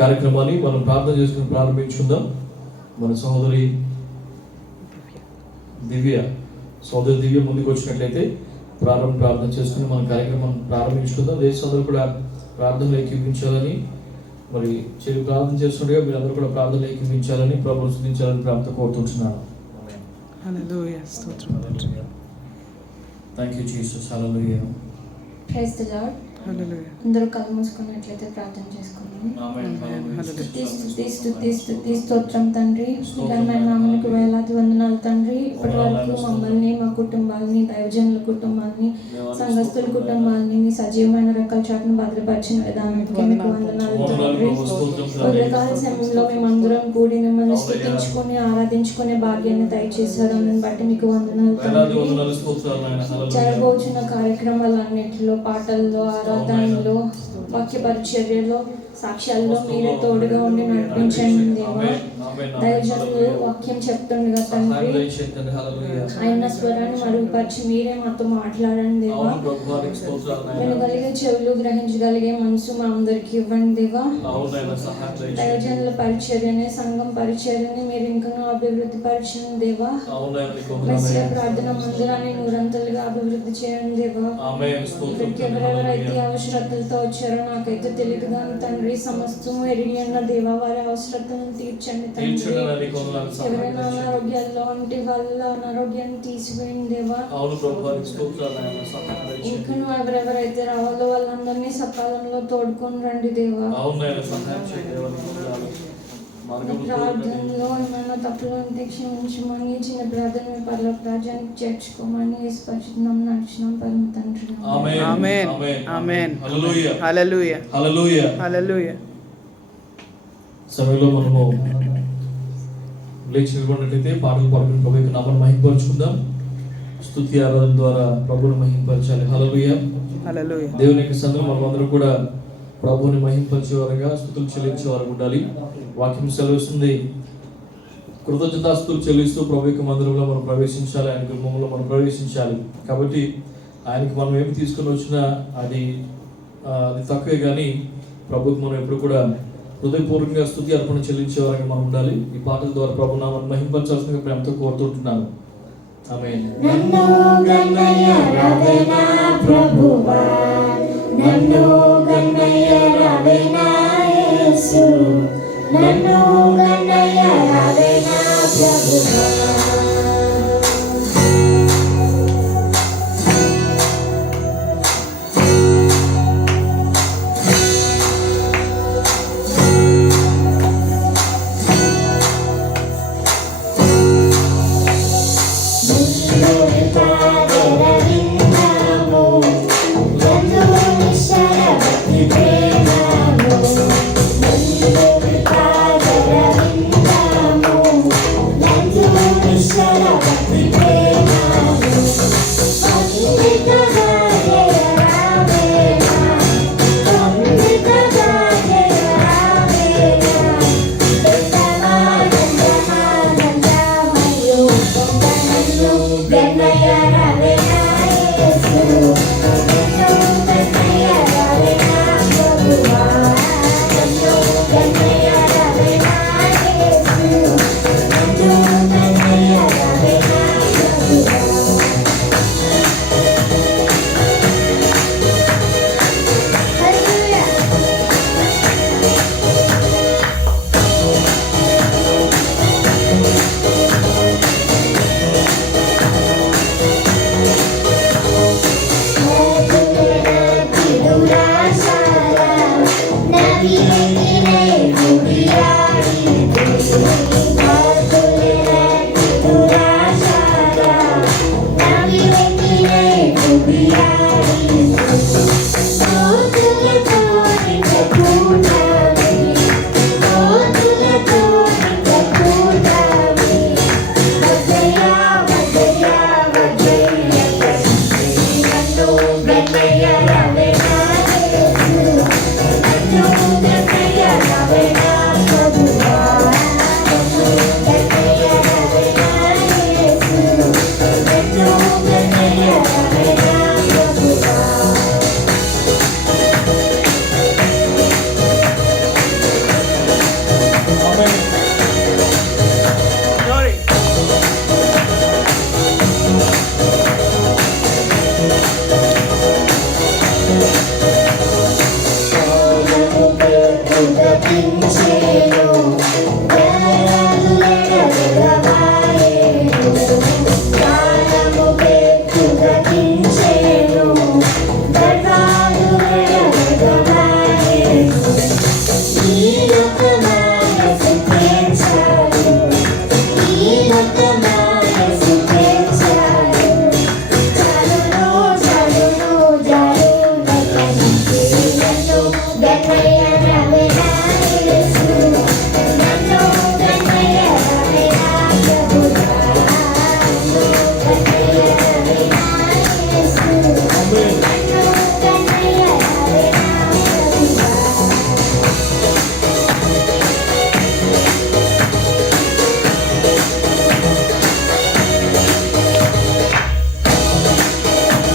కార్యక్రమాన్ని మనం ప్రార్థన చేసుకుని ప్రారంభించుకుందాం. మన సహోదరి దివ్య ముందుకు వచ్చినట్లయితే ప్రార్థన చేసుకుని మన కార్యక్రమం ప్రారంభించుకుందాం. దేశందరూ కూడా ప్రార్థనలు ఏకీవించాలని, మరి చెడు ప్రార్థన చేస్తుండగా మీరు అందరూ కూడా ప్రార్థనలు ఏకీవించాలని, ప్రభువును స్తుతించాలని ప్రార్థన కోరుతుంటున్నాను. హల్లెలూయా. స్తోత్రం తండ్రి. Thank you Jesus. Hallelujah. Praise the Lord. Hallelujah. అందరూ కళ్ళు మూసుకున్నట్లయితే ప్రార్థన చేసుకుందాం. స్తుతి స్తోత్రం తండ్రి, ఘనమైన నామమునకు వేలాది వందనాలు తండ్రి. ఇప్పటి వరకు మమ్మల్ని, మా కుటుంబాలని, దైవజనుల కుటుంబాలని, సంఘస్థుల కుటుంబాలని మీ సజీవమైన రెక్కల చాటును భద్రపరిచిన విధానానికి మీకు వందనాలు తండ్రి. ఉదయకాల సమయంలో మేమందరం కూడి మిమ్మల్ని స్తుతించుకొని ఆరాధించుకునే భాగ్యాన్ని దయచేశారు. దాన్ని బట్టి మీకు వందనాలు తండ్రి. జరగబోచున్న కార్యక్రమాలన్నిటిలో, పాటల్లో, ఆరాధనలో, వాక్య పరిచర్యలో, సాక్ష్యాల్లో మీరే తోడుగా ఉండి నడిపించండి దేవా. దైవజనులు వాక్యం చెప్తుండగా తండ్రి ఆయన స్వరాన్ని మరుగుపరిచి మీరే మాతో మాట్లాడండి దేవా. వినగలిగే చెవులు, గ్రహించగలిగే మనసు మా అందరికి ఇవ్వండి దేవా. దైవజనుల పరిచర్యని, సంఘం పరిచర్యని మీరు ఇంకా అభివృద్ధి పరిచయం దేవా. మెస్సియా ప్రార్థన మందిరాన్ని నూరంతలుగా అభివృద్ధి చేయండి దేవా. ఎవరెవరైతే అవసరతలతో వచ్చారో నాకైతే తెలియదు కానీ తండ్రి, సమస్తము ఎరిగి ఉన్న దేవా వారి అవసరతలను తీర్చండి తండ్రి. ఎవరైనా అనారోగ్యాల్లో ఉంటే వాళ్ళ అనారోగ్యాన్ని తీసివేయండి దేవా. ఇంకా ఎవరెవరైతే రావాలో వాళ్ళందరినీ సకాలంలో తోడుకొని రండి దేవా. ప్రార్థనలో ఏమైనా తప్పులు ఉంటే క్షమించమని, చిన్న ప్రార్థన పరలోక రాజ్యానికి చేర్చుకోమని యేసు పరిశుద్ధనామమున నడిచినాం పరమ తండ్రి. ఆమేన్. ఆమేన్. హల్లెలూయా. హల్లెలూయా. హల్లెలూయా. సమయంలో మనము లేచి నిలబడినట్లయితే పాటలు పాడుకుని ప్రభు యొక్క నామమును మహిమపరచుకుందాం. స్తుతి ఆరాధన ద్వారా ప్రభువును మహిమపరచాలి. హల్లెలూయా. హల్లెలూయా. దేవుని యొక్క సన్నిధిలో మనమందరం కూడా ప్రభువుని మహిమపరిచేవారుగా, స్తుతులు చెల్లించేవారు ఉండాలి. వాక్యం సెలవిస్తుంది, కృతజ్ఞతాస్తుతులు చెల్లిస్తూ ప్రభు యొక్క మందిరంలో మనం ప్రవేశించాలి, ఆయన గృహంలో మనం ప్రవేశించాలి. కాబట్టి ఆయనకి మనం ఏమి తీసుకుని వచ్చినా అది తక్కువే, కానీ ప్రభుకి మనం ఎప్పుడు కూడా హృదయపూర్వకంగా స్తుతి అర్పణ చెల్లించేవారుగా మనం ఉండాలి. ఈ పాటల ద్వారా ప్రభు నామమును మహిమపరచాల్సిందిగా ప్రేమతో కోరుతుంటున్నాను. ఆమేన్. నన్ను గన్నయ్య రవేనా ప్రభువా, నన్ను గన్నయ్య రవేనా యేసు, నన్ను గన్నయ్య రవేనా ప్రభువా.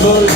Glory.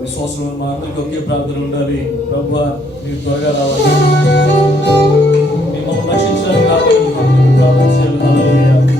విశ్వాసంలో మా అందరికీ ఒకే ప్రార్థన ఉండాలి. ప్రభువా మీరు త్వరగా రావాలి, మిమ్మల్ని రక్షించడానికి రావాలి, ప్రార్థన చేయాలి.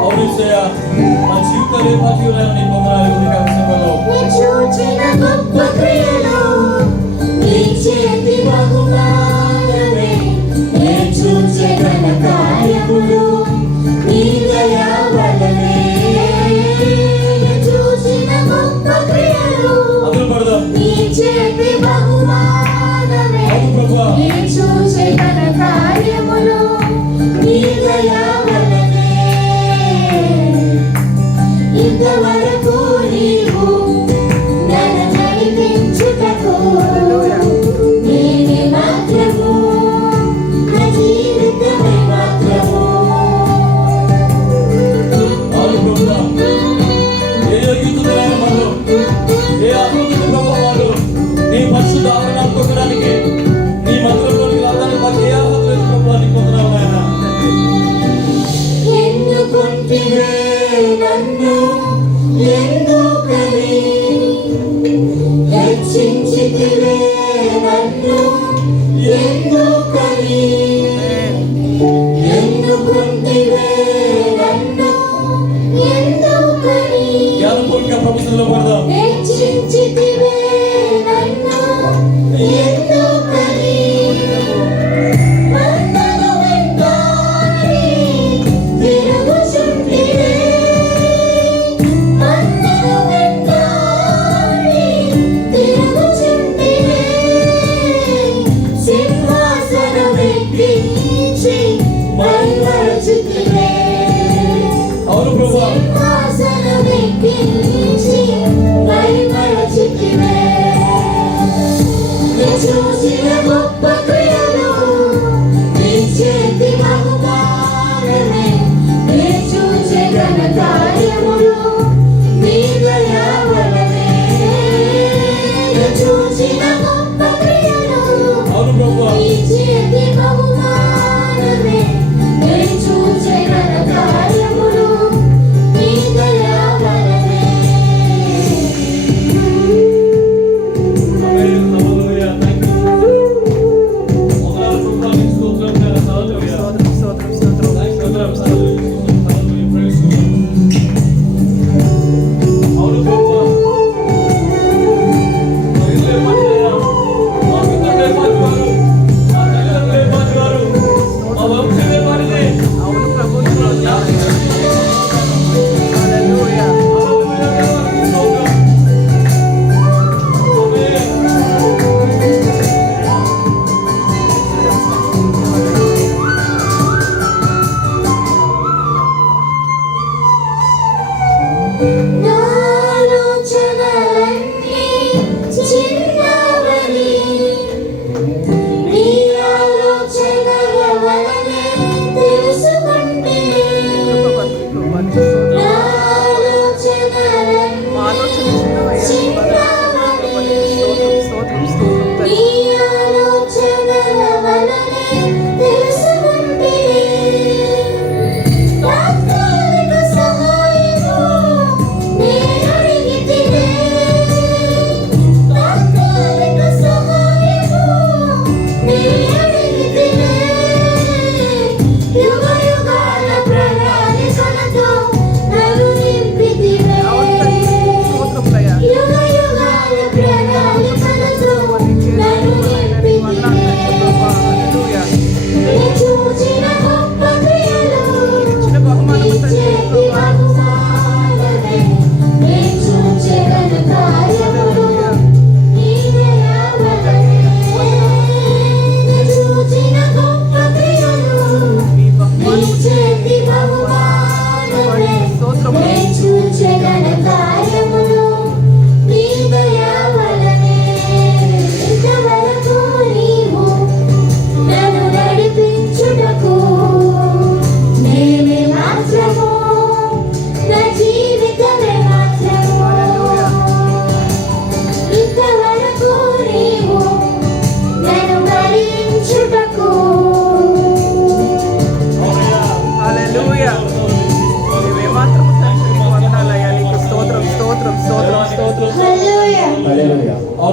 హల్లెలూయా. మా జీవితాలు ఏ భాగ్యులైన నీ పొందనాలి. చూచిన గొప్ప క్రియలు నీ చేతి బహుమానమే, నే చూచే ఘన కార్యములు నీ దయా వలనే. చూచిన గొప్ప క్రియలు నీ చేతి బహుమానమే, నే చూచే ఘన కార్యములు నీ దయా వలనే. ఇంతవరకు నీవు నన్ను నడిపించుటకు నేనే మాత్రము, నా జీవితమే మాత్రము. నీ పరిశుద్ధ ఆవరణాలు పొందడానికి, నీ మందిరంలోనికి రావడానికి మాకు ఏ అర్హత లేదు ప్రభువా. నీకు వందనాలు నాయనా. ఎన్నుకుంటివే నన్ను ఎందుకని, రక్షించితివే నన్ను ఎందుకని, ఎన్నుకుంటివే నన్ను ఎందుకని, జ్ఞానపూర్వక ప్రభుత్వంలో పడదాం. రక్షించితివే నన్ను ఎందుకని, నన్ను వెంటాడి తిరుగుచుంటివే, నన్ను వెంటాడి తిరుగుచుంటివే, సింహాసనం ఎక్కించి మైమరచితివే. అవును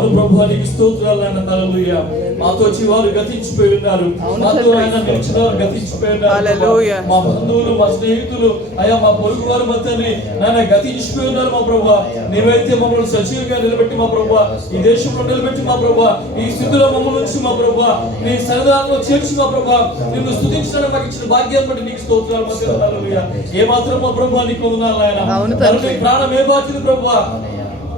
అవును ప్రభు, నీకు స్తోత్రాలు నాయన. హల్లెలూయా. మాతో వచ్చి వారు గతించిపోయి ఉన్నారు, మాతో ఆయన నిలిచిన వారు గతించిపోయి ఉన్నారు. హల్లెలూయా. మా బంధువులు, మా స్నేహితులు, అయ్యా మా పొరుగు వారు మా తండ్రి నాయన గతించిపోయి ఉన్నారు మా ప్రభు. నీవైతే మమ్మల్ని సజీవంగా నిలబెట్టి మా ప్రభు, ఈ దేశంలో నిలబెట్టి మా ప్రభు, ఈ స్థితిలో మమ్మల్ని ఉంచి మా ప్రభు, నీ సన్నిధానంలో చేర్చి మా ప్రభు, నిన్ను స్తుతించడానికి మాకు ఇచ్చిన భాగ్యాన్ని బట్టి నీకు స్తోత్రాలు మా తండ్రి. హల్లెలూయా. ఏ మాత్రం మా ప్రభు నీకు వందనాలు నాయన. అవును తండ్రి. నీ ప్రాణం ఏ బాధ్యత ప్రభు,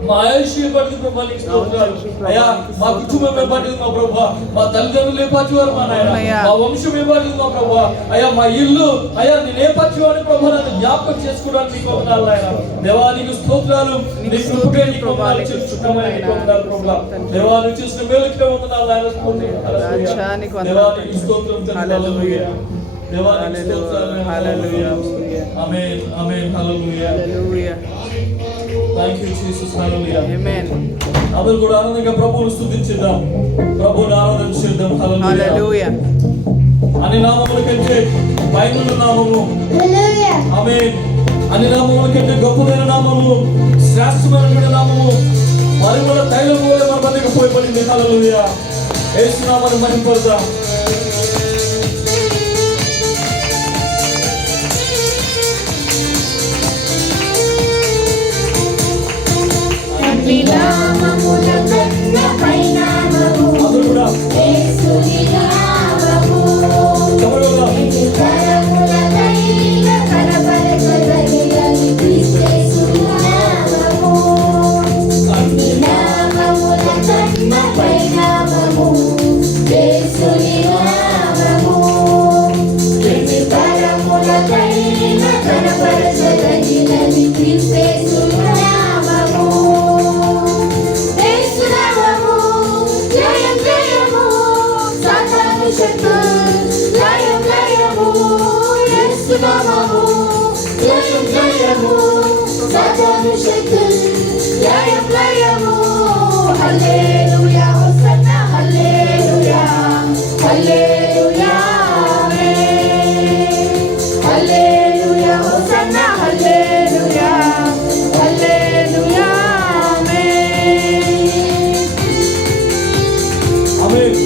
మా ఆయుష్ ఏ బాధ్యత ప్రభు, నీకు స్తోత్రాలు. అయ్యా మా కుటుంబం ఏ బాధ్యత మా ప్రభు, మా తల్లిదండ్రులు ఏ బాధ్యత మా నాయన, మా వంశం ఏ బాధ్యత మా ప్రభు, అయ్యా మా ఇల్లు, అయ్యా నేను ఏ పక్షవాన్ని ప్రభు నన్ను జ్ఞాపకం చేసుకోవడానికి నీకు వందనాలు నాయన. దేవా నీకు స్తోత్రాలు. నీ కృపకే నీకు వందనాలు చెల్లించుకుంటామని నీకు వందనాలు ప్రభు. దేవా నువ్వు చేసిన మేలుకే వందనాలు నాయన. దేవా నీకు స్తోత్రం తండ్రి. హల్లెలూయా. దేవా నీకు స్తోత్రాలు. Hallelujah. Amen. Amen. Hallelujah. Hallelujah. Thank you Jesus. Hallelujah. Amen. అందరూ కూడా ఆనందంగా ప్రభువును స్తుతించుదాం, ప్రభువును ఆరాధించుదాం. హల్లెలూయా. అన్ని నామముల కంటే పైనున్న నామము, హల్లెలూయా. ఆమేన్, అన్ని నామముల కంటే గొప్పదైన నామము, శ్రేష్టమైన నామము, పరిమళ తైలం వలె మన మధ్యకు పోయబడింది. హల్లెలూయా. యేసు నామమును మహిమపడదాం. తండ్రి నామముల కన్న పైనామము, అందరూ కూడా యేసుని నామము. చప్పట్లు. తరములకైన కనపరచదగినది క్రీస్తు నామము. తండ్రి నామముల కన్న పైనామము, యేసుని నామము. తరములకైన కనపరచదగినది క్రీస్తు నామము. యేసు నామము జయం జయము, సాతాను శక్తులు లయం లయము. యేసు నామము జయం జయము, సాతాను శక్తులు లయం లయము. హల్లెలూయా. హోసన్నా. హల్లెలూయా. హల్లెలూయా. ఆమేన్. హల్లెలూయా. హోసన్నా. హల్లెలూయా. హల్లెలూయా. ఆమేన్. ఆమేన్.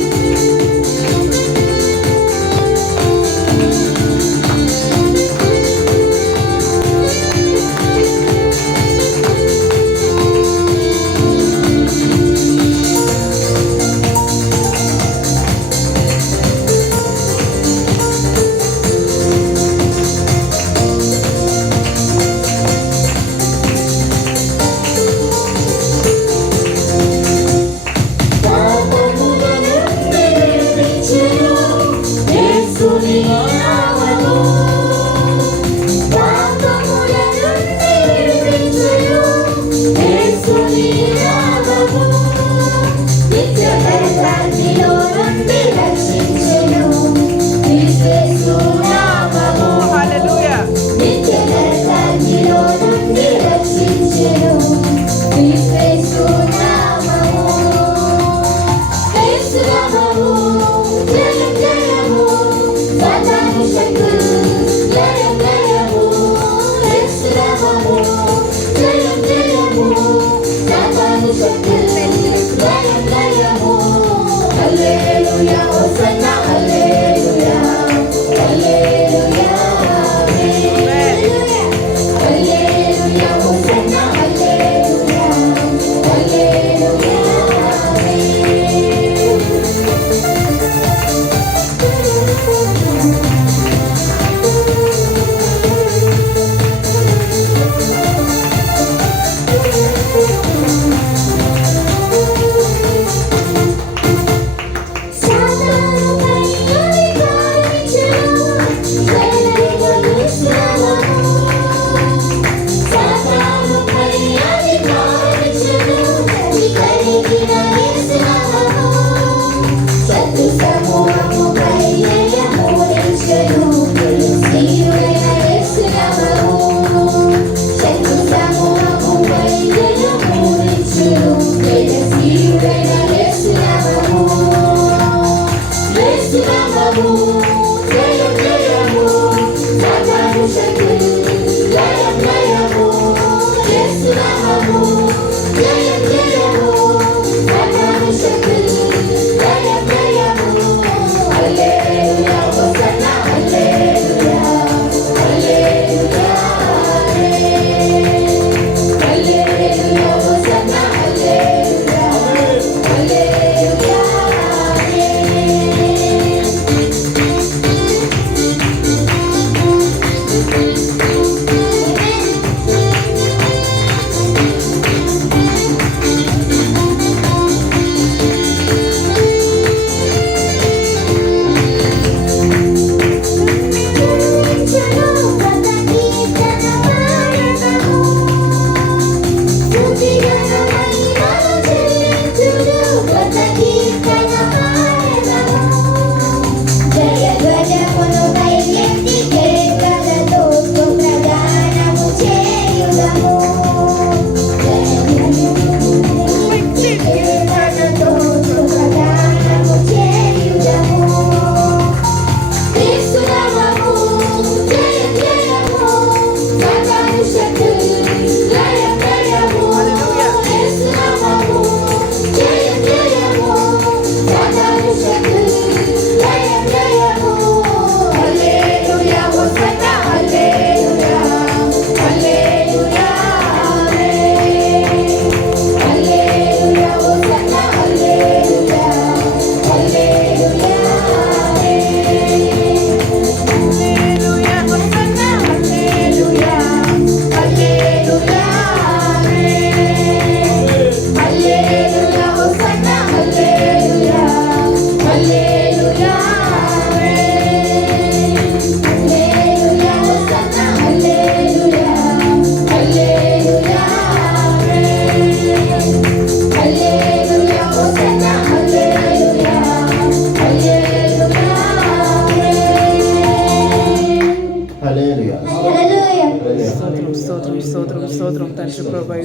స్తోత్రం స్తోత్రం స్తోత్రం స్తోత్రం తండ్రి ప్రభా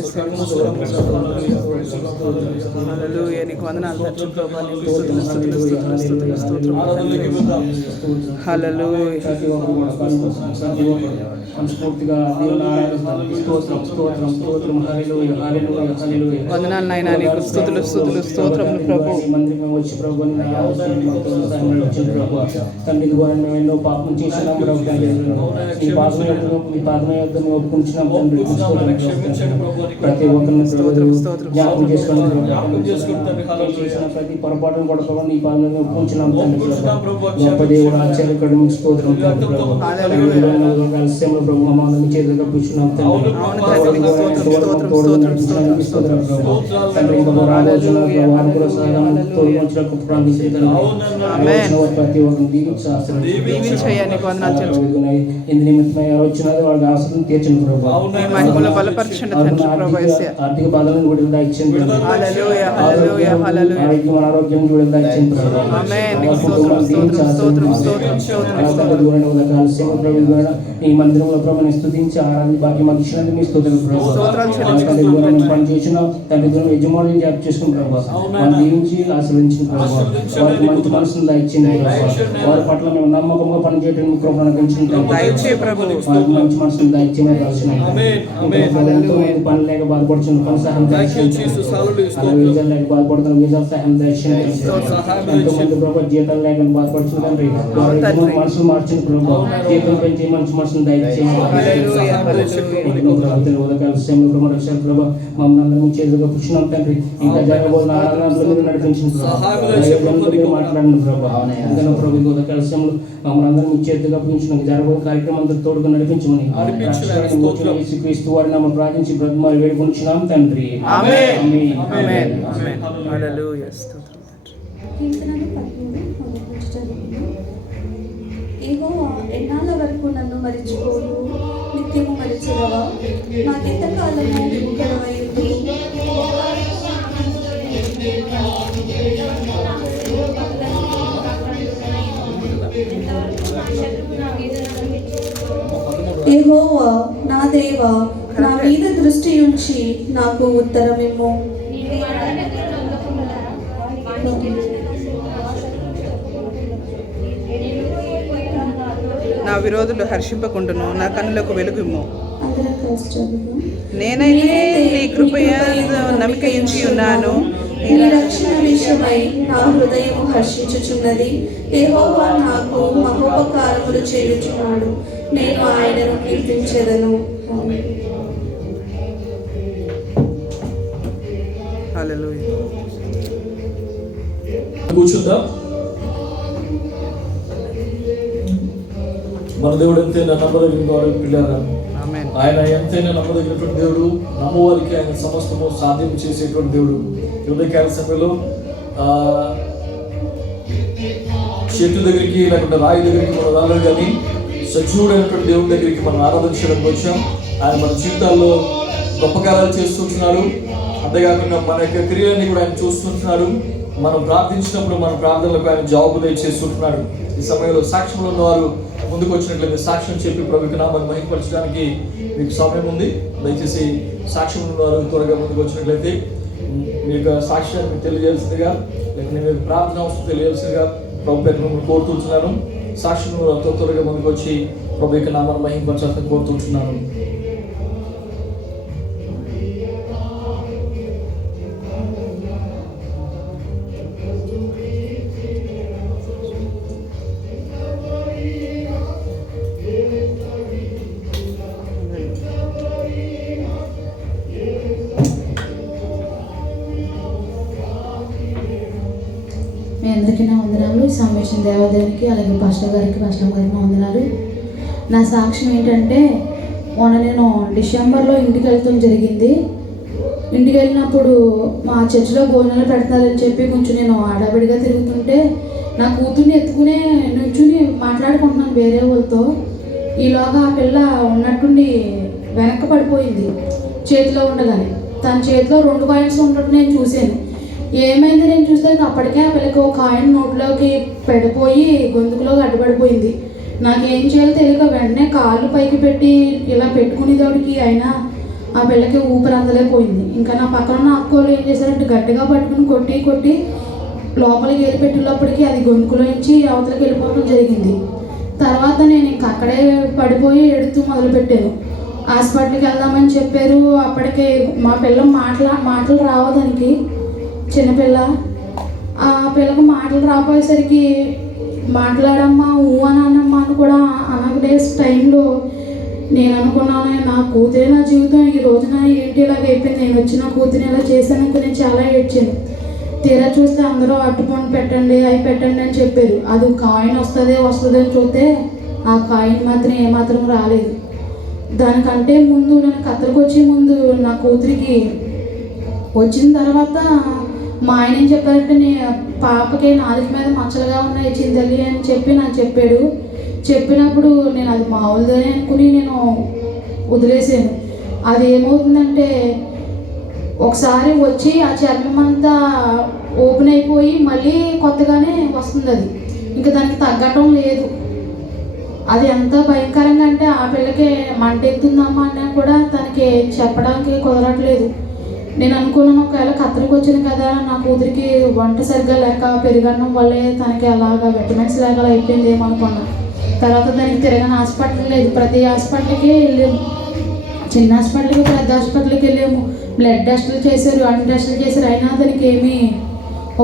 హల్లెలూయా నీకు వందనాలు తండ్రి ప్రభా నీకు స్తుతులు స్తుతులు స్తుతులు స్తుతులు స్తోత్రం హల్లెలూయా మనస్ఫూర్తిగా దేవుని ఆరాధిస్తాం. స్తోత్రం స్తోత్రం స్తోత్రం హల్లెలూయా హల్లెలూయా హల్లెలూయా. వందనాలు నాయనా నీకు స్తుతులు స్తుతులు స్తోత్రములు ప్రభు. మందిరం వచ్చి ప్రభు తండ్రి ద్వారా మేము ఎన్నో పాపం చేసినాం ప్రభు. మీ పాదం యొద్ద మేము ఒప్పుకుంటున్నాం తండ్రి. ప్రతి ఒక్కరిని జ్ఞాపకం చేసుకుని ప్రతి పొరపాటును కూడా ప్రభు నీ పాదం మీద ఒప్పుకుంటున్నాం తండ్రి. గొప్ప దేవుడు ఆశ్చర్యకరుడు మీకు స్తోత్రం తండ్రి ప్రభు. ప్రభు మమ్మల్ని చేతులుగా కూర్చున్నాం తండ్రి. ప్రతి ఒక్కరిని ఇందు నిమిత్తమై ఎవరు వచ్చినారో వాళ్ళకి అవసరం తీర్చండి ప్రభు. ఆర్థిక బాధలను విడుదల దాయించండి. ఆరోగ్యం అనారోగ్యం విడుదల దాయించండి ప్రభు. ఈ మందిరంలో ప్రభుని స్తుతించి ఆరాధన భాగ్యం ఇచ్చినందుకు మీ స్తోత్రం ప్రభు. పని చేసిన తండ్రి యజమానులు జాబ్ చేసుకుని ప్రభు వాళ్ళు దీవించి ఆశీర్వదించిన ప్రభు. వారికి మంచి మనసును దాయించింది ప్రభు. వారి పట్ల మేము నమ్మకంగా పనిచేయడానికి కృపను అనుగ్రహించిన వారికి మంచి మనసును దాయించమని రాసినాం. పని లేక బాధపడుతున్న పని సహాయం దాయించండి. వీజాలు లేక బాధపడుతున్న వీజాలు సహాయం దాయించండి. ఎంతో మంది ప్రభు జీతాలు లేక బాధపడుతున్న తండ్రి మనసులు మార్చిన ప్రభు. జీతం పెంచి మంచి మనసును దయచేయండి. మమ్మల్ని అందరం చేతులుగా కూర్చున్నాం తండ్రి. ఇంకా జరగబోతున్న ఆరాధనలో మీరు నడిపించింది మాట్లాడిన ప్రభు. అందుకని ప్రభు కలశంలో మమ్మల్ని అందరం మీ చేతులుగా పూజించిన జరగబోయే కార్యక్రమం అంతా తోడుగా నడిపించమని క్రీస్తు వారిని మనం ప్రార్థించి బ్రహ్మాలు వేడుకొనిచున్నాం తండ్రి. యెహోవా ఎన్నాళ్ళ వరకు నన్ను మరిచిపోను, నిత్యము మరిచెదవా? నాకెంతకాలము విముఖుడవై ఉందువు? యెహోవా నా దేవా, నా మీద దృష్టి ఉంచి నాకు ఉత్తరమిమ్ము. నా విరోధులు హర్షింపకుండును, నా కన్నులకు వెలుగుము. అందరం కలిసి చదువు. నేనైతే నీ కృపయందు నమ్మిక ఉంచి ఉన్నాను. నీ రక్షణ విషయమై నా హృదయము హర్షించుచున్నది. యెహోవా నాకు మహోపకారములు చేయుచున్నాడు, నేను ఆయనను కీర్తించెదను. హల్లెలూయా. కూర్చుందాం. మన దేవుడు ఎంతైనా నమ్మదగిన పిల్లరా, ఆయన ఎంతైనా నమ్మదగినటువంటి దేవుడు. నమ్మవారికి ఆయన సమస్తము సాధ్యం చేసేటువంటి దేవుడు. ఉదయకాల సమయంలో చెట్టు దగ్గరికి లేకుంటే రాయి దగ్గరికి మనం రాలేదు, కానీ సజీవుడైనటువంటి దేవుడి దగ్గరికి మనం ఆరాధించడానికి వచ్చాం. ఆయన మన జీవితాల్లో గొప్ప కార్యాలు చేస్తుంటున్నాడు. అంతేకాకుండా మన యొక్క క్రియలన్నీ కూడా ఆయన చూస్తుంటున్నాడు. మనం ప్రార్థించినప్పుడు మన ప్రార్థనలకు ఆయన జవాబు దయచేస్తుంటున్నాడు. ఈ సమయంలో సాక్ష్యంలో ఉన్నవారు ముందుకు వచ్చినట్లయితే సాక్ష్యం చెప్పి ప్రభుకి నామాన్ని మహిమపరచడానికి మీకు సమయం ఉంది. దయచేసి సాక్ష్యం ఉన్నవారు త్వరగా ముందుకు వచ్చినట్లయితే మీ యొక్క సాక్ష్యాన్ని తెలియజేయాల్సిందిగా, లేకపోతే మీ ప్రార్థన అవసరం తెలియాల్సిందిగా ప్రభు పేరు మిమ్మల్ని కోరుతుంటున్నాను. సాక్ష్యం త్వరగా ముందుకు వచ్చి ప్రభు యొక్క నామాన్ని మహిమపరచాలని కోరుతుంటున్నాను. మీ అందరికీ నా వందనాలు. సంవేషన్ దేవాదేవునికి అలాగే పాస్టర్ గారికి నా వందనాలు. నా సాక్ష్యం ఏంటంటే, మొన్న నేను డిసెంబర్లో ఇంటికి వెళ్తాం జరిగింది. ఇంటికి వెళ్ళినప్పుడు మా చర్చిలో భోజనాలు పెడతారని చెప్పి కొంచెం నేను ఆడాబడిగా తిరుగుతుంటే నా కూతుర్ని ఎత్తుకునే నుంచుని మాట్లాడుకుంటున్నాను వేరే వాళ్ళతో. ఈలోగా ఆ పిల్ల ఉన్నట్టుండి వెనక్కి పడిపోయింది చేతిలో ఉండగానే. తన చేతిలో 2 కాయిన్స్ ఉన్నట్టు నేను చూశాను. ఏమైంది నేను చూస్తే అప్పటికే ఆ పిల్లకి ఒక కాయిన్ నోట్లోకి పడిపోయి గొంతుకులోకి అడ్డుపడిపోయింది. నాకేం చేయాలో తెలియక వెంటనే కాళ్ళు పైకి పెట్టి ఇలా పెట్టుకునేదోడికి అయినా ఆ పిల్లకి ఊపిరి అందలేకపోయింది. ఇంకా నా పక్కన ఉన్న అక్కోళ్ళు ఏం చేశారంటే గట్టిగా పట్టుకుని కొట్టి కొట్టి లోపలికి వెళ్ళి పెట్టేటప్పటికి అది గొంతులోంచి అవతలకి వెళ్ళిపోవడం జరిగింది. తర్వాత నేను ఇంక అక్కడే పడిపోయి ఎడుతూ మొదలుపెట్టాను. హాస్పిటల్కి వెళ్దామని చెప్పారు. అప్పటికే మా పిల్ల మాటలు రావడానికి, చిన్నపిల్ల. ఆ పిల్లకు మాటలు రాపోయేసరికి మాట్లాడమ్మా అన్నమ్మా అని కూడా అనగడే టైంలో నేను అనుకున్నాను, నా కూతురే నా జీవితం, ఈ రోజున ఏంటి ఇలాగ అయిపోయింది, నేను వచ్చిన కూతురిని ఇలా చేశాను నేను చాలా ఏడ్చాను. తీరా చూస్తే అందరూ అట్టుపండు పెట్టండి అవి పెట్టండి అని చెప్పారు. అది కాయిన్ వస్తుంది అని చూస్తే ఆ కాయిన్ మాత్రం ఏమాత్రం రాలేదు. దానికంటే ముందు నేను కత్తెరకు వచ్చే ముందు నా కూతురికి వచ్చిన తర్వాత మా ఆయన ఏం చెప్పారంటే, పాపకి నాలుగు మీద మచ్చలుగా ఉన్నాయి చింతల్లి అని చెప్పి నాకు చెప్పాడు. చెప్పినప్పుడు నేను అది మామూలుదని అనుకుని నేను వదిలేసాను. అది ఏమవుతుందంటే ఒకసారి వచ్చి ఆ చర్మం అంతా ఓపెన్ అయిపోయి మళ్ళీ కొత్తగానే వస్తుంది. అది ఇంకా దానికి తగ్గటం లేదు. అది ఎంత భయంకరంగా అంటే ఆ పిల్లకి మంట ఎత్తుందమ్మా అన్నా కూడా తనకి చెప్పడానికి కుదరట్లేదు. నేను అనుకున్నాను, ఒకవేళ కత్తెరకు వచ్చింది కదా నా కూతురికి వంట సరిగ్గా లేక పెరుగన్నం వల్లే తనకి అలాగా విటమిన్స్ లేక అయిపోయింది ఏమనుకున్నాను. తర్వాత దానికి తిరగని హాస్పిటల్ లేదు. ప్రతి హాస్పిటల్కి వెళ్ళాము, చిన్న హాస్పిటల్కి పెద్ద హాస్పిటల్కి వెళ్ళాము. బ్లడ్ టెస్టులు చేశారు, అన్ని టెస్టులు చేశారు, అయినా దానికి ఏమీ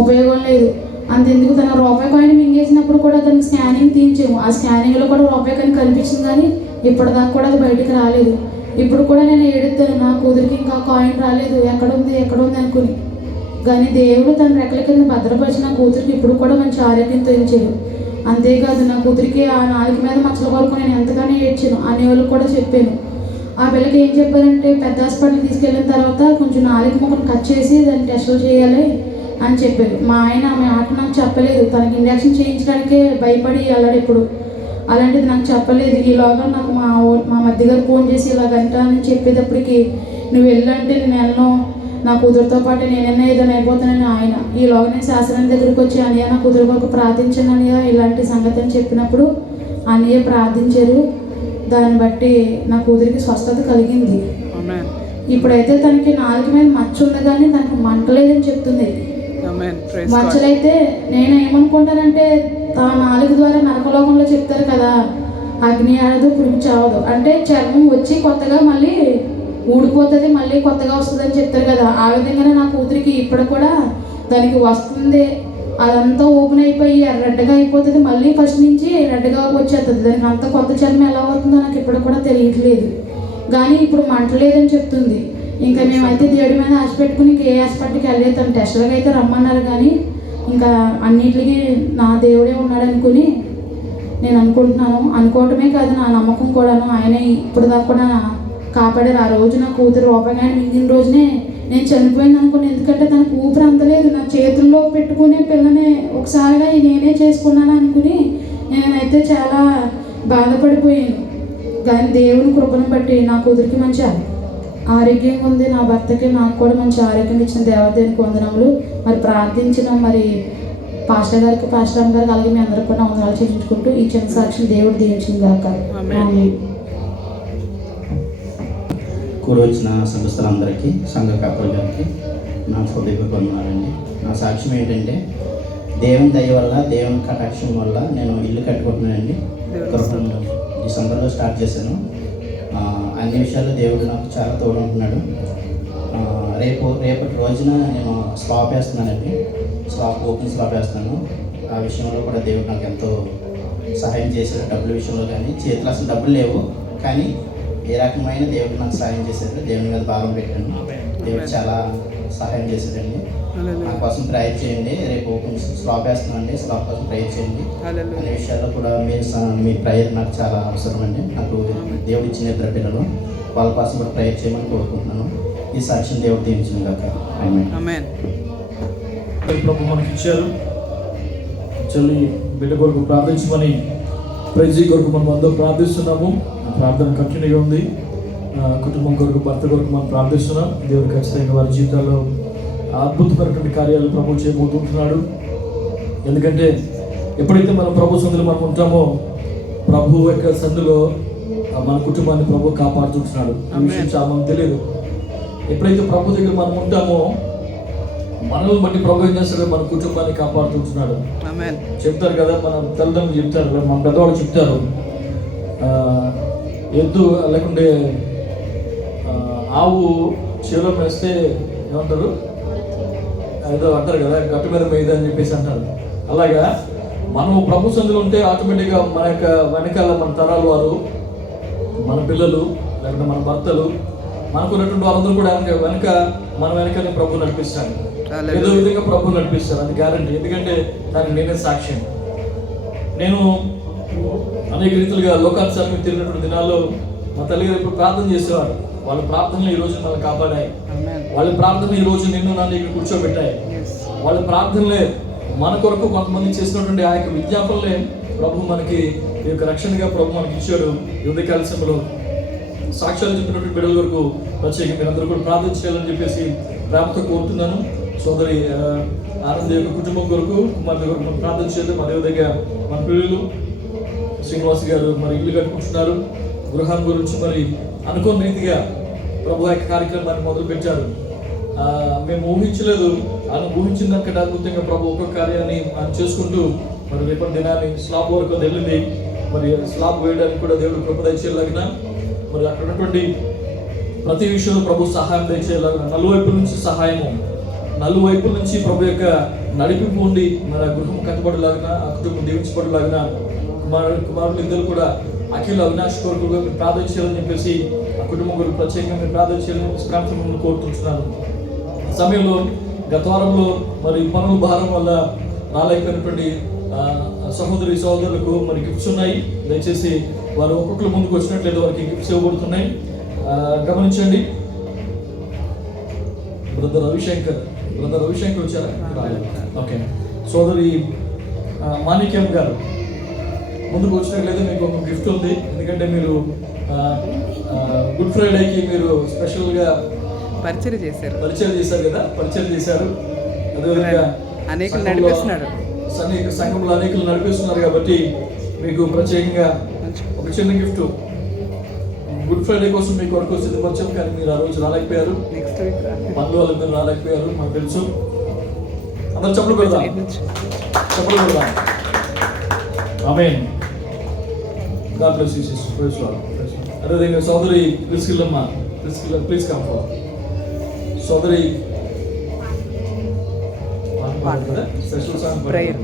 ఉపయోగం లేదు. అంతెందుకు తన రూపాయి కాయిన్ మింగేసినప్పుడు కూడా దానికి స్కానింగ్ తీయించాము. ఆ స్కానింగ్లో కూడా రూపాయి కాయిన్ కనిపించింది, కానీ ఇప్పటిదాకా కూడా అది బయటికి రాలేదు. ఇప్పుడు కూడా నేను ఏడుస్తాను, నా కూతురికి ఇంకా కాయిన్ రాలేదు, ఎక్కడుంది అనుకుని. కానీ దేవుడు తన రెక్కల కింద భద్రపరిచి నా కూతురికి ఇప్పుడు కూడా మంచి ఆరోగ్యంతో ఇచ్చాడు. అంతేకాదు నా కూతురికి ఆ నాలుగు మీద మచ్చల వరకు నేను ఎంతగానో ఏడ్చాను అనే వాళ్ళకి కూడా చెప్పాను. ఆ పిల్లకి ఏం చెప్పారంటే పెద్ద హాస్పిటల్ తీసుకెళ్ళిన తర్వాత కొంచెం నాలుగు ముక్కను కట్ చేసి దాన్ని టెస్టులు చేయాలి అని చెప్పారు. మా ఆయన ఆమె ఆట నాకు చెప్పలేదు. తనకి ఇంజక్షన్ చేయించడానికే భయపడి వెళ్ళాడు ఇప్పుడు. అలాంటిది నాకు చెప్పలేదు. ఈలోగా నాకు మా మధ్య గారు ఫోన్ చేసి ఇలాగంటానని చెప్పేటప్పటికి నువ్వు వెళ్ళంటే నేను వెళ్ళను, నా కూతురుతో పాటు నేనైనా ఏదైనా అయిపోతానని ఆయన. ఈలోగా నేను శాస్త్రం దగ్గరికి వచ్చి అన్నయ్య నా కూతురు కొరకు ప్రార్థించాను అన్నయ్య ఇలాంటి సంగతి అని చెప్పినప్పుడు అన్నయ్య ప్రార్థించారు. దాన్ని బట్టి నా కూతురికి స్వస్థత కలిగింది. ఇప్పుడైతే తనకి నాలుగు మీద మచ్చ ఉంది కానీ తనకు మంటలేదని చెప్తుంది. మచ్చలైతే నేను ఏమనుకుంటానంటే నాలుగు ద్వారా నరకలోకంలో చెప్తారు కదా, అగ్ని ఆడదు పురుగు చావదు అంటే చర్మం వచ్చి కొత్తగా మళ్ళీ ఊడిపోతుంది మళ్ళీ కొత్తగా వస్తుంది అని చెప్తారు కదా. ఆ విధంగానే నా కూతురికి ఇప్పుడు కూడా దానికి వస్తుంది, అదంతా ఓపెన్ అయిపోయి రెడ్గా అయిపోతుంది, మళ్ళీ ఫస్ట్ నుంచి రెడ్గా వచ్చేస్తుంది. దానికి అంత కొత్త చర్మం ఎలా అవుతుందో నాకు ఇప్పుడు కూడా తెలియట్లేదు. కానీ ఇప్పుడు మంటలేదని చెప్తుంది. ఇంకా మేమైతే దేవుడి మీద ఆశ పెట్టుకుని ఏ హాస్పిటల్కి వెళ్ళలేదు. తను టెస్టులకు అయితే రమ్మన్నారు, కానీ ఇంకా అన్నిటికీ నా దేవుడే ఉన్నాడు అనుకుని నేను అనుకుంటున్నాను. అనుకోవటమే కాదు నా నమ్మకం కూడాను. ఆయన ఇప్పుడు దాకా కూడా కాపాడారు. ఆ రోజు నా కూతురు రూపాయి మింగిన రోజునే నేను చనిపోయింది అనుకున్నాను. ఎందుకంటే తనకు ఊపిరి అందలేదు. నా చేతుల్లో పెట్టుకునే పిల్లని ఒకసారిగా నేనే చేసుకున్నాను అనుకుని నేనైతే చాలా బాధపడిపోయాను. కానీ దేవుని కృపను బట్టి నా కూతురికి మంచి ఆరోగ్యంగా ఉంది, నా భర్తకి నాకు కూడా మంచి ఆరోగ్యం ఇచ్చిన దేవదేవునికి వందనములు. మరి ప్రార్థించిన మరి పాస్టర్ గారికి పాస్టర్ అమ్మ గారికి అలాగే మీ అందరికీ కూడా వందనాలు చెల్లించుకుంటూ ఈ చిన్న సాక్షిని దేవుడు దీవించింది గాక. కూడి వచ్చిన సంఘస్థులందరికీ సంఘ కాపరి గారికి నా హృదయపూర్వక వందనాలండి. నా సాక్ష్యం ఏంటంటే దేవుని దయ వల్ల దేవుని కటాక్షం వల్ల నేను ఇల్లు కట్టుకుంటున్నానండి. డిసెంబర్లో స్టార్ట్ చేశాను. అన్ని విషయాల్లో దేవుడు నాకు చాలా తోడుంటున్నాడు. రేపటి రోజున నేను స్లాబ్ వేస్తున్నానండి. ఓపెన్ స్లాబ్ వేస్తాను. ఆ విషయంలో కూడా దేవుడు నాకు ఎంతో సహాయం చేశాడు. డబ్బుల విషయంలో కానీ చేతిలో అసలు డబ్బులు లేవు, కానీ ఏ రకమైన దేవుడు నాకు సహాయం చేశాడు. దేవుని మీద భారం పెట్టాను. దేవుడు చాలా సహాయం చేశాడండి. నా కోసం ప్రేయర్ చేయండి. రేపు ఓపెన్ స్లాబ్ వేస్తున్నానండి. స్లాబ్ కోసం ప్రేయర్ చేయండి. అనే విషయాల్లో కూడా మీ ప్రేయర్ నాకు చాలా అవసరం అండి. నాకు దేవుడు ఇచ్చిన ఇద్దరు పిల్లలు, వాళ్ళ కోసం కూడా ప్రేయర్ చేయమని కోరుకుంటున్నాను. ఈ సాక్ష్యం దేవుడు దీవించిన గాక. ఆమేన్. ప్రభు మనకి ఇచ్చారు. చెల్లి బిడ్డ కొరకు ప్రార్థించమని ప్రైజీ కొరకు మనం అందరూ ప్రార్థిస్తున్నాము. ప్రార్థన కంటిన్యూగా ఉంది. కుటుంబం కొరకు భర్త కొరకు మనం ప్రార్థిస్తున్నాం. దేవుడు ఖచ్చితంగా వారి జీవితాల్లో అద్భుతమైనటువంటి కార్యాలు ప్రభు చేయబోతుంటున్నాడు. ఎందుకంటే ఎప్పుడైతే మనం ప్రభు సన్నిధిలో మనం ఉంటామో ప్రభు యొక్క సందులో మన కుటుంబాన్ని ప్రభు కాపాడుతున్నాడు. ఈ విషయం చాలా మనకు తెలియదు. ఎప్పుడైతే ప్రభు దగ్గర మనం ఉంటామో మనల్ని బట్టి ప్రభు ఏం చేస్తాడో మన కుటుంబాన్ని కాపాడుతున్నాడు. చెప్తారు కదా, మన తల్లిదండ్రులు చెప్తారు, మన పెద్దవాళ్ళు చెప్తారు, ఎద్దు లేకుంటే ఆవు చేలో మేస్తే ఏమంటారు, ఏదో అంటారు కదా, గట్టు మీద మేయదు అని చెప్పేసి అంటారు. అలాగా మనం ప్రభు సందులో ఉంటే ఆటోమేటిక్గా మన యొక్క వెనకాల మన తరాలు వారు, మన పిల్లలు లేకుంటే మన భర్తలు, మనకున్నటువంటి వాళ్ళందరూ కూడా వెనక మన వెనకనే ప్రభు నడిపిస్తాడు. ఏదో విధంగా ప్రభు నడిపిస్తారు, అది గ్యారంటీ. ఎందుకంటే దానికి నేనే సాక్ష్యం. నేను అనేక రీతిలుగా లోకానుసారంగా తిరిగినటువంటి దినాల్లో మా తల్లిగారు ఇప్పుడు ప్రార్థన చేసేవారు. వాళ్ళ ప్రార్థనలు ఈ రోజు మనల్ని కాపాడాయి. వాళ్ళ ప్రార్థనలు ఈ రోజు నిన్ను నన్ను ఇక్కడ కూర్చోబెట్టాయి. వాళ్ళ ప్రార్థనలే మన కొరకు కొంతమంది చేసినటువంటి ఆ యొక్క విజ్ఞాపనలే ప్రభు మనకి ఈ యొక్క రక్షణగా ప్రభు మనకి ఇచ్చాడు. ఉదయకాల సమయంలో సాక్ష్యాలు చెప్పినటువంటి బిడ్డల వరకు ప్రత్యేకంగా మీరందరూ కూడా ప్రార్థన చేయాలని చెప్పేసి ప్రేమతో కోరుతున్నాను. సోదరి ఆనంద్ యొక్క కుటుంబం కొరకు, కుమార్తె కొరకు మనం ప్రార్థన చేద్దాం. అదేవిధంగా మన పిల్లలు శ్రీనివాస్ గారు మరి ఇల్లు కట్టుకుంటున్నారు. గృహం గురించి మరి అనుకోని రీతిగా ప్రభు యొక్క కార్యక్రమాన్ని మొదలుపెట్టారు. మేము ఊహించలేదు, ఆయన ఊహించిన దానికంటే అద్భుతంగా ప్రభు ఒక్కొక్క కార్యాన్ని ఆయన చేసుకుంటూ మరి రేపటి దినాన్ని స్లాబ్ వరకు వెళ్ళింది. మరి స్లాబ్ వేయడానికి కూడా దేవుడు కృప దయచేయలాగిన, మరి అక్కడ ఉన్నటువంటి ప్రతి విషయంలో ప్రభు సహాయం దయచేయలాగిన, నలువైపుల నుంచి సహాయము, నలువైపుల నుంచి ప్రభు యొక్క నడిపింపు ఉండి మరి ఆ గృహం కట్టబడలాగిన, ఆ కుటుంబం దీవించబడలాగిన, కుమారులు ఇద్దరు కూడా అఖిల్ అవినాష్ కొరకు ప్రార్థన చేయాలని చెప్పేసి ఆ కుటుంబం కొరకు ప్రత్యేకంగా ప్రార్థన చేయాలని ప్రార్థన కోరుతుంటున్నాను. సమయంలో గత వారంలో మరి పనుల భారం వల్ల రాలేకపోయినటువంటి సహోదరి సహోదరులకు మరి గిఫ్ట్స్ ఉన్నాయి. దయచేసి వారు ఒక్కొక్కరు ముందుకు వచ్చినట్లయితే వారికి గిఫ్ట్స్ ఇవ్వబడుతున్నాయి, గమనించండి. బ్రదర్ రవిశంకర్ వచ్చారా? ఓకే. సోదరి మాణిక్యం గారు ముందుకు వచ్చినట్లయితే మీకు ఒక గిఫ్ట్ ఉంది. ఎందుకంటే మీరు గుడ్ ఫ్రైడేకి మీరు స్పెషల్గా పరిచయం చేశారు కదా, పరిచయం చేశారు. అదేవిధంగా సంఘంలో అనేకులు నడిపిస్తున్నారు కాబట్టి మీకు ప్రత్యేకంగా ఒక చిన్న గిఫ్ట్ గుడ్ ఫ్రైడే కోసం మీకు వరకు సిద్ధపరిచాం. కానీ మీరు ఆ రోజు రాలేకపోయారు, పనులు వాళ్ళు మీరు రాలేకపోయారు, మాకు తెలుసు. అందరూ చప్పుడు పెడదాం. ఆమేన్. God bless you, sister. Praise God. అదేవిధంగా సోదరి ప్రిస్కిల్లమ్మ, ప్లీజ్ కమ్ ఫార్వర్డ్. సోదరి స్పెషల్ సాంగ్ ప్రేయర్.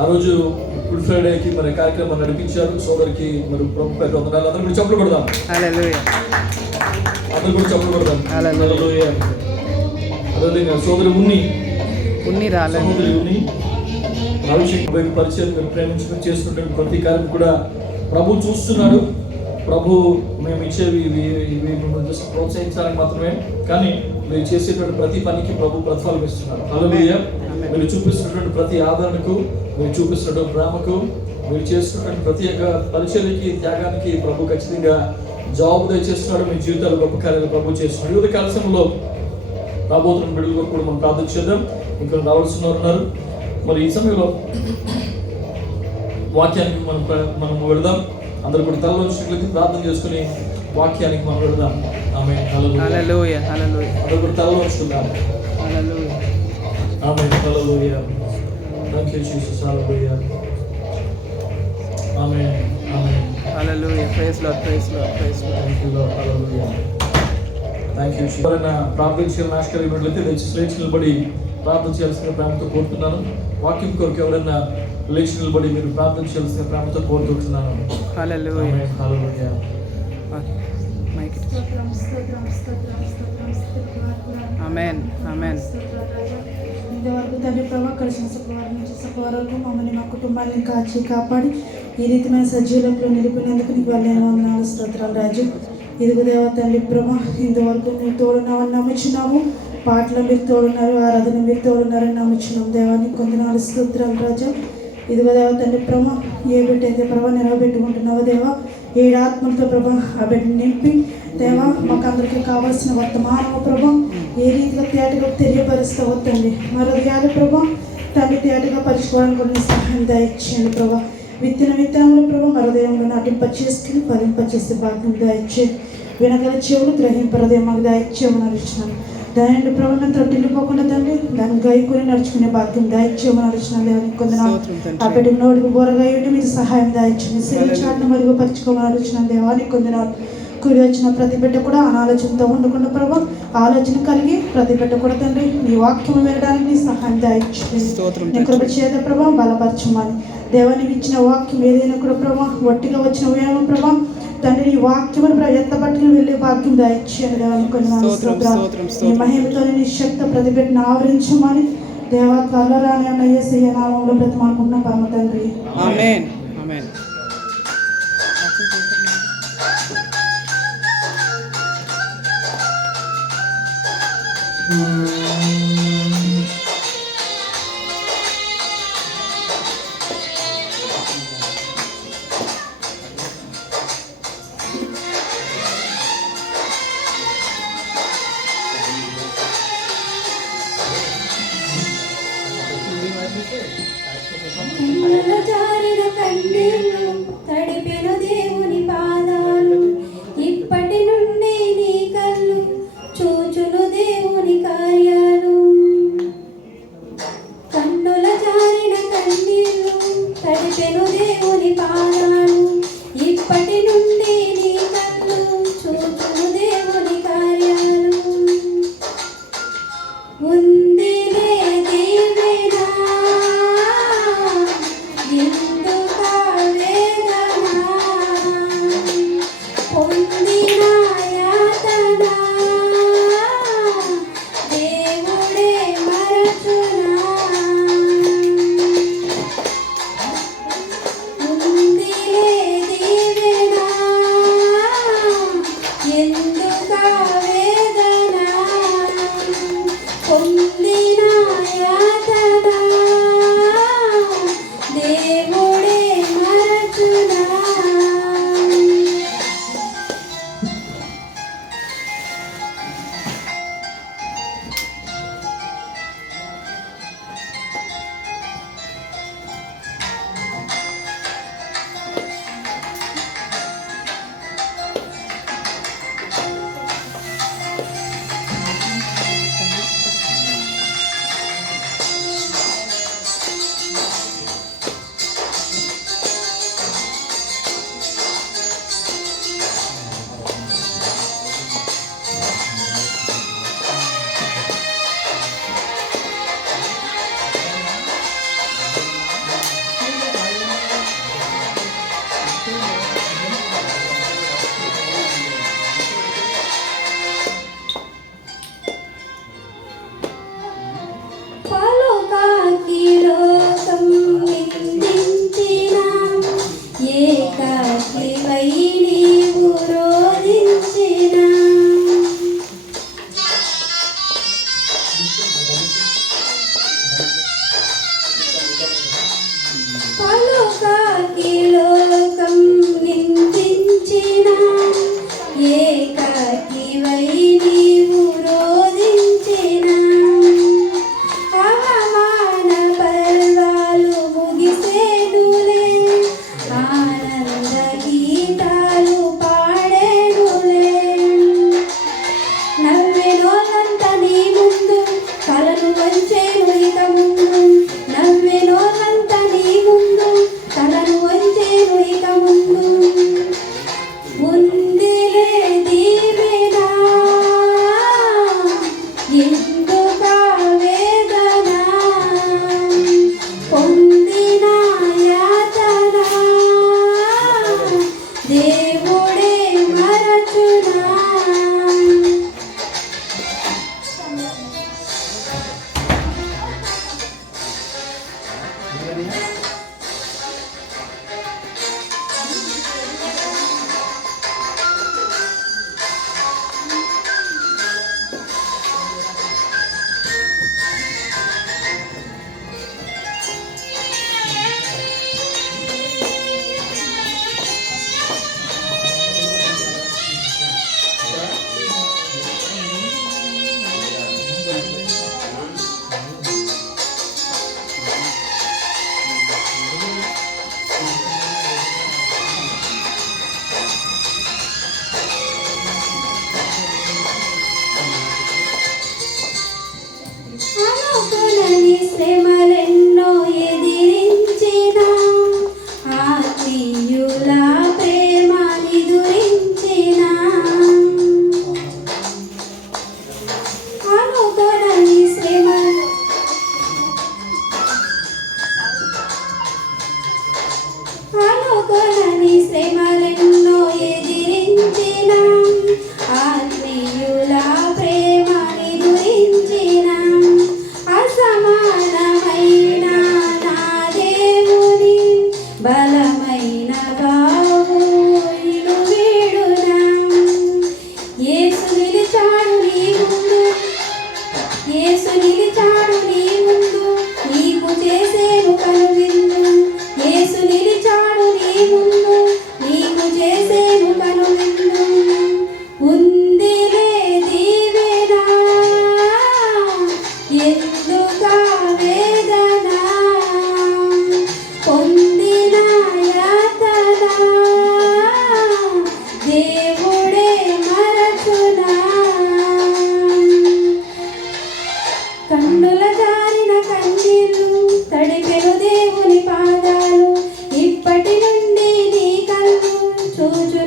ఆ రోజు గుడ్ ఫ్రైడేకి మరి కార్యక్రమం నడిపించారు. సోదరికి మరి ప్రభు పెద్ద వందనాలు. అందరూ కూడా చప్పుడు కొడదాం. అదేవిధంగా సోదరి ఉన్ని రవిశంకర్ పరిచయం మీరు ప్రేమించడం చేస్తున్న ప్రతి కార్యం కూడా ప్రభు చూస్తున్నాడు. ప్రభు మేము ఇచ్చేవి ప్రోత్సహించడానికి మాత్రమే, కానీ మీరు చేసేటువంటి ప్రతి పనికి ప్రభు ప్రతిఫలం ఇస్తున్నారు. హల్లెలూయా. మీరు చూపిస్తున్నటువంటి ప్రతి ఆదరణకు, మీరు చూపిస్తున్నటువంటి ప్రేమకు, మీరు చేస్తున్నటువంటి ప్రతి ఒక్క పరిచర్యకి, త్యాగానికి ప్రభు ఖచ్చితంగా జవాబు దయచేస్తున్నాడు. మీ జీవితాలు గొప్ప కార్యాలు ప్రభు చేస్తున్నాడు. వివిధ కాలశంలో రాబోతున్న బిడ్డలు కూడా మనం ప్రార్థన చేద్దాం. ఇంకా రావాల్సిన ఉన్నారు. మరి ఈ సమయంలో వాక్యానికి మనం వెళదాం. అందరూ కూడా తలలో వచ్చినట్లయితే ప్రార్థన చేసుకుని వాక్యానికి మనం వెళదాం. ఆమేన్. హల్లెలూయా. అందరూ కూడా తలలో వచ్చుకుందాం. Amen. Hallelujah. Thank you Jesus. Hallelujah. Amen. Hallelujah. Praise Lord. Thank you Lord. Hallelujah. Thank you. ఎవరైనా ప్రార్థన చేయాలని ఆశ కలిగినట్లయితే దయచేసి లేచి నిలబడి ప్రార్థన చేయాల్సిన ప్రేమతో కోరుతున్నాను. వాక్యం కొరకు ఎవరైనా లేచి నిలబడి మీరు ప్రార్థన చేయాల్సిన ప్రేమతో కోరుతున్నాను. హల్లెలూయా. హల్లెలూయా. ఆమేన్. ఇంతవరకు తండ్రి ప్రభావ కలిసిన శుక్రవారం నుంచి శుక్రవారం వరకు మమ్మల్ని మా కుటుంబాన్ని కాపాడి ఈ రీతిమైన సజీవులకు నిలిపినందుకు నీకు వెళ్ళాను వందనాలు, స్తోత్రాలు రాజు. ఇదిగు దేవ తండ్రి ప్రభా, ఇంతవరకు మీరు తోడున్నామని నమ్ముచున్నాము. పాటలు మీరు తోడున్నారు, ఆరాధన మీరు తోడున్నారని నమ్ముచున్నాం. దేవానికి కొందనాలు, స్తోత్రాలు రాజా. ఇదిగో దేవ తండ్రి ప్రభా, ఏ బిడ్డ అయితే ప్రభా నిలబెట్టుకుంటున్నావో దేవా, ఏడు ఆత్మలతో ప్రభా ఆ బిడ్డని నింపి దేవా మాకు అందరికీ కావాల్సిన వర్తమానము ప్రభా ఏ రీతిగా తేటగా తెలియపరుస్తావో తండ్రి. మా హృదయాలు ప్రభా తండ్రి తేటగా పరుచుకోవడానికి కొన్ని సహాయం దయచేయండి ప్రభా. విత్తనములు ప్రభు హృదయంలో నాటింపచేసుకుని ఫలింపచేసే భాగ్యం దయచే, వినగల చెవులు గ్రహింప హృదయం మాకు దయచేయమని అరుచున్నాను. దాని ప్రభుత్వం త్రొట్టిల్లిపోకుండా తండ్రి దాన్ని గైకుని నడుచుకునే భాగ్యం దయచేయమని అరుచున్నాను. దేవునికి కొందనాలు. ఆ బిడ్డకు నోటికి బోరగా ఉండి మీరు సహాయం దయచేయండి. శరీర చాటును మరుగుపరచుకోమని అరుచున్నాను. దేవానికి కొందనాలు. కూడి వచ్చిన ప్రతి బిడ్డ కూడా అనాలోచనతో ఉండకుండా ప్రభు ఆలోచన కలిగి ప్రతి బిడ్డ కూడా తండ్రి నీ వాక్యం వినడానికి నీ సహాయం దయచేయండి. నీ కృప చేత ప్రభా బలపరచమని దేవానికి ఇచ్చిన వాక్యం ఏదైనా కూడా ప్రభా వట్టిగా వచ్చిన వేమ ప్రభా తండ్రి నీ వాక్యమును ఎత్తబట్టుకుని వెళ్ళే భాగ్యం దయచేయండి. దేవానికి కొన్ని నీ మహిమతో నీ శక్తి ప్రతి బిడ్డను ఆవరించమని దేవా త్వరలో రాని అన్న యేసయ్య నామములో బ్రతిమాలుకుంటున్నాం పరమ తండ్రి. ఆమేన్. ఆమేన్. కన్నుల జారిన కన్నీళ్ళు తడిపెన దేవుని పాదాలు, ఇప్పటి నుండి నీ కళ్ళు చూచును దేవుని కార్యాలు. కన్నుల జారిన కన్నీళ్ళు తడిపెను దేవుని పాదాలు, ఇప్పటి నుండి నీ కళ్ళు చూచును దేవుని కార్యాలు. ఉందిలే దీవెనా ఎందుకా వేదనా, పొందిన యాతన దేవుడే మరచునా. ఉందిలే దీవెనా ఎందుకా వేదనా, పొందిన యాతన దేవుడే మరచునా. పలుకాకి లోకం నిందించిన, ఏకాకివై నీవు రోధించిన. పలుకాకి లోకం నిందించిన, ఏకాకివై నీవు రోధించిన. అవమాన పర్వాలు ముగిసేనులే, ఆనంద గీతాలు పాడేనులే. నవ్వెనోళ్ళంతా నీ ముందు కలను వంచేను ఇక ముందు, నవ్వెనోళ్ళంతా నీ ముందు కలను వంచేను ఇక ముందు. ఉందిలే దీవెనా ఎందుకా వేదనా, పొందిన యాతన దేవుడే మరచునా.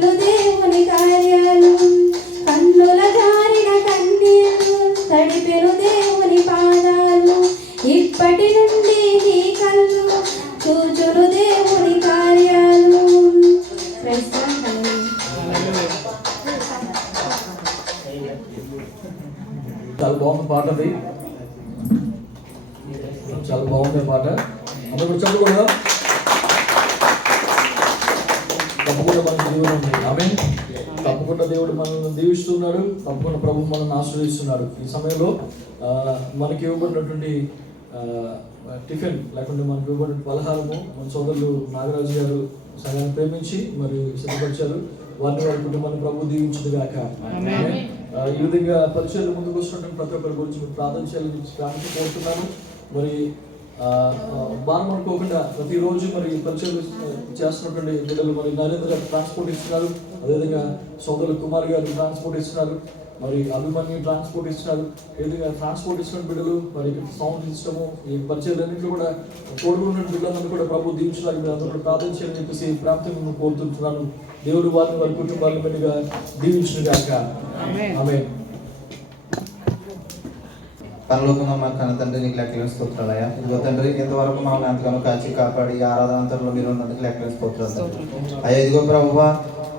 తడిపెను దేవుని కార్యాలు, కన్నుల జారిన కన్నీళ్ళు తడిపెను దేవుని పాదాలు. ఇప్పటి నుండి నీ కళ్ళు చూచును దేవుని కార్యాలు. చాలా బాగుంది పాట, అది చాలా బాగుంది పాట. అందరూ కూడా చెప్పకూడదా? తప్పకుండా మనకి దేవుడు ఉంది. ఆమె తప్పకుండా దేవుడు మనల్ని దీవిస్తున్నాడు. తప్పకుండా ప్రభు మనల్ని ఆశీర్వదిస్తున్నాడు. ఈ సమయంలో మనకి ఇవ్వబడినటువంటి టిఫిన్ లేకుంటే మనకి ఇవ్వబడిన పలహారము మన సోదరులు నాగరాజు గారు సగాన్ని ప్రేమించి మరి సిద్ధపరిచారు. వారిని వారి కుటుంబాన్ని ప్రభు దీవించదు గాక. ఈ విధంగా పరిచయాలు ముందుకు వస్తున్నటువంటి ప్రతి ఒక్కరి గురించి ప్రార్థన చేయాలని కోరుతున్నాను. మరి భారం అనుకోకుండా ప్రతిరోజు మరి పరిచయాలు చేస్తున్నటువంటి బిడ్డలు మరి నరేంద్ర గారు ట్రాన్స్పోర్ట్ ఇస్తున్నారు. అదేవిధంగా సోదరులు కుమార్ గారు ట్రాన్స్పోర్ట్ ఇస్తున్నారు. మరి అభిమన్యు ట్రాన్స్పోర్ట్ ఇస్తున్నారు. ఈ విధంగా ట్రాన్స్పోర్ట్ ఇస్తున్న బిడ్డలు మరి సౌండ్ సిస్టము ఈ పరిచయాలన్నింటిలో కూడా తోడుకున్న బిడ్డలందరూ కూడా ప్రభు దీవించడానికి మీరు అందరూ కూడా ప్రార్థన చేయాలని చెప్పేసి ప్రార్థన కోరుతుంటున్నాను. దేవుడు వారిని వారి కుటుంబాలను మెల్లిగా దీవించిన గాక. ఆమేన్. పరలోకంగా మా కన్న తండ్రి నీకు లెక్కలేని స్తోత్రాలయ్యా. ఇదిగో తండ్రి ఇంతవరకు మమ్మల్ని ఎంతగానో కాచి కాపాడి ఆరాధనంతరంలో మీరు ఉన్నందుకు లెక్కలేని స్తోత్రాలు. అయ్యా ఇదిగో ప్రభువా,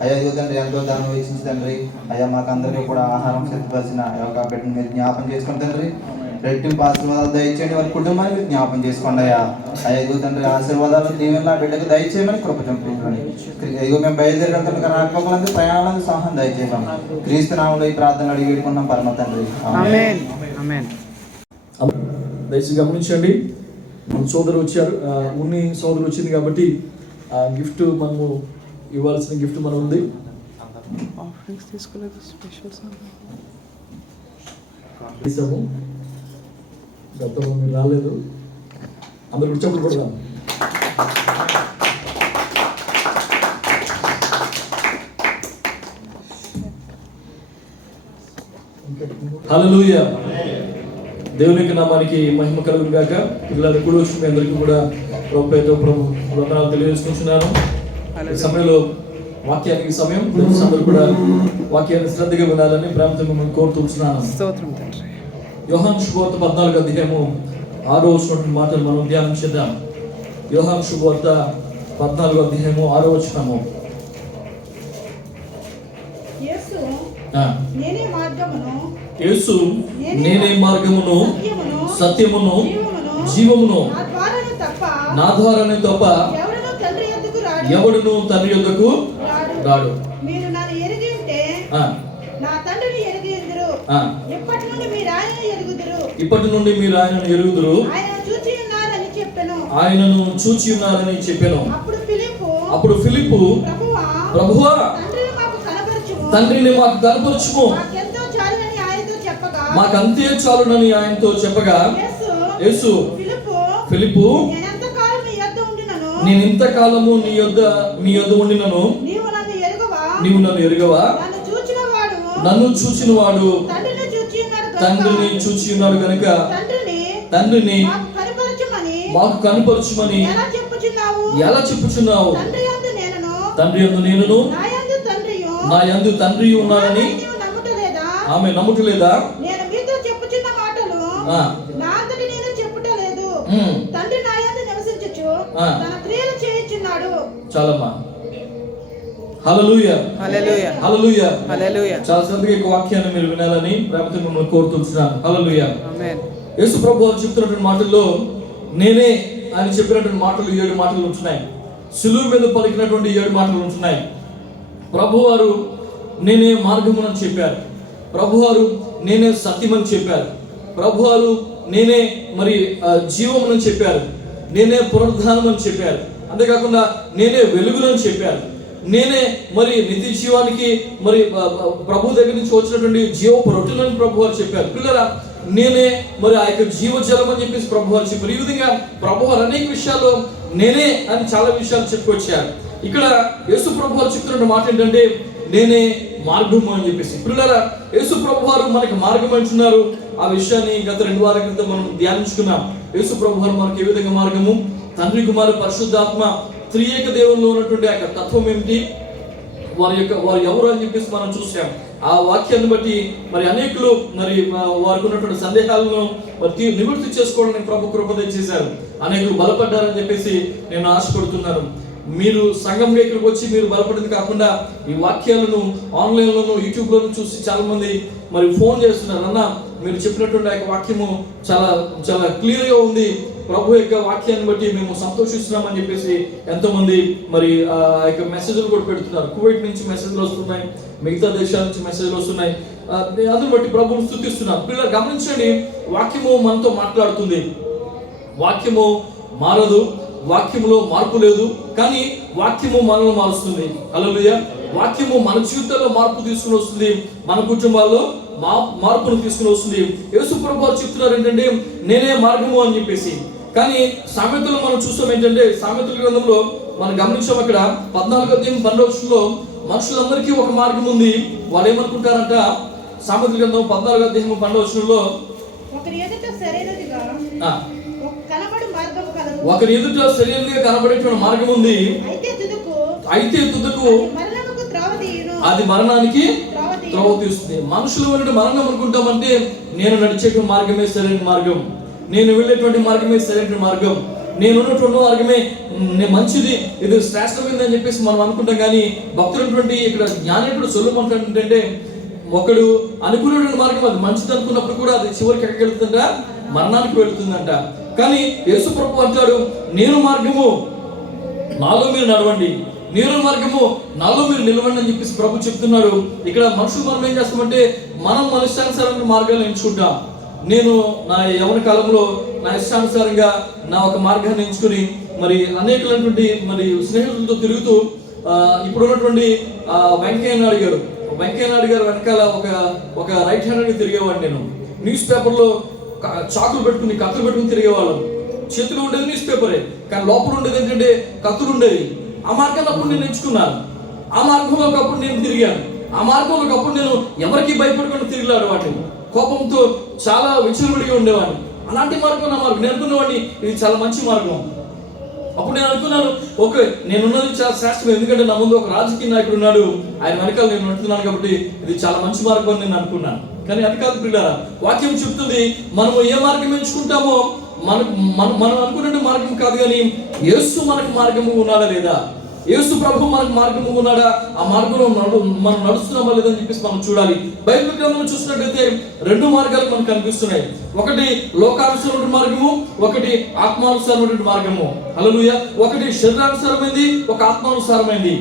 అయ్యా ఇదిగో తండ్రి ఎంతో దానం వేసింది తండ్రి. అయ్యా మాకు అందరికీ కూడా ఆహారం సిద్ధపరిచిన యొక్క బిడ్డను మీరు జ్ఞాపం చేసుకోండి తండ్రి. రెట్టింపు ఆశీర్వాదాలు దయచేయండి, వారి కుటుంబాన్ని మీరు జ్ఞాపం చేసుకోండి అయ్యా. అయ్యా ఇదిగో తండ్రి ఆశీర్వాదాలు దీవెనలా బిడ్డకు దయచేయమని కృప చంపుకుంటున్నాను. ఇదిగో మేము బయలుదేరిన రాకపోకలందు ప్రయాణాలను సహాయం దయచేయమని క్రీస్తు నామములో ఈ ప్రార్థన అడిగి వేడుకున్నాం పరమ తండ్రి. ఆమేన్. ఆమేన్. దయచేసి గమనించండి, మన సోదరు వచ్చారు, ఉన్ని సోదరు వచ్చింది కాబట్టి ఆ గిఫ్ట్ మనము ఇవ్వాల్సిన గిఫ్ట్ మనం ఉంది. తీసాము, గతంలో మీరు రాలేదు. అందరు కూర్చోబడి కొడదాం. హల్లెలూయా. దేవుని యొక్క నామానికి మహిమ కలుగును గాక. పిల్లలు కూడా వచ్చి మీ అందరికీ కూడా ప్రభు వందనాలు తెలియజేసుకుంటున్నాను. ఈ సమయంలో వాక్యానికి సమయం, అందరూ కూడా వాక్యాన్ని శ్రద్ధగా వినాలని ప్రేమతో మిమ్మల్ని కోరుతున్నాను. యోహాను శుభవార్త 14వ అధ్యాయము 6వ వచనం మాటలు మనం ధ్యానం చేద్దాం. యోహాను శుభవార్త 14వ అధ్యాయము 6వ వచనము. యేసు నేనే మార్గమును సత్యమును జీవమును, నా ద్వారానే తప్ప ఎవడును తండ్రి యొద్దకు రాడు. మీరు నన్ను ఎరిగి ఉంటే నా తండ్రిని ఎరిగి ఉందురు. ఇప్పటి నుండి మీరు ఆయనను ఎరుగుదురు. ఆయనను చూచి ఉన్నారని చెప్పెను. అప్పుడు ఫిలిప్పు ప్రభువా తండ్రిని మాకు కనపరచుము, మాకంతే చాలునని ఆయనతో చెప్పగా యేసు ఫిలిప్పు నేను ఇంతకాలము నీ యొద్ద ఉండినను నీవు నన్ను ఎరుగవా? నన్ను చూచిన వాడు తండ్రిని చూచి ఉన్నాడు కనుక తండ్రిని మాకు కనపరచుమని ఎలా చెప్పుచున్నావు? తండ్రి యందు నేనును నా యందు తండ్రి ఉన్నాడని ఆమె నమ్ముటలేదా? చాలమ్మా. హల్లెలూయా, హల్లెలూయా, హల్లెలూయా, హల్లెలూయా. చాలా శ్రద్ధగా ఈ వాక్యాన్ని మీరు వినాలని ప్రేమతో మిమ్మల్ని కోరుతున్నాను. హల్లెలూయా. ఆమేన్. యేసు ప్రభువు చెప్తున్నటువంటి మాటల్లో నేనే అని చెప్పినటువంటి మాటలు 7 మాటలు ఉంటున్నాయి. సిలువ మీద పలికినటువంటి 7 మాటలు ఉంటున్నాయి. ప్రభువారు నేనే మార్గమునని చెప్పారు. ప్రభువారు నేనే సత్యమని చెప్పారు. ప్రభువారు నేనే మరి జీవమునని చెప్పారు. నేనే పునరుద్ధానం అని చెప్పారు. అంతేకాకుండా నేనే వెలుగునని చెప్పారు. నేనే మరి నిత్య జీవానికి మరి ప్రభు దగ్గర నుంచి వచ్చినటువంటి జీవపు రొట్టెలని ప్రభు వారు చెప్పారు. పిల్లరా నేనే మరి ఆ యొక్క జీవజలం అని చెప్పేసి ప్రభు వారు చెప్పారు. ఈ విధంగా ప్రభు వారు అనేక విషయాలు నేనే అని చాలా విషయాలు చెప్పుకొచ్చారు. ఇక్కడ యేసు ప్రభు వారు చెప్తున్న మాట ఏంటంటే నేనే మార్గము అని చెప్పేసి. పిల్లరా యేసు ప్రభు వారు మనకి మార్గం అంటున్నారు. ఆ విషయాన్ని గత 2 వారాల క్రితం మనం ధ్యానించుకున్నాం. యేసు ప్రభు వారు మనకి ఏ విధంగా మార్గము, తండ్రి కుమారు పరిశుద్ధాత్మ త్రియేక దేవునిలో ఉన్నటువంటి ఆ తత్వం ఏమిటి, వారు ఎవరు అని చెప్పేసి మనం చూసాం. ఆ వాక్యాన్ని బట్టి మరి అనేకులు మరి వారికి ఉన్నటువంటి సందేహాలను నివృత్తి చేసుకోవడానికి ప్రభు కృప దయచేశారు. అనేకులు బలపడ్డారని చెప్పేసి నేను ఆశపడుతున్నాను. మీరు సంఘంగా ఇక్కడికి వచ్చి మీరు బలపడింది కాకుండా ఈ వాక్యాలను ఆన్లైన్లోను యూట్యూబ్లోను చూసి చాలా మంది మరి ఫోన్ చేస్తున్నారు. అన్న మీరు చెప్పినటువంటి ఆ యొక్క వాక్యము చాలా చాలా క్లియర్గా ఉంది, ప్రభు యొక్క వాక్యాన్ని బట్టి మేము సంతోషిస్తున్నామని చెప్పేసి ఎంతోమంది మరి ఆ యొక్క మెసేజ్లు కూడా పెడుతున్నారు. కువైట్ నుంచి మెసేజ్లు వస్తున్నాయి, మిగతా దేశాల నుంచి మెసేజ్లు వస్తున్నాయి. అందుని బట్టి ప్రభువును స్తుతిస్తున్నాం. పిల్లలు గమనించండి, వాక్యము మనతో మాట్లాడుతుంది, వాక్యము మారదు, వాక్యములో మార్పు లేదు, కానీ వాక్యము మనల్ని మారుస్తుంది. హల్లెలూయా. వాక్యము మన జీవితంలో మార్పు తీసుకుని వస్తుంది, మన కుటుంబాల్లో మార్పును తీసుకుని వస్తుంది. యేసు ప్రభువు వారు చెప్తున్నారు ఏంటంటే నేనే మార్గము అని చెప్పేసి. కానీ సామెతలు మనం చూస్తాం ఏంటంటే, సామెతల గ్రంథంలో మనం గమనించాం, అక్కడ 14:12 మనుషులందరికీ ఒక మార్గం ఉంది. వాళ్ళు ఏమనుకుంటారంట, సామెతల గ్రంథం 14:12 ఒకరి ఎదుట సరైనదిగా కనబడేటువంటి మార్గం ఉంది, అయితే తుదకు అది మరణానికి త్రోవ తీస్తుంది. మనుషులు అంటే మరణం అనుకుంటామంటే నేను నడిచేటువంటి మార్గమే సరైన మార్గం, నేను వెళ్ళేటువంటి మార్గమే సరైన మార్గం, నేను ఉన్నటువంటి మార్గమే మంచిది, ఇది శ్రేష్టమైంది అని చెప్పేసి మనం అనుకుంటాం. కానీ భక్తులటువంటి ఇక్కడ జ్ఞానేటువంటి సొల్లు ఏంటంటే, ఒకడు అనుకునేటువంటి మార్గం అది మంచిది అనుకున్నప్పుడు కూడా అది చివరికి ఎక్కడికి వెళ్తుందంట, మరణానికి వెళుతుందంట. కానీ యేసు ప్రభువు అంటాడు నేను మార్గము, నాలో మీరు నడవండి, నేను మార్గము, నాలో మీరు నిలవండి అని చెప్పేసి ప్రభు చెప్తున్నాడు. ఇక్కడ మనుషులు మనం ఏం చేస్తామంటే మనం మన ఇష్టానుసారమైన మార్గాలు ఎంచుకుంటాం. నేను నా యవ్వన కాలంలో నా ఇష్టానుసారంగా నా ఒక మార్గాన్ని ఎంచుకుని మరి అనేకమైనటువంటి మరి స్నేహితులతో తిరుగుతూ ఇప్పుడున్నటువంటి వెంకయ్య నాయుడు గారు వెనకాల ఒక రైట్ హ్యాండ్ తిరిగేవాడిని. నేను న్యూస్ పేపర్లో చాకులు పెట్టుకుని కత్తులు పెట్టుకుని తిరిగేవాళ్ళం. చేతిలో ఉండేది న్యూస్ పేపరే, కానీ లోపల ఉండేది ఏంటంటే కత్తులు ఉండేవి. ఆ మార్గాన్ని అప్పుడు నేను ఎంచుకున్నాను, ఆ మార్గంలో ఒకప్పుడు నేను తిరిగాను, ఆ మార్గంలో ఒకప్పుడు నేను ఎవరికి భయపడకుండా తిరిగిలాడు వాటిని, కోపంతో చాలా విచ్చలవిడిగా ఉండేవాడిని. అలాంటి మార్గం నా మార్గం. నేను అనుకునేవాడిని ఇది చాలా మంచి మార్గం. అప్పుడు నేను అనుకున్నాను, ఓకే నేనున్నది చాలా శ్రేష్టం, ఎందుకంటే నా ముందు ఒక రాజకీయ నాయకుడు ఉన్నాడు, ఆయన వెనకాల నేను నడుతున్నాను కాబట్టి ఇది చాలా మంచి మార్గం అని నేను అనుకున్నాను. కానీ అది కాదు పిల్లరా, వాక్యం చెప్తుంది మనము ఏ మార్గం ఎంచుకుంటామో మనం అనుకునే మార్గం కాదు, కానీ యేసు మనకు మార్గము ఉన్నాడా లేదా, యేసు ప్రభు మనకు మార్గము ఉన్నాడా, ఆ మార్గంలో మనం నడుస్తున్నామా లేదని చెప్పేసి మనం చూడాలి. బైబిల్ గ్రంథంలో చూసినట్లయితే 2 మార్గాలు మనకు కనిపిస్తున్నాయి. ఒకటి లోకానుసారమైన మార్గము, ఒకటి ఆత్మానుసారమైన మార్గము. హల్లెలూయా. ఒకటి శరీరానుసారమైంది, ఒక ఆత్మానుసారమైంది.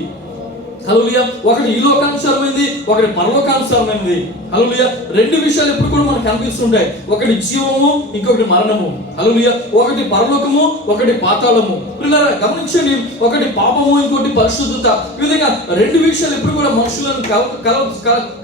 హల్లెలూయా. ఒకటి ఈ లోకానుసారమైంది, ఒకటి పరలోకానుసారమైనది. హల్లెలూయా. 2 విషయాలు ఎప్పుడు కూడా మనకు కనిపిస్తుంటాయి, ఒకటి జీవము, ఇంకొకటి మరణము. హల్లెలూయా. ఒకటి పరలోకము, ఒకటి పాతాళము. పిల్లరా గమనించండి, ఒకటి పాపము, ఇంకోటి పరిశుద్ధత. ఈ విధంగా 2 విషయాలు ఎప్పుడు కూడా మనుషులను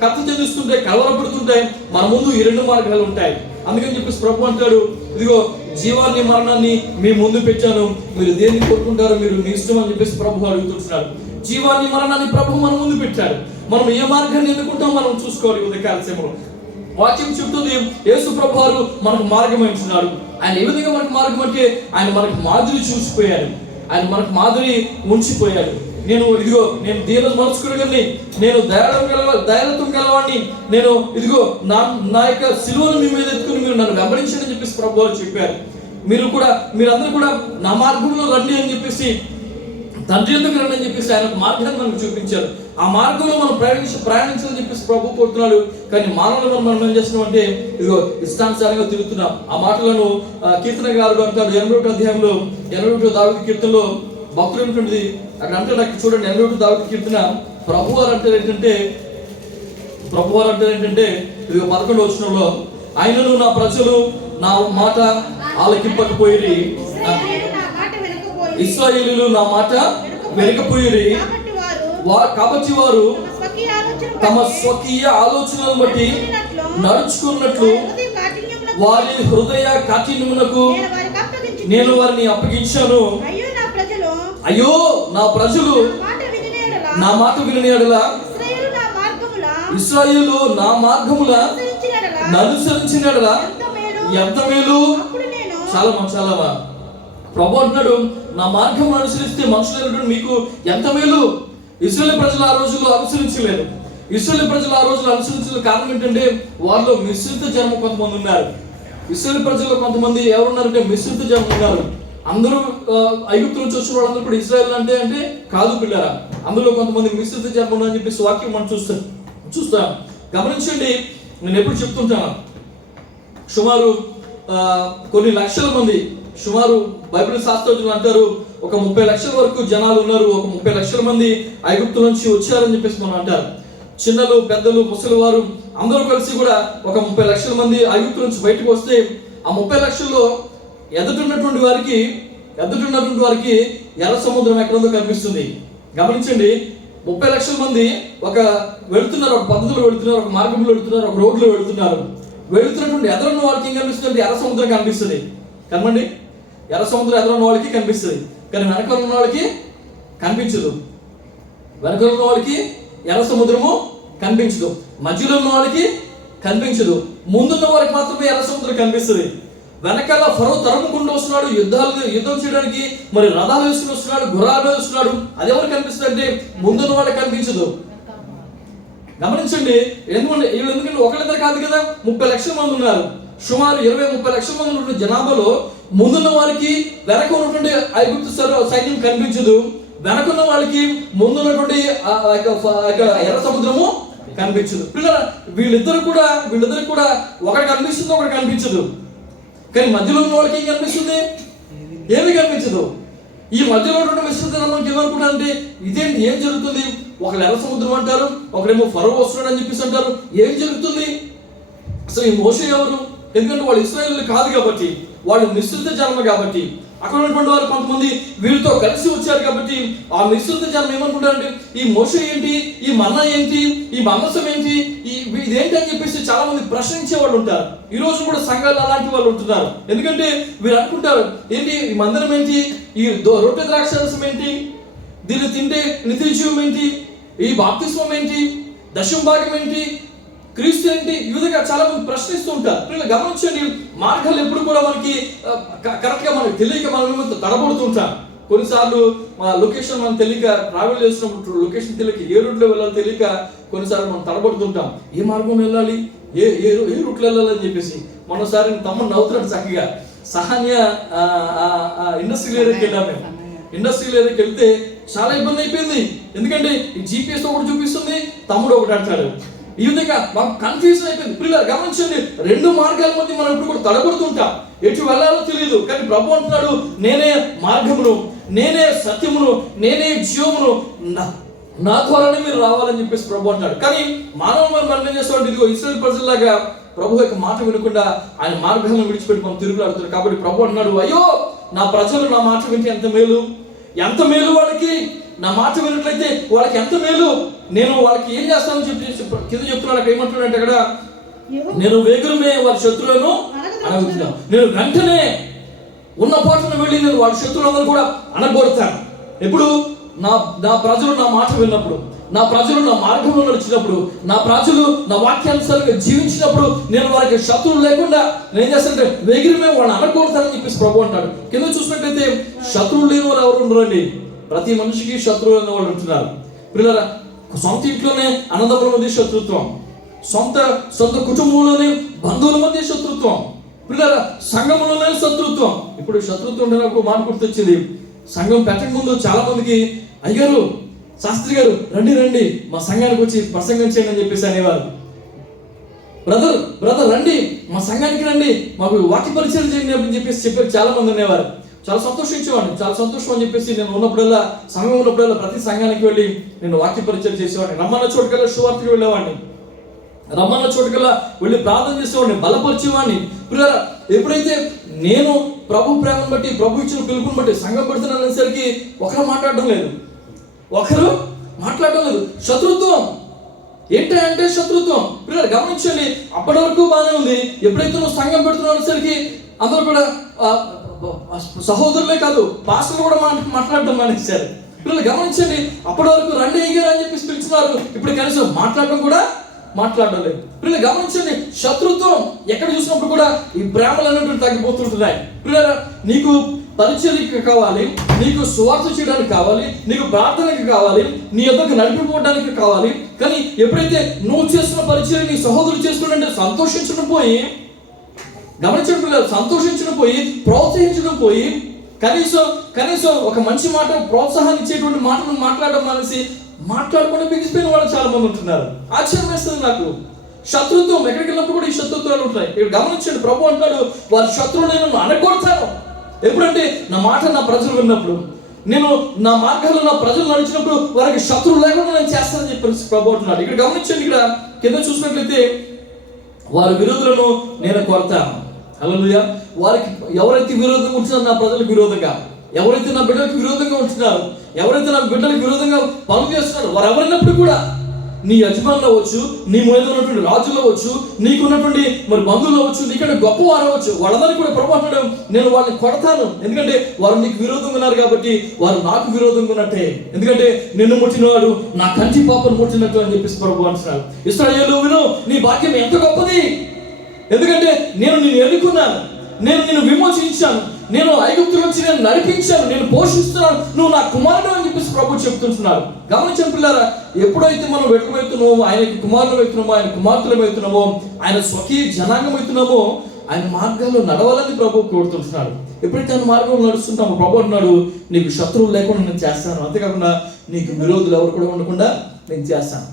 కథ చెందిస్తుంటాయి, కలవరపడుతుంటాయి. మన ముందు ఈ 2 మార్గాలు ఉంటాయి. అందుకని చెప్పేసి ప్రభు అంటాడు, ఇదిగో జీవాన్ని మరణాన్ని మీ ముందు పెట్టాను, మీరు దేన్ని కోరుకుంటారో మీరు మీ ఇష్టం అని చెప్పేసి ప్రభు అడుగుతున్నాడు. జీవాన్ని మరణాన్ని ప్రభు మన ముందు పెట్టాడు. మనం ఏ మార్గాన్ని ఎన్నుకుంటాం మనం చూసుకోవాలి. ఉదయకాల సమయంలో వాక్యం చెప్తుంది యేసు ప్రభు వారు మనకు మార్గం ఎంచున్నాడు. ఆయన ఏ విధంగా మనకు మార్గం అంటే ఆయన మనకు మాదిరి చూసిపోయాడు, ఆయన మనకు మాదిరి ఉంచిపోయాడు. నేను దీన మనస్కుడిని, నేను దయాళత్వం గలవాడిని, నేను ఇదిగో నా యొక్క సిలువను మీ మీద ఎత్తుకుని మీరు నన్ను వెంబడించండి అని చెప్పేసి ప్రభు వారు చెప్పారు. మీరందరూ కూడా నా మార్గంలో రండి అని చెప్పేసి, తండ్రి ఎందుకు రండి అని చెప్పేసి ఆయన మార్గాన్ని మనకు చూపించారు. ఆ మార్గంలో మనం ప్రయాణించాలని చెప్పేసి ప్రభు కోరుతున్నాడు. కానీ మానవులు మనం ఏం చేస్తున్నాం అంటే ఇదిగో ఇష్టానుసారంగా తిరుగుతున్నాం. ఆ మాటలను కీర్తనకారుడు అంటాడు 81వ అధ్యాయంలో 81వ దావీదు కీర్తనలో భక్తుడు ఏంటంటే అక్కడ అంటాడు, అక్కడ చూడండి 81వ దావీదు కీర్తన ప్రభువారు అంటారు ఏంటంటే ఇదిగో 11వ వచనంలో ఆయనను నా ప్రజలు నా మాట ఆలకింపకపోయిరి, ఇశ్రాయేలీయులు నా మాట వెనకపోయిరి, కాబట్టి వారు తమ స్వకీయ ఆలోచనలను బట్టి నడుచుకున్నట్లు వారి హృదయ కాఠిన్యమునకు నేను వారిని అప్పగించాను. అయ్యో నా ప్రజలు నా మాట వినని యెడల, ఇశ్రాయేలు నా మార్గముల అనుసరించిన యెడల ఎంత మేలు. చాలా ప్రభు అంటున్నాడు, నా మార్గం అనుసరిస్తే మనుషులైనటువంటి మీకు ఎంత మేలు. ఇశ్రాయేలు ప్రజలు ఆ రోజుల్లో అనుసరించలేదు. ఇశ్రాయేలు ప్రజలు ఆ రోజుల్లో అనుసరించలేదు. కారణం ఏంటంటే వారిలో మిశ్రిత జన్మ కొంతమంది ఉన్నారు. ఇశ్రాయేలు ప్రజల్లో కొంతమంది ఎవరున్నారంటే మిశ్రిత జన్మ ఉన్నారు. అందరూ ఐగుప్తు నుంచి వచ్చిన వాళ్ళందరూ కూడా ఇశ్రాయేల్ అంటే కాదు పిల్లరా. అందులో కొంతమంది మిశ్రిత జన్మ ఉన్నారని చెప్పేసి వాక్యం మనం చూస్తాం. గమనించండి, నేను ఎప్పుడు చెప్తుంటాను, సుమారు కొన్ని లక్షల మంది, సుమారు బైబిల్ శాస్త్రజ్ఞులు అంటారు ఒక 30 లక్షల వరకు జనాలు ఉన్నారు. ఒక 30 లక్షల మంది ఐగుప్తు నుంచి వచ్చారని చెప్పేసి మనం అంటారు. చిన్నలు, పెద్దలు, ముసలి వారు అందరూ కలిసి కూడా ఒక 30 లక్షల మంది ఐగుప్తు నుంచి బయటకు వస్తే ఆ 30 లక్షల్లో ఎదుటిన్నటువంటి వారికి ఎర్ర సముద్రం ఎక్కడుందో కనిపిస్తుంది. గమనించండి, 30 లక్షల మంది వెళుతున్నారు, ఒక పద్ధతిలో వెళుతున్నారు, ఒక మార్గంలో వెళుతున్నారు, ఒక రోడ్లో వెళుతున్నారు. వెళుతున్నటువంటి ఎదురున్న వాళ్ళకి ఏం కనిపిస్తుంది? ఎర్ర సముద్రం కనిపిస్తుంది. కనమండి, ఎర్ర సముద్రం ఎదురున్న వాళ్ళకి కనిపిస్తుంది, కానీ వెనకాల ఉన్న వాళ్ళకి కనిపించదు. వెనకాల ఉన్న వాళ్ళకి ఎర్ర సముద్రము కనిపించదు, మధ్యలో ఉన్న వాళ్ళకి కనిపించదు, ముందున్న వారికి మాత్రమే ఎర్ర సముద్రం కనిపిస్తుంది. వెనకాల ఫరో తరుముకుంటూ వస్తున్నాడు, యుద్ధం చేయడానికి మరి రథాలు వేసుకుని వస్తున్నాడు, గుర్రాలు వేస్తున్నాడు. అది ఎవరు కనిపిస్తుంది అంటే ముందున్న వాళ్ళకి కనిపించదు. గమనించండి, ఎందుకంటే ఒకళ్ళిద్దరు కాదు కదా, 30 లక్షల మంది ఉన్నారు. సుమారు 20-30 లక్షల మంది ఉన్నటువంటి జనాభాలో ముందున్న వారికి వెనక ఉన్నటువంటి ఐగుప్తు సైన్యం కనిపించదు, వెనకున్న వాళ్ళకి ముందున్నటువంటి ఎర్ర సముద్రము కనిపించదు. వీళ్ళిద్దరికి కూడా ఒకటి కనిపిస్తుంది, ఒకటి కనిపించదు. కానీ మధ్యలో ఉన్న వాళ్ళకి ఏం కనిపిస్తుంది? ఏమి కనిపించదు. ఈ మధ్యలో ఉన్నటువంటి మిశ్రిత మనకి ఏమనుకుంటారంటే ఇదేంటి, ఏం జరుగుతుంది? ఒకళ్ళు ఎర్ర సముద్రం అంటారు, ఒకడేమో ఫరో వస్తున్నాడు అని చెప్పేసి అంటారు. ఏం జరుగుతుంది అసలు? ఈ మోషే ఎవరు? ఎందుకంటే వాళ్ళు ఇశ్రాయేలు కాదు కాబట్టి, వాళ్ళు మిశ్రిత జన్మ కాబట్టి, అక్కడ ఉన్నటువంటి వారు కొంతమంది వీరితో కలిసి వచ్చారు కాబట్టి ఆ మిశ్రిత జన్మ ఏమనుకుంటారంటే ఈ మోషే ఏంటి, ఈ మన్నా ఏంటి, ఈ మందసం ఏంటి, ఇదేంటి అని చెప్పేసి చాలా మంది ప్రశ్నించే వాళ్ళు ఉంటారు. ఈ రోజు కూడా సంఘాలు అలాంటి వాళ్ళు ఉంటున్నారు. ఎందుకంటే వీరు అనుకుంటారు, ఏంటి ఈ మందిరం ఏంటి, ఈ రొట్టె ద్రాక్షారసం ఏంటి, దీన్ని తింటే నిత్య జీవం ఏంటి, ఈ బాప్తిస్మం ఏంటి, దశమ భాగం ఏంటి, క్రీస్తు ఏంటి, ఈ విధంగా చాలా మంది ప్రశ్నిస్తూ ఉంటారు. గమనించండి, మార్గాలు ఎప్పుడు కూడా మనకి కరెక్ట్ గా మనకు తెలియక మనం తడబడుతుంటాం. కొన్నిసార్లు మన లొకేషన్ మనం తెలియక, ట్రావెల్ చేసినప్పుడు లొకేషన్ తెలియక, ఏ రూట్లో వెళ్ళాలో తెలియక కొన్నిసార్లు మనం తడబడుతుంటాం. ఏ మార్గం వెళ్ళాలి, ఏ రూట్లో వెళ్ళాలని చెప్పేసి. మొన్నసారి తమ్ముడు నవ్వుతున్నాడు చక్కగా. సహాన్య ఇండస్ట్రియల్ ఏరియాకి వెళ్ళాము. ఇండస్ట్రియల్ ఏరియాకి వెళ్తే చాలా ఇబ్బంది అయిపోయింది. ఎందుకంటే ఈ GPS ఒకటి చూపిస్తుంది, తమ్ముడు ఒకటి అంటాడు. ఈ విధంగా మాకు కన్ఫ్యూజన్ అయిపోయింది. పిల్లలు గమనించండి, 2 మార్గాల మధ్య మనం ఎప్పుడు కూడా తడబడుతుంటాం, ఎటు వెళ్ళాలో తెలియదు. కానీ ప్రభు అంటున్నాడు, నేనే మార్గమును, నేనే సత్యమును, నేనే జీవమును, నా ద్వారానే మీరు రావాలని చెప్పేసి ప్రభు అంటాడు. కానీ మానవులు మనం ఏం చేస్తామంటే ఇదిగో ఇశ్రాయేలు ప్రజల్లాగా ప్రభు యొక్క మాట వినకుండా ఆయన మార్గాలను విడిచిపెట్టి మనం తిరుగులాడుతున్నారు. కాబట్టి ప్రభు అంటున్నాడు, అయ్యో నా ప్రజలు నా మాట వింటే ఎంత మేలు, ఎంత మేలు వాళ్ళకి, నా మాట వినట్లయితే వాళ్ళకి ఎంత మేలు. నేను వాళ్ళకి ఏం చేస్తానని చెప్పి కింద చెప్తున్నాడు. అక్కడ ఏమంటున్నాడంటే, అక్కడ నేను వేగరమే వారి శత్రువులను అణగుతున్నాను, నేను వెంటనే ఉన్న పాటను వెళ్ళి నేను వాళ్ళ శత్రువులందరూ కూడా అనగొడతాను. ఎప్పుడు? నా ప్రజలు నా మాట విన్నప్పుడు, నా ప్రజలు నా మార్గంలో నడిచినప్పుడు, నా ప్రజలు నా వాక్యానుసారంగా జీవించినప్పుడు నేను వారికి శత్రువులు లేకుండా నేను ఏం చేస్తానంటే వేగిరమే వాళ్ళని అనగొడతానని చెప్పేసి ప్రభు అంటాడు. కింద చూసినట్లయితే శత్రువులు లేని వారు ఎవరు ఉండరండి. ప్రతి మనిషికి శత్రువులు అనే వాళ్ళు ఉంటున్నారు. పిల్లల సొంత ఇంట్లోనే అన్నదమ్ముల మధ్య శత్రుత్వం, సొంత కుటుంబంలోనే బంధువుల మధ్య శత్రుత్వం, పిల్లల సంఘంలోనే శత్రుత్వం. ఇప్పుడు శత్రుత్వం అంటే నాకు మాట గుర్తొచ్చింది. సంఘం పెట్టక ముందు చాలా మందికి అయ్యారు, శాస్త్రి గారు రండి మా సంఘానికి వచ్చి ప్రసంగం చేయండి అని చెప్పేసి అనేవారు. బ్రదర్ రండి మా సంఘానికి రండి, మాకు వాక్య పరిచయం చేయండి అని చెప్పేసి చెప్పారు చాలా మంది అనేవారు. చాలా సంతోషించేవాడిని, చాలా సంతోషం అని చెప్పేసి నేను ఉన్నప్పుడల్లా, సమయం ఉన్నప్పుడల్లా ప్రతి సంఘానికి వెళ్ళి నేను వాక్య పరిచయం చేసేవాడిని. రమ్మన్న చోటుకల్లా సువార్తకి వెళ్ళేవాడిని, రమ్మన్న చోటుకల్లా వెళ్ళి ప్రార్థన చేసేవాడిని, బలపరిచేవాడిని. పిల్లరా, ఎప్పుడైతే నేను ప్రభు ప్రేమను బట్టి, ప్రభు ఇచ్చిన పిలుపుని బట్టి సంఘం పెడుతున్నాను అనేసరికి ఒకరు మాట్లాడడం లేదు. శత్రుత్వం ఏంటంటే శత్రుత్వం. పిల్లలు గమనించండి, అప్పటి వరకు బాగానే ఉంది. ఎప్పుడైతే నువ్వు సంఘం పెడుతున్నావు అనేసరికి అందరూ కూడా సహోదరులే కాదు, పాస్టర్లు కూడా మాట్లాడడం మానేశారు. పిల్లలు గమనించండి, అప్పటి వరకు రండి అయ్యారు అని చెప్పేసి పిలిచినారు, ఇప్పుడు కనీసం మాట్లాడడం కూడా మాట్లాడలేదు. పిల్లలు గమనించండి, శత్రుత్వం ఎక్కడ చూసినప్పుడు కూడా ఈ ప్రేమలు అనేటువంటి తగ్గిపోతుంటున్నాయి. పిల్లలు నీకు పరిచర్యకి కావాలి, నీకు సువార్త చేయడానికి కావాలి, నీకు ప్రార్థనకి కావాలి, నీ యొక్కకు నడిపిపోవడానికి కావాలి. కానీ ఎప్పుడైతే నువ్వు చేస్తున్న పరిచర్య నీ సహోదరులు చేస్తుంటే సంతోషించడం పోయి, గమనించడం లేదు, సంతోషించడం పోయి, ప్రోత్సహించడం పోయి, కనీసం ఒక మంచి మాట, ప్రోత్సాహాన్ని ఇచ్చేటువంటి మాటలు మాట్లాడడం అనేసి మాట్లాడకుండా బిగిసిపోయిన వాళ్ళు చాలా మంది ఉంటున్నారు. ఆశ్చర్యం వేస్తుంది నాకు. శత్రుత్వం ఎక్కడికి వెళ్ళినప్పుడు కూడా ఈ శత్రుత్వాలు ఉంటాయి. ఇక్కడ గమనించండి, ప్రభు అంటాడు, వారి శత్రువులు నేను అనగొడతాను. ఎప్పుడంటే నా మాట నా ప్రజలు విన్నప్పుడు, నేను నా మార్గాల్లో నా ప్రజలు నడిచినప్పుడు వారికి శత్రువు లేకుండా నేను చేస్తానని చెప్పి ప్రభు అంటున్నాడు. ఇక్కడ గమనించండి, ఇక్కడ కింద చూసినట్లయితే వారి విరోధులను నేను కొడతాను. హల్లెలూయా. వారికి ఎవరైతే విరోధంగా ఉంటున్నారో నా ప్రజలకు విరోధంగా, ఎవరైతే నా బిడ్డలకు విరోధంగా ఉంటున్నారు, ఎవరైతే నా బిడ్డలకు విరోధంగా పనులు చేస్తున్నారు, వారు ఎవరైనప్పుడు కూడా, నీ యజమానులు అవ్వచ్చు, నీ మీద ఉన్నటువంటి రాజులు అవ్వచ్చు, నీకున్నటువంటి మరి బంధువులు అవ్వచ్చు, నీకంటే గొప్పవారు అవ్వచ్చు, వాళ్ళందరికీ కూడా ప్రభు అంటాడు, నేను వాళ్ళని కొడతాను. ఎందుకంటే వారు నీకు విరోధంగా ఉన్నారు కాబట్టి వారు నాకు విరోధంగా ఉన్నట్టే. ఎందుకంటే నిన్ను ముట్టినవాడు నా కంటి పాపను ముట్టినట్టు అని చెప్పేసి ప్రభు అంటున్నాడు. ఇశ్రాయేలు విను, నీ భాగ్యం ఎంత గొప్పది. ఎందుకంటే నేను నిన్ను ఎన్నుకున్నాను, నేను నిన్ను విమోచించాను, నేను ఐగుప్తు నుంచి నేను నడిపించాను, నేను పోషిస్తున్నాను, నువ్వు నా కుమారుడు అని చెప్పేసి ప్రభు చెప్తుంటున్నారు. గమనించండి పిల్లారా, ఎప్పుడైతే మనం వెతుకుతున్నామో, ఆయనకి కుమారులు అవుతున్నామో, ఆయన కుమార్తెలు అవుతున్నామో, ఆయన స్వకీయ జనాంగం అవుతున్నామో, ఆయన మార్గాల్లో నడవాలని ప్రభు కోరుతుంటున్నాడు. ఎప్పుడైతే ఆయన మార్గంలో నడుస్తుంటామో ప్రభు అన్నాడు, నీకు శత్రువులు లేకుండా నేను చేస్తాను, అంతేకాకుండా నీకు విరోధులు ఎవరు కూడా ఉండకుండా నేను చేస్తాను,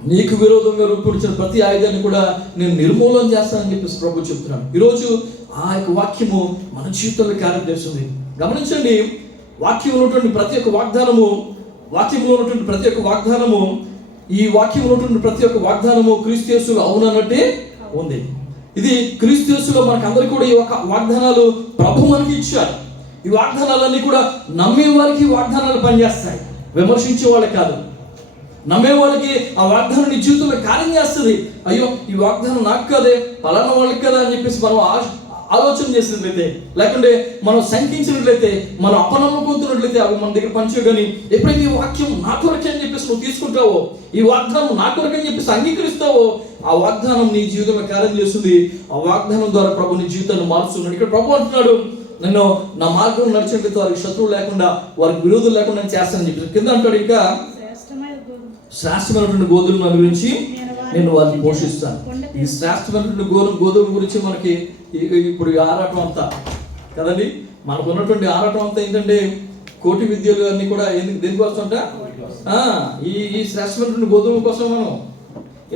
నీకు విరోధంగా రూపొందించిన ప్రతి ఆయుధాన్ని కూడా నేను నిర్మూలన చేస్తానని చెప్పేసి ప్రభు చెప్తున్నాను. ఈరోజు ఆ యొక్క వాక్యము మన జీవితంలో కార్యం చేస్తుంది. గమనించండి, వాక్యంలో ఉన్నటువంటి ప్రతి ఒక్క వాగ్దానము, వాక్యంలో ఉన్నటువంటి ప్రతి ఒక్క వాగ్దానము, ఈ వాక్యంలో ఉన్నటువంటి ప్రతి ఒక్క వాగ్దానము క్రీస్తు యేసులో అవునన్నట్టే ఉంది. ఇది క్రీస్తు యేసులో మనకు అందరికీ కూడా ఈ ఒక వాగ్దానాలు ప్రభు మనకి ఇచ్చారు. ఈ వాగ్దానాలన్నీ కూడా నమ్మే వారికి వాగ్దానాలు పనిచేస్తాయి, విమర్శించే వాళ్ళకి కాదు. నమ్మే వాళ్ళకి ఆ వాగ్దానం నీ జీవితంలో కార్యం చేస్తుంది. అయ్యో ఈ వాగ్దానం నాకు కదే, పలానా వాళ్ళకి కదా అని చెప్పేసి మనం ఆలోచన చేసినట్లయితే, లేకుంటే మనం శంకించినట్లయితే, మనం అపనమ్మకంతున్నట్లయితే అవి మన దగ్గర పనిచేయ. కానీ ఎప్పుడైతే ఈ వాక్యం నా కొరకే అని చెప్పేసి నువ్వు తీసుకుంటావో, ఈ వాగ్దానం నా కొరకే అని చెప్పేసి అంగీకరిస్తావో, ఆ వాగ్దానం నీ జీవితంలో కార్యం చేస్తుంది. ఆ వాగ్దానం ద్వారా ప్రభు నీ జీవితాన్ని మారుస్తున్నాడు. ఇక్కడ ప్రభు అంటున్నాడు, నేను నా మార్గం నడిచినట్లయితే వారికి శత్రువు లేకుండా, వారికి విరోధులు లేకుండా నేను చేస్తానని చెప్పేసి. కింద అంటాడు, ఇంకా శ్రేష్టమైనటువంటి గోధుమల గురించి నేను వారిని పోషిస్తాను. ఈ శ్రేష్టమైనటువంటి గోధుమ గురించి మనకి ఇప్పుడు ఆరాటం అంతా కదండి, మనకు ఉన్నటువంటి ఆరాటం అంతా ఏంటంటే కోటి విద్యలు అన్ని కూడా దేనికోసం అంట, ఈ శ్రేష్టమైనటువంటి గోధుమ కోసం మనం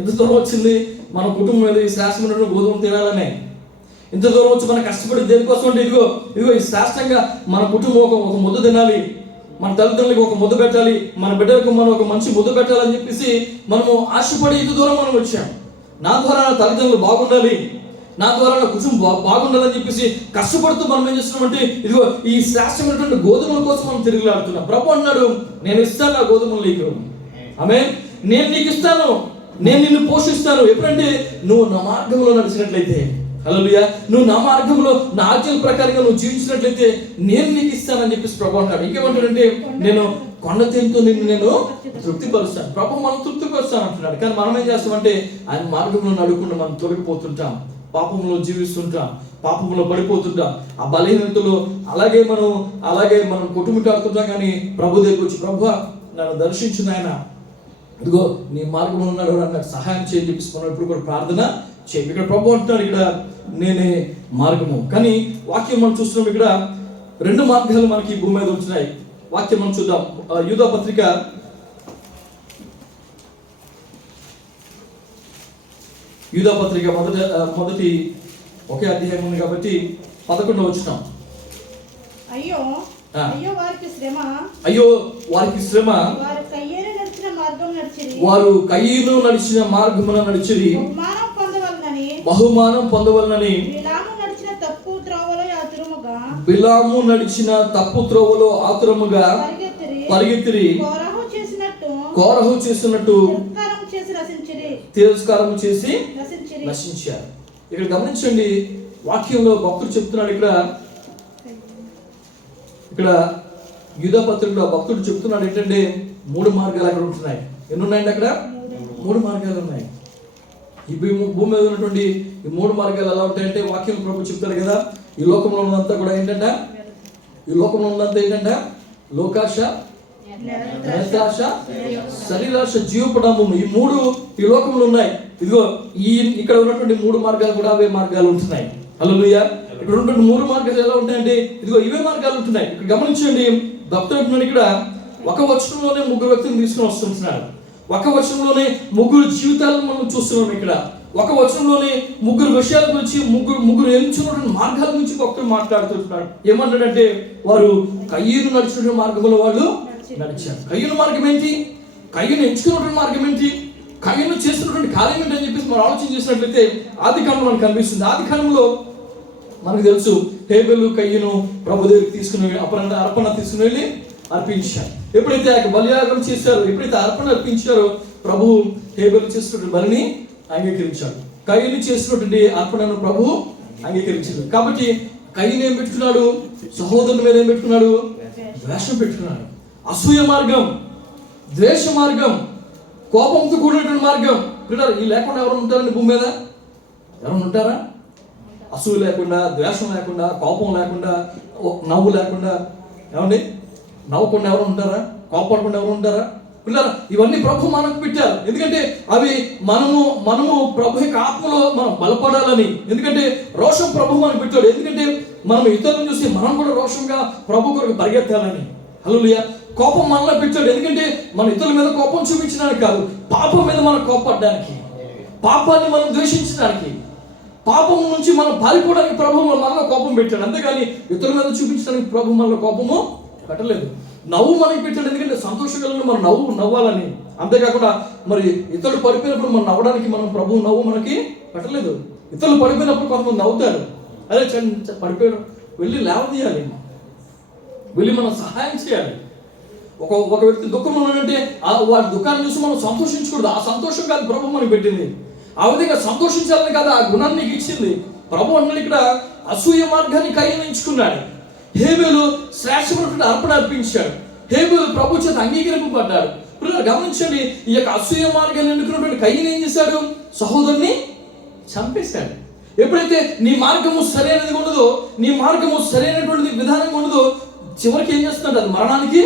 ఎంత దూరం వచ్చింది. మన కుటుంబం మీద ఈ శ్రేష్టమైనటువంటి గోధుమ తినాలనే ఇంత దూరం వచ్చి మనం కష్టపడి దేనికోసం అంటే, ఇదిగో ఈ శ్రేష్టంగా మన కుటుంబం ఒక ముద్ద తినాలి, మన తల్లిదండ్రులకు ఒక ముద్ద పెట్టాలి, మన బిడ్డలకు మనం ఒక మంచి ముద్ద పెట్టాలని చెప్పేసి మనము ఆశపడి ఇంత దూరం మనం వచ్చాం. నా ద్వారా నా తల్లిదండ్రులు బాగుండాలి, నా ద్వారా నా కుటుంబం బాగుండాలని చెప్పేసి కష్టపడుతూ మనం ఏం చేస్తున్నామంటే, ఇదిగో ఈ శ్రేష్టమైనటువంటి గోధుమల కోసం మనం తిరుగులాడుతున్నాం. ప్రభు అన్నాడు, నేను ఇస్తాను ఆ గోధుమలు నీకు, ఆమేన్, నేను నీకు ఇస్తాను, నేను నిన్ను పోషిస్తాను. ఎప్పుడంటే నువ్వు నా మార్గంలో నడిచినట్లయితే, హల్లెలూయా, నువ్వు నా మార్గంలో నా ఆజ్ఞల ప్రకారంగా నువ్వు జీవించినట్లయితే నేను నీకు ఇస్తానని చెప్పేసి ప్రభు అంటాడు. ఇంకేమంటాడంటే, నేను కొండ తేనెతో నిన్ను నేను తృప్తిపరుస్తాను. ప్రభు మనం తృప్తిపరుస్తాను అంటున్నాడు. కానీ మనం ఏం చేస్తామంటే, ఆయన మార్గంలో నడుకుండా మనం తొలగిపోతుంటాం, పాపంలో జీవిస్తుంటాం, పాపంలో పడిపోతుంటాం, ఆ బలహీనతలో అలాగే మనం కొట్టుమిట్టాడుతుంటాం. కానీ ప్రభు దగ్గరికి వచ్చి, ప్రభువా నన్ను దర్శించు నాయన, ఇదిగో నీ మార్గంలో ఉన్నాడు, నాకు సహాయం చేయని చెప్పేసి మనం ఎప్పుడు కూడా ప్రార్థన చేయి. ఇక్కడ ప్రభు అంటున్నాడు, ఇక్కడ నేనే మార్గము. కానీ వాక్యం మనం చూస్తున్నాం, ఇక్కడ రెండు మార్గాలు మనకి భూమి మీద ఉంటున్నాయి. వాక్యం మనం చూద్దాం. యూదా పత్రిక మొదటి ఒకే అధ్యాయం ఉంది కాబట్టి 11వ వచనం. అయ్యో వారికి శ్రమ, వారు కయ్యను నడిచిన మార్గమున నడిచిరి, బహుమానం పొందవలనని బిలాము నడిచిన తప్పు త్రోవలో ఆతురముగా పరిగెత్తిరి, కోరహు చేసినట్టు తిరస్కారం చేసి నశించారు. ఇక్కడ గమనించండి, వాక్యంలో భక్తుడు చెప్తున్నాడు, ఇక్కడ యూదా పత్రికలో భక్తుడు చెప్తున్నాడు ఏంటంటే, 3 మార్గాలు అక్కడ ఉంటున్నాయి. ఎన్ని ఉన్నాయండి అక్కడ? 3 మార్గాలు ఉన్నాయి. ఈ భూమి మీద ఉన్నటువంటి ఈ 3 మార్గాలు ఎలా ఉంటాయంటే, వాక్యం ప్రభు చెప్తాడు కదా, ఈ లోకంలో ఉన్నదంతా కూడా ఏంటంటే ఈ లోకంలో ఉన్నంత ఏంటంటే లోకాశ, నేత్రాశ, శరీరాశ, జీవపడము, ఈ మూడు ఈ లోకంలో ఉన్నాయి. ఇదిగో ఇక్కడ ఉన్నటువంటి 3 మార్గాలు కూడా అవే మార్గాలు ఉంటున్నాయి. హల్లెలూయా. ఇక్కడ ఉన్నటువంటి 3 మార్గాలు ఎలా ఉంటాయంటే ఇదిగో ఇవే మార్గాలు ఉంటున్నాయి. ఇక్కడ గమనించండి, భక్తుడు అంటున్నాడు ఇక్కడ ఒక వచనంలోనే 3 వ్యక్తులను తీసుకుని వస్తుంటున్నాడు. ఒక వచనంలోనే 3 జీవితాలను మనం చూస్తున్నాం. ఇక్కడ ఒక వచనంలోనే 3 విషయాల గురించి, ముగ్గురు ఎంచుకున్నటువంటి మార్గాల గురించి భక్తుడు మాట్లాడుతుంటున్నాడు. ఏమంటాడంటే వారు కయ్యూను నడిచిన మార్గంలో వాళ్ళు నడిచారు. కయ్యూను మార్గం ఏంటి? కయ్యూను ఎంచుకున్నటువంటి మార్గం ఏంటి? కయ్యూను చేస్తున్నటువంటి కార్యం ఏంటి అని చెప్పేసి మనం ఆలోచన చేసినట్లయితే ఆదికాండం మనకు కనిపిస్తుంది. ఆదికాండంలో మనకు తెలుసు, హేబెలు కయ్యూను ప్రభు దగ్గరికి తీసుకుని అర్పణ తీసుకుని వెళ్ళి అర్పించారు. ఎప్పుడైతే ఆ బలియాగం చేశారో, ఎప్పుడైతే అర్పణ అర్పించారో ప్రభు హేబెలు చేసినటువంటి బలిని అంగీకరించాడు. కయ్యూను చేసినటువంటి అర్పణను ప్రభు అంగీకరించాడు. కాబట్టి కయ్యూను ఏం పెట్టుకున్నాడు? సహోదరుని మీద ఏం పెట్టుకున్నాడు? ద్వేషం పెట్టుకున్నాడు. అసూయ మార్గం, ద్వేష మార్గం, కోపంతో కూడినటువంటి మార్గం. ఈ లేకుండా ఎవరు ఉంటారండి భూమి మీద? ఎవరు ఉంటారా? అసూయ లేకుండా, ద్వేషం లేకుండా, కోపం లేకుండా, నవ్వు లేకుండా, ఏమండి నవ్వకుండా ఎవరు ఉంటారా? కోపడకుండా ఎవరు ఉంటారా? పిల్లలు ఇవన్నీ ప్రభు మనకు పెట్టారు. ఎందుకంటే అవి మనము ప్రభు యొక్క ఆత్మలో మనం బలపడాలని. ఎందుకంటే రోషం ప్రభు మనకు పెట్టాడు. ఎందుకంటే మనం ఇతరులను చూసి మనం కూడా రోషంగా ప్రభు కొరకు పరిగెత్తాలని. హల్లెలూయా. కోపం మనలో పెట్టాడు. ఎందుకంటే మన ఇతరుల మీద కోపం చూపించడానికి కాదు, పాపం మీద మనం కోపపడడానికి, పాపాన్ని మనం ద్వేషించడానికి, పాపం నుంచి మనం పారిపోవడానికి ప్రభు మనలో కోపం పెట్టాడు. అంతేగాని ఇతరుల మీద చూపించడానికి ప్రభు మనలో కోపము పెట్టలేదు. నవ్వు మనకి పెట్టాడు. ఎందుకంటే సంతోషకరంగా మనం నవ్వాలని. అంతేకాకుండా మరి ఇతరులు పడిపోయినప్పుడు మనం నవ్వడానికి మనం ప్రభు నవ్వు మనకి పెట్టలేదు. ఇతరులు పడిపోయినప్పుడు కొంతమంది నవ్వుతారు. అదే పడిపోయాడు, వెళ్ళి లేవదీయాలి, వెళ్ళి మనం సహాయం చేయాలి. ఒక వ్యక్తి దుఃఖంలో ఉన్నంటే వాడి దుఃఖాన్ని చూసి మనం సంతోషించకూడదు. ఆ సంతోషం కాదు ప్రభు మనకి పెట్టింది. ఆ విధంగా సంతోషించాలని కాదు, ఆ గుణాన్ని నీకు ఇచ్చింది. ప్రభు అన్నాడు ఇక్కడ అసూయ మార్గాన్ని కయ్యూను ఎంచుకున్నాడు. హేబెలు శ్రేష్టమైనటువంటి అర్పణ అర్పించాడు. హేబెలు ప్రభు చేత అంగీకరింపబడ్డాడు. పిల్లలు గమనించండి, ఈ యొక్క అసూయ మార్గాన్ని ఎన్నుకున్నటువంటి కయ్యూను ఏం చేశాడు? సహోదరుని చంపేశాడు. ఎప్పుడైతే నీ మార్గము సరైనది ఉండదో, నీ మార్గము సరైనటువంటి విధానంగా ఉండదో, చివరికి ఏం చేస్తున్నాడు? అది మరణానికి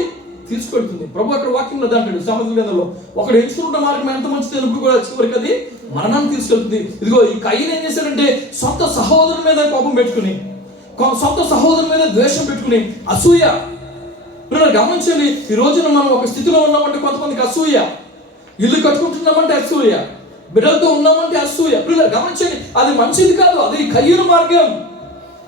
తీసుకెళ్తుంది. ప్రభు అక్కడ వాక్యంలో దాంట్లో సామెతల గ్రంథంలో ఒకడు ఎంచుకున్న మార్గం ఎంత మంచిది అన్నప్పుడు కూడా చివరికి అది మరణాన్ని తీసుకెళ్తుంది. ఇదిగో ఈ కయ్యూను ఏం చేశాడంటే సొంత సహోదరుని మీద కోపం పెట్టుకుని, సొంత సహోదరుని మీద ద్వేషం పెట్టుకుని, అసూయ. పిల్లలు గమనించండి, ఈ రోజున మనం ఒక స్థితిలో ఉన్నామంటే కొంతమందికి అసూయ, ఇల్లు కట్టుకుంటున్నామంటే అసూయ, బిడ్డలతో ఉన్నామంటే అసూయ. పిల్లలు గమనించండి, అది మంచిది కాదు. అది కయ్యూను మార్గం,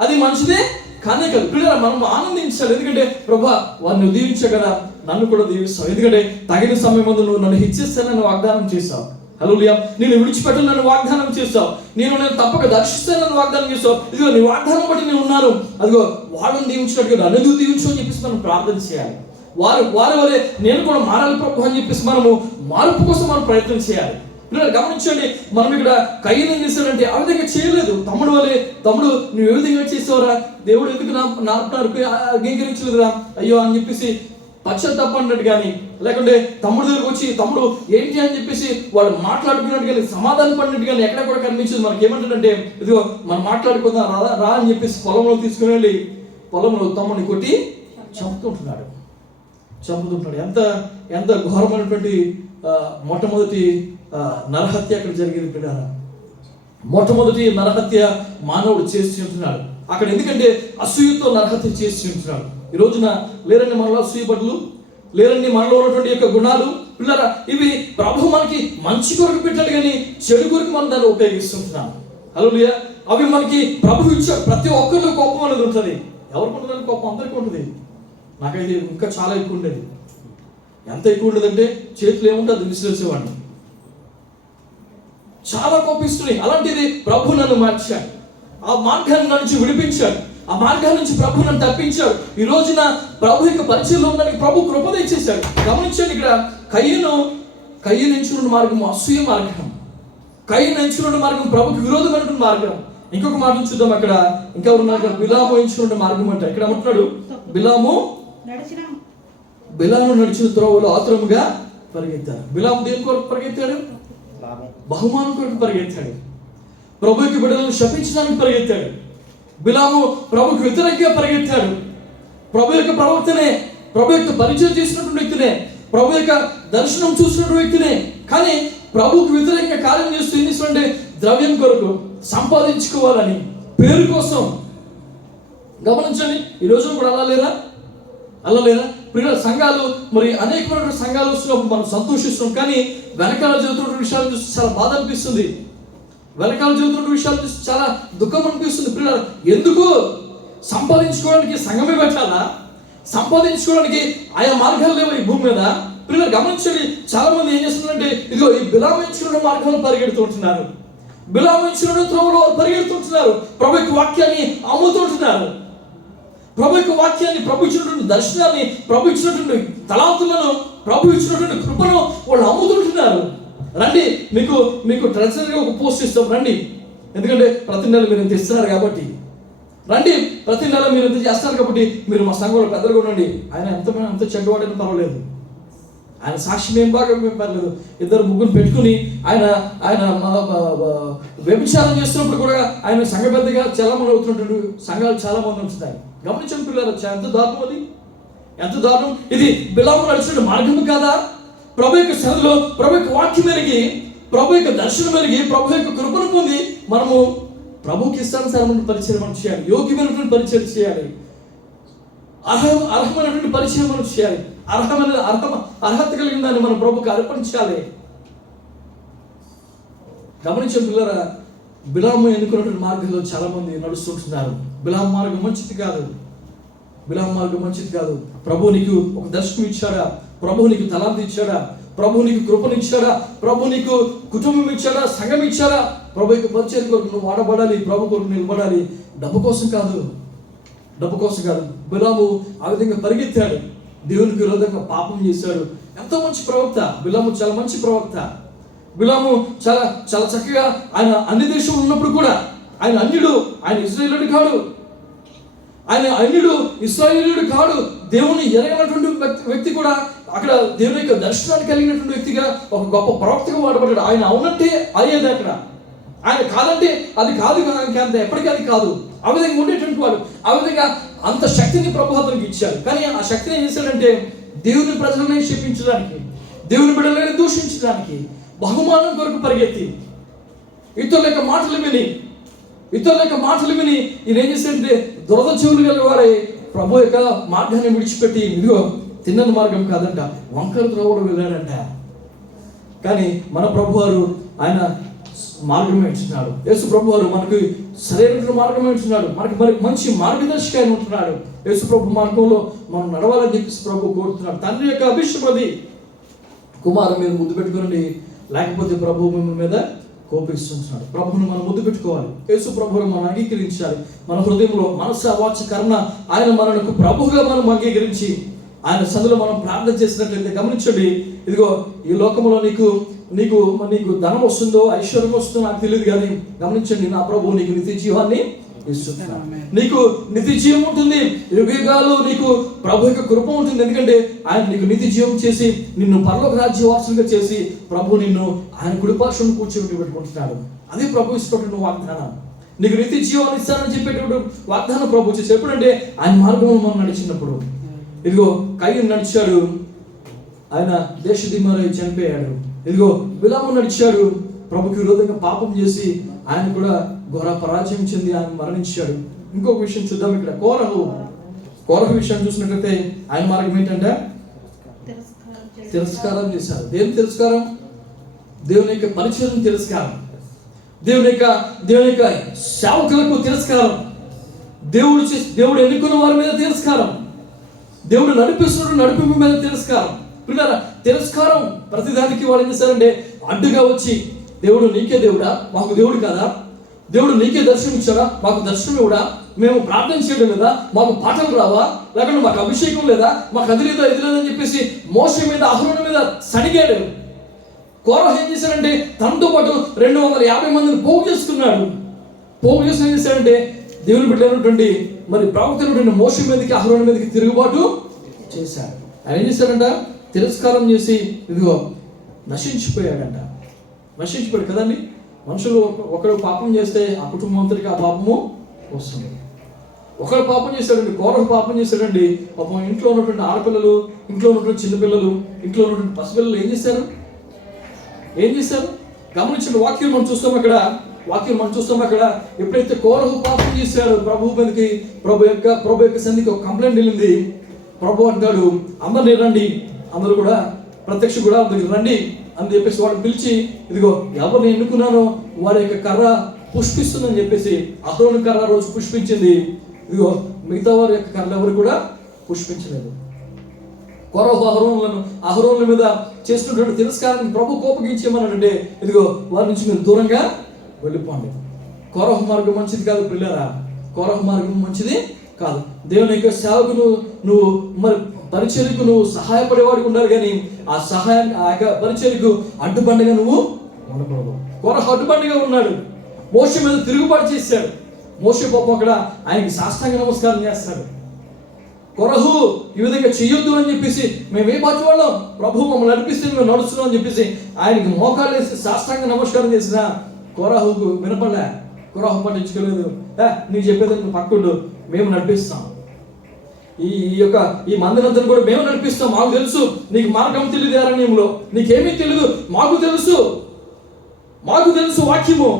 అది మంచిదే కానే కాదు. పిల్లలు మనం ఆనందించాలి. ఎందుకంటే ప్రభా వారిని దీవించగల నన్ను కూడా దీవిస్తావు. ఎందుకంటే తగిన సమయం ముందు నువ్వు నన్ను హెచ్చిస్తానని వాగ్దానం చేస్తావు. హల్లెలూయా. నేను విడిచిపెట్టాలని వాగ్దానం చేస్తావు. నేను తప్పక దర్శిస్తానని వాగ్దానం చేస్తావు. ఇదిగో నీ వాగ్దానం బట్టి నేను ఉన్నాను. అదిగో వాళ్ళని దీవించినట్టుగా నన్ను దీవించు అని చెప్పేసి మనం ప్రార్థన చేయాలి. వారి వలె నేను కూడా మారాలి ప్రభు అని చెప్పేసి మనము మార్పు కోసం మనం ప్రయత్నం చేయాలి. పిల్లలు గమనించండి, మనం ఇక్కడ కయ్యూను ఏం చేశాడంటే ఆ విధంగా చేయలేదు. తమ్ముడు వలె, తమ్ముడు నువ్వు ఏ విధంగా చేసావురా, దేవుడు ఎందుకు నా అంగీకరించలేదురా అయ్యో అని చెప్పేసి పశ్చాత్తాపడినట్టు కానీ, లేకుంటే తమ్ముడు దగ్గరకు వచ్చి తమ్ముడు ఏంటి అని చెప్పేసి వాళ్ళు మాట్లాడుకున్నట్టు కానీ, సమాధానం పడినట్టు కానీ ఎక్కడ కూడా కనిపించదు. మనకి ఏమంటాడంటే ఇదిగో మనం మాట్లాడుకుందాం రా అని చెప్పేసి పొలంలో తీసుకుని వెళ్ళి పొలంలో తమ్ముడిని కొట్టి చంపుతుంటున్నాడు. ఎంత ఘోరమైనటువంటి మొట్టమొదటి నరహత్య అక్కడ జరిగింది పిల్లరా. మొట్టమొదటి నరహత్య మానవుడు చేసి ఉంటున్నాడు అక్కడ. ఎందుకంటే అసూయతో నరహత్య చేసి ఉంటున్నాడు. ఈ రోజున లేరండి మనలో అసూయపడులు, లేరండి మనలో ఉన్నటువంటి యొక్క గుణాలు. పిల్లరా, ఇవి ప్రభు మనకి మంచి కొరకు పెట్టాడు కానీ చెడు కొరకు మనం దాన్ని ఉపయోగిస్తుంటున్నాం. హల్లెలూయా. అవి మనకి ప్రభు ఇచ్చాడు. ప్రతి ఒక్కరిలో కోపం అనేది ఉంటుంది. ఎవరికి ఉంటుందని కోపం అందరికీ ఉంటుంది. నాకైతే ఇంకా చాలా ఎక్కువ ఉండేది. ఎంత ఎక్కువ ఉండదంటే చేతులు ఏముంటుంది విసిరేసేవాడిని. చాలా కోపిస్తున్నాయి. అలాంటిది ప్రభు నన్ను మార్చాడు. ఆ మార్గాన్ని నుంచి విడిపించాడు. ఆ మార్గాన్ని నుంచి ప్రభు నన్ను తప్పించాడు. ఈ రోజున ప్రభు యొక్క పరిచయంలో ఉండడానికి ప్రభు కృప తెచ్చేశాడు. గమనించండి, ఇక్కడ కయ్యూను ఎంచుకున్న మార్గం అసూయ మార్గం. కయ్యూను ఎంచుకున్న మార్గం ప్రభుకి విరోధమైనటువంటి మార్గం. ఇంకొక మాట చూద్దాం. అక్కడ ఇంకా ఉన్నారు బిలాము ఎంచుకున్న మార్గం అంటే ఇక్కడ అంటున్నాడు, బిలాము నడిచిన త్రోవలో ఆతురముగా పరిగెత్తాడు. బిలాము దేని కొరకు పరిగెత్తాడు? బహుమానం కొరకు పరిగెత్తాడు. ప్రభుకి బిడ్డలను శపించడానికి పరిగెత్తాడు. బిలాము ప్రభుకి వ్యతిరేకంగా పరిగెత్తాడు. ప్రభు యొక్క ప్రవర్తనే, ప్రభు యొక్క పరిచయం చేసినటువంటి వ్యక్తినే, ప్రభు యొక్క దర్శనం చూసినటువంటి వ్యక్తినే. కానీ ప్రభుకు వ్యతిరేకంగా కార్యం చేస్తూ ఏం చేస్తుంటే ద్రవ్యం కొరకు, సంపాదించుకోవాలని, పేరు కోసం. గమనించండి, ఈ రోజు కూడా అలా లేరా? ప్రియ సంఘాలు, మరి అనేకమైన సంఘాలు వస్తున్నప్పుడు మనం సంతోషిస్తున్నాం, కానీ వెనకాల జరుగుతున్న విషయాలు చూసి చాలా బాధ అనిపిస్తుంది. వెనకాల జరుగుతున్న విషయాలు చూసి చాలా దుఃఖం అనిపిస్తుంది. ప్రియ ఎందుకు? సంపాదించుకోవడానికి సంఘమే పెట్టాలా? సంపాదించుకోవడానికి ఆయా మార్గాలు లేవు ఈ భూమి మీద. పిల్లలు గమనించండి, చాలా మంది ఏం చేస్తున్నారంటే ఇదిగో ఈ బిలామించిన మార్గంలో పరిగెడుతుంటున్నారు, బిలామించిన త్రోవలో పరిగెడుతుంటున్నారు, ప్రభు యొక్క వాక్యాన్ని అమ్ముతుంటున్నారు, ప్రభు యొక్క వాక్యాన్ని, ప్రభు ఇచ్చినటువంటి దర్శనాన్ని, ప్రభు ఇచ్చినటువంటి తలాంతులను, ప్రభు ఇచ్చినటువంటి కృపను వాళ్ళు అమ్ముతుంటున్నారు. రండి, మీకు ట్రెజరీగా ఒక పోస్ట్ ఇస్తాం, రండి. ఎందుకంటే ప్రతి నెల మీరు ఇంత ఇస్తున్నారు కాబట్టి, రండి, ప్రతి నెల మీరు ఇంత చేస్తారు కాబట్టి మీరు మా సంఘంలో పెద్దలుగా ఉండండి. ఆయన ఎంత చెడ్డవాడని పర్వాలేదు, ఆయన సాక్షి ఏం బాగా పర్లేదు. 2-3 పెట్టుకుని ఆయన వ్యభిచారం చేస్తున్నప్పుడు కూడా ఆయన సంఘ పెద్దగా చాలా మంది అవుతున్నటువంటి సంఘాలు చాలా మంది ఉంటున్నాయి. గమనించండి పిల్లలు, ఎంత దారుణం అది, ఎంత దారుణం. ఇది బిలాము నడిచిన మార్గం కాదా? ప్రభు యొక్క సన్నిధిలో ప్రభు యొక్క వాక్యం మెరిగి, ప్రభు యొక్క దర్శనం మెరిగి, ప్రభు యొక్క కృపను పొంది మనము ప్రభుకి ఇష్టానుసారమైన పరిచయం మనం చేయాలి, యోగ్యమైనటువంటి పరిచయం చేయాలి, అర్హమైనటువంటి పరిచయం మనం చేయాలి, అర్హత కలిగిన దాన్ని మనం ప్రభుకి అర్పించాలి. గమనించే పిల్లరా, బిలాము ఎన్నుకున్నటువంటి మార్గంలో చాలా మంది నడుస్తుంటున్నారు. బిలాము మార్గం మంచిది కాదు, బిలాము మార్గం మంచిది కాదు. ప్రభు నీకు ఒక దర్శనం ఇచ్చాడా? ప్రభు నీకు తలాంతి ఇచ్చాడా? ప్రభు నీకు కృపనిచ్చాడా? ప్రభు నీకు కుటుంబం ఇచ్చాడా? సంఘం ఇచ్చాడా? ప్రభు యొక్క పరిచయం కొరకు నువ్వు వాడబడాలి, ప్రభు కొరకు నిలబడాలి. డబ్బు కోసం కాదు. బిలాము ఆ విధంగా పరిగెత్తాడు, దేవునికి విరోధంగా పాపం చేశాడు. ఎంతో మంచి ప్రవక్త బిలాము, చాలా మంచి ప్రవక్త బిలాము. చాలా చాలా చక్కగా ఆయన అన్ని దేశంలో ఉన్నప్పుడు కూడా ఆయన అన్యుడు, ఆయన ఇశ్రాయేలుడు కాడు, దేవుని ఎరగనటువంటి వ్యక్తి కూడా అక్కడ దేవుని యొక్క దర్శనాన్ని కలిగినటువంటి వ్యక్తిగా ఒక గొప్ప ప్రవక్తగా వాడబడ్డాడు. ఆయన అవునంటే అయ్యేది అక్కడ, ఆయన కాదంటే అది కాదు, అంత ఎప్పటికీ అది కాదు. ఆ విధంగా ఉండేటువంటి వాడు, ఆ విధంగా అంత శక్తిని ప్రభు అతనికి ఇచ్చాడు. కానీ ఆ శక్తిని ఏం చేశాడంటే దేవుని ప్రజలనే శపించడానికి, దేవుని బిడ్డలని దూషించడానికి, బహుమానం కొరకు పరిగెత్తి ఇతరుల యొక్క మాటలు విని ఈయన ఏం చేశాడంటే దురద చెవులు గలవాడే ప్రభు యొక్క మార్గాన్ని విడిచిపెట్టి, ఇదిగో తిన్నని మార్గం కాదంట, వంకర త్రోవడం వెళ్ళాడంట. కానీ మన ప్రభు వారు ఆయన మార్గం ఇచ్చినాడు. యేసు ప్రభు వారు మనకి సరైన మార్గం ఇచ్చినాడు, మనకి మంచి మార్గదర్శక ఆయన ఉంటున్నాడు. యేసు ప్రభు మార్గంలో మనం నడవాలని చెప్పేసి ప్రభు కోరుతున్నాడు. తండ్రి యొక్క అభిష్టమది కుమారు మీరు ముద్దు పెట్టుకోండి, లేకపోతే ప్రభు మిమ్మల్ని మీద కోపిస్తున్నాడు. ప్రభువును మనం ముద్దు పెట్టుకోవాలి, యేసు ప్రభువును మనం అంగీకరించాలి. మన హృదయంలో మనస వాచ కర్మ ఆయన మనకు ప్రభువుగా మనం అంగీకరించి ఆయన సన్నిధిలో మనం ప్రార్థన చేసినట్లయితే, గమనించండి, ఇదిగో ఈ లోకంలో నీకు ధనం వస్తుందో ఐశ్వర్యం వస్తుందో నాకు తెలియదు, కానీ గమనించండి, నా ప్రభువు నీకు నిత్య జీవాన్ని ఇస్తున్నాడు. నీకు నిత్య జీవం ఉంటుంది, యుగాలు నీకు ప్రభు యొక్క కృప ఉంటుంది. ఎందుకంటే ఆయన నీకు నిత్య జీవం చేసి నిన్ను పరలోక రాజ్యవాసులుగా చేసి ప్రభు నిన్ను ఆయన కుడిపార్శ్వం కూర్చోబెట్టి పెట్టుకుంటున్నాడు. అదే ప్రభు ఇస్తున్నటువంటి వాగ్దానం. నీకు నిత్య జీవాన్ని ఇస్తానని చెప్పేటప్పుడు వాగ్దానం ప్రభు చేసి ఎప్పుడంటే ఆయన మార్గంలో మనం నడిచినప్పుడు. ఇదిగో కయ్యూను నడిచాడు, ఆయన దేశదిమ్మరై చనిపోయాడు. ఇదిగో బిలాము నడిచాడు, ప్రభుకి విరోధంగా పాపం చేసి ఆయన కూడా ఘోర పరాజయం చెంది ఆయన మరణించాడు. ఇంకొక విషయం చూద్దాం. ఇక్కడ కోరహు విషయం చూసినట్లయితే ఆయన మార్గం ఏంటంటే తిరస్కారం చేశారు. దేని తిరస్కారం? దేవుని యొక్క పరిచయం తిరస్కారం, దేవుని యొక్క సేవకులకు తిరస్కారం, దేవుడు ఎన్నుకున్న వారి మీద తిరస్కారం, దేవుడు నడిపిస్తున్న నడిపింపు మీద తిరస్కారం. తిరస్కారం ప్రతిదానికి వాళ్ళు ఏం చేశారంటే అడ్డుగా వచ్చి, దేవుడు నీకే దేవుడా, మాకు దేవుడు కాదా? దేవుడు నీకే దర్శనం ఇచ్చాడా, మాకు దర్శనం ఇవ్వడా? మేము ప్రార్థన చేయడం లేదా? మాకు పాటలు రావా? లేకుంటే మాకు అభిషేకం లేదా? మాకు అది లేదా ఇది లేదని చెప్పేసి మోషే మీద అహరోను మీద సడిగాడు. కోరహు ఏం చేశాడంటే తనతో పాటు 250 మందిని పోగు చేసుకున్నాడు. పోగు చేసి ఏం చేశాడంటే దేవుని బిడ్డలైనటువంటి మరి ప్రవక్తైనటువంటి మోషే మీదకి అహరోను మీదకి తిరుగుబాటు చేశాడు. ఆయన ఏం చేశాడంట? తిరస్కారం చేసి ఇదిగో నశించిపోయాడు కదండి. మనుషులు ఒకరు పాపం చేస్తే ఆ కుటుంబం అంతటికి ఆ పాపము వస్తుంది. ఒకరు పాపం చేశాడండి, కోరహు పాపం చేశాడండి. పాపం ఇంట్లో ఉన్నటువంటి ఆడపిల్లలు, ఇంట్లో ఉన్నటువంటి చిన్నపిల్లలు, ఇంట్లో ఉన్నటువంటి పసిపిల్లలు ఏం చేశారు? గమనించండి. వాక్యం మనం చూస్తాం అక్కడ ఎప్పుడైతే కోరహు పాపం చేశాడు, ప్రభు యొక్క సన్నిధికి ఒక కంప్లైంట్ వెళ్ళింది. ప్రభు అంటాడు, అందరినీ రండి, అందరూ కూడా ప్రత్యక్ష కూడా దగ్గర రండి అని చెప్పేసి వాడిని పిలిచి, ఇదిగో ఎవరిని ఎన్నుకున్నానో వారి యొక్క కర్ర పుష్పిస్తుందని చెప్పేసి అహరోను కర్ర రోజు పుష్పించింది. ఇదిగో మిగతా వారి యొక్క కర్రలు ఎవరు కూడా పుష్పించలేదు. కోరహు అహరోనుల మీద చేస్తున్నటువంటి తిరస్కారాన్ని ప్రభు కోపగించేమన్నాడంటే, ఇదిగో వారి నుంచి మీరు దూరంగా వెళ్ళిపోండి. కోరహు మార్గం మంచిది కాదు పిల్లరా, కోరహు మార్గం మంచిది కాదు. దేవుని యొక్క సేవకు నువ్వు మరి పరిచర్యకు నువ్వు సహాయపడేవాడికి ఉండాలి, కానీ ఆ యొక్క పరిచర్యకు అడ్డుబండగా నువ్వు ఉండకూడదు. కోరహు అడ్డుబండగా ఉన్నాడు, మోషే మీద తిరుగుబాటు చేశాడు. మోషే పాపం అక్కడ ఆయనకి సాష్టాంగ నమస్కారం చేస్తాడు. కోరహు ఈ విధంగా చెయ్యొద్దు అని చెప్పేసి, మేము ఏ పాటి వాళ్ళం, ప్రభు మమ్మల్ని నడిపిస్తే మేము నడుస్తున్నాం అని చెప్పేసి ఆయనకి మోకాళ్ళు వేసి సాష్టాంగ నమస్కారం చేసిన కోరహుకు వినపడలే. కోరహు పట్టించుకోలేదు. నీకు చెప్పేదానికి పక్కుండు, మేము నడిపిస్తాం, ఈ మందిరంతా కూడా మేము నడిపిస్తాం, మాకు తెలుసు. నీకు మార్గం తెలియదు అరణ్యంలో, నీకేమీ తెలియదు, మాకు తెలుసు వాక్యము,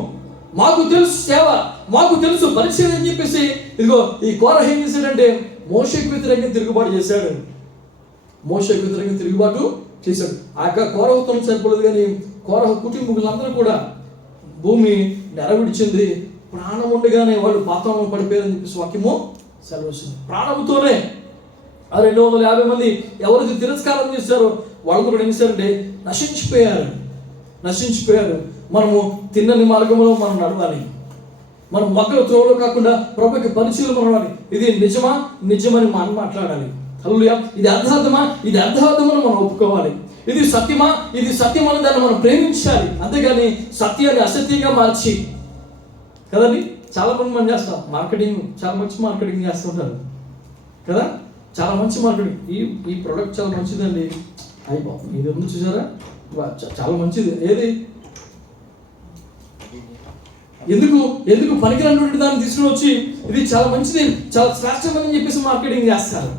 మాకు తెలుసు సేవ, మాకు తెలుసు పరిచయం అని చెప్పేసి, ఇదిగో ఈ కోరహు ఏం చేశాడంటే మోషేకు వ్యతిరేకంగా తిరుగుబాటు చేశాడు. ఆ యొక్క కోరహుతో సరిపోలేదు, కానీ కోరహు కుటుంబీకులందరూ కూడా భూమి నెరవిడిచింది. ప్రాణం ఉండగానే వాళ్ళు పాతాళంలో పడిపోయారని చెప్పేసి వాక్యము సెలవుస్తుంది. ప్రాణంతోనే ఆ 250 మంది ఎవరైతే తిరస్కారం చేశారో వాళ్ళు కూడా ఏం చేశారంటే నశించిపోయారు. మనము తిన్నని మార్గంలో మనం నడవాలి, మనం మొక్కల త్రోవలో కాకుండా ప్రభుకి పరిచయం నడవాలి. ఇది నిజమని మనం మాట్లాడాలి. హల్లెలూయా. ఇది అర్థార్థమని మనం ఒప్పుకోవాలి. ఇది సత్యమని దాన్ని మనం ప్రేమించాలి. అంతేగాని సత్యాన్ని అసత్యంగా మార్చి కదండి. చాలా మంది మనం చేస్తాం మార్కెటింగ్, చాలా మంచి మార్కెటింగ్ చేస్తుంటారు కదా, చాలా మంచి మార్కెటింగ్. ఈ ప్రోడక్ట్ చాలా మంచిదండి, ఇది ఉంది చూసారా, చాలా మంచిది. ఏది ఎందుకు పనికిరానటువంటి దాన్ని తీసుకుని వచ్చి ఇది చాలా మంచిది, చాలా శ్రేష్టమని చెప్పేసి మార్కెటింగ్ చేస్తారు.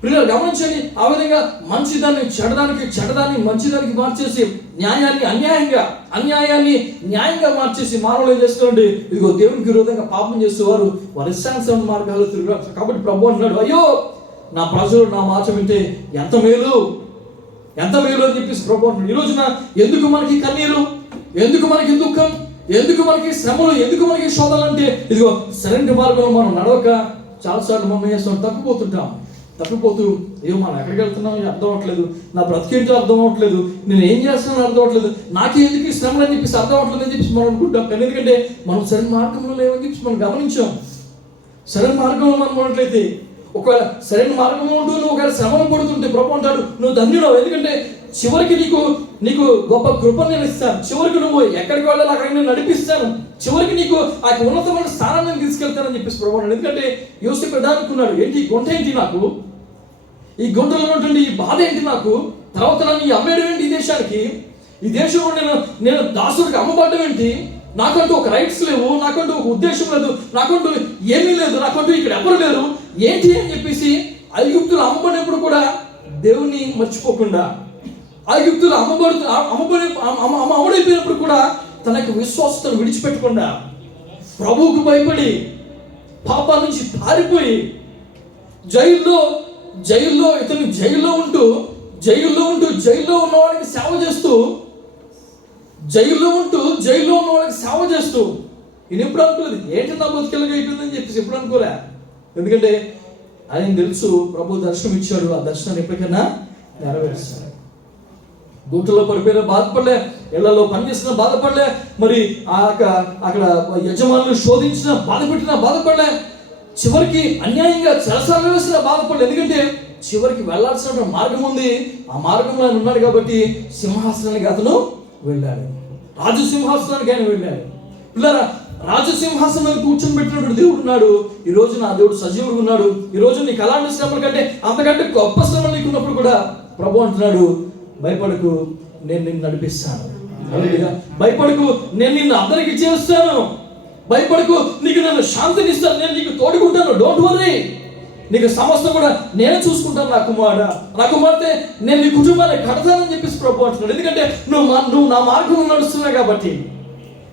పిల్లలు గమనించండి, ఆ విధంగా మంచిదాన్ని చెడ్డదాన్ని మంచిదానికి మార్చేసి అన్యాయాన్ని న్యాయంగా మార్చేసి మానవులు ఏం చేస్తారండి, ఇదిగో దేవునికి విరోధంగా పాపం చేసేవారు వారి ఇష్టానుసార మార్గాల్లో తిరుగుతారు. కాబట్టి ప్రభు అన్నాడు, అయ్యో నా ప్రజలు నా మాట వింటే ఎంత మేలు అని చెప్పేసి ప్రభు అంటున్నాడు. ఈ రోజున ఎందుకు మనకి కన్నీరు, ఎందుకు మనకి దుఃఖం, ఎందుకు మనకి శ్రమలు, ఎందుకు మనకి శోధనలు అంటే, ఇదిగో సరైన మార్గంలో మనం నడవక చాలాసార్లు మనం చేస్తాం, తప్పిపోతూ ఏమో మనం ఎక్కడికి వెళ్తున్నాం అర్థం అవ్వట్లేదు, నా బ్రతికేంటో అర్థం అవ్వట్లేదు, నేను ఏం చేస్తున్నానో అర్థం అవ్వట్లేదు, నాకే ఎందుకు ఈ శ్రమలు అని చెప్పేసి అర్థం అవ్వట్లేదు అని చెప్పేసి మనం అనుకుంటాం. కానీ ఎందుకంటే మనం సరైన మార్గంలో లేవని చెప్పేసి మనం గమనించాం. సరైన మార్గంలో మనం ఉన్నట్లయితే, ఒకవేళ సరైన మార్గంలో ఉంటూ నువ్వు ఒకవేళ శ్రమలు పడుతుంటే ప్రభు అంటాడు, నువ్వు ధన్యుడు, ఎందుకంటే చివరికి నీకు గొప్ప కృపను నేను ఇస్తాను, చివరికి నువ్వు ఎక్కడికి వెళ్ళాలి అక్కడికి నేను నడిపిస్తాను, చివరికి నీకు ఆ ఉన్నతమైన స్థానాన్ని తీసుకెళ్తానని చెప్పేసి ప్రభు అన్నాడు. ఎందుకంటే యోసేపు అనుకున్నాడు, ఏంటి ఈ గుంట ఏంటి నాకు, ఈ గుంటలో ఉన్నటువంటి ఈ బాధ ఏంటి నాకు, తర్వాత నన్ను అమ్మేయడం ఏంటి ఈ దేశానికి, ఈ దేశంలో నేను దాసుడికి అమ్మబడ్డం ఏంటి, నాకంటూ ఒక రైట్స్ లేవు, నాకంటూ ఒక ఉద్దేశం లేదు, నాకంటూ ఏమీ లేదు, నాకంటూ ఇక్కడ ఎవరు లేరు ఏంటి అని చెప్పేసి ఐగుప్తులు అమ్మబడినప్పుడు కూడా దేవుణ్ణి మర్చిపోకుండా, ఐగుప్తులు అమ్మబడిపోయినప్పుడు కూడా తన యొక్క విశ్వాసతను విడిచిపెట్టకుండా, ప్రభువుకు భయపడి పాపాల నుంచి పారిపోయి జైల్లో ఇతను జైల్లో ఉంటూ జైల్లో ఉన్న వాళ్ళకి సేవ చేస్తూ ఈయన ఎప్పుడు అనుకోలేదు ఏంటి నా బతుకెళ్ళగా అయిపోయిందని చెప్పేసి ఎప్పుడు అనుకోలే. ఎందుకంటే ఆయన తెలుసు ప్రభు దర్శనం ఇచ్చాడు, ఆ దర్శనాన్ని ఎప్పటికైనా నెరవేరుస్తాడు. గుంటలో పడిపోయినా బాధపడలే, ఇళ్లలో పనిచేసినా బాధపడలే, మరి అక్కడ యజమానులు శోధించినా బాధపెట్టినా బాధపడలే, చివరికి అన్యాయంగా చెరసాలలో వేసినా బాధపడలే. ఎందుకంటే చివరికి వెళ్లాల్సిన మార్గం ఉంది, ఆ మార్గంలో ఆయన ఉన్నాడు కాబట్టి సింహాసనానికి అతను వెళ్ళాడు, రాజు సింహాసనానికి ఆయన వెళ్ళాడు. పిల్లరా, రాజు సింహాసనం మీద కూర్చొని పెట్టినటువంటి దేవుడు ఉన్నాడు. ఈ రోజు నా దేవుడు సజీవుడు ఉన్నాడు. ఈ రోజు నీకు అలాంటి శ్రమల కంటే అంతకంటే గొప్ప శ్రమలు నీకు ఉన్నప్పుడు కూడా ప్రభు అంటున్నాడు, భయపడకు, నేను నిన్ను నడిపిస్తాను, భయపడకు, నేను నిన్ను అందరికి చేస్తాను, భయపడకు, నీకు నేను శాంతినిస్తాను, నేను నీకు తోడుకుంటాను, డోంట్ వర్రీ, నీకు సమస్త కూడా నేను చూసుకుంటాను నా కుమారుడా, నా కుమార్తె, నేను నీ కుటుంబాన్ని కడతానని చెప్పేసి ప్రభు అంటున్నాడు. ఎందుకంటే నువ్వు నా మార్గంలో నడుస్తున్నావు కాబట్టి,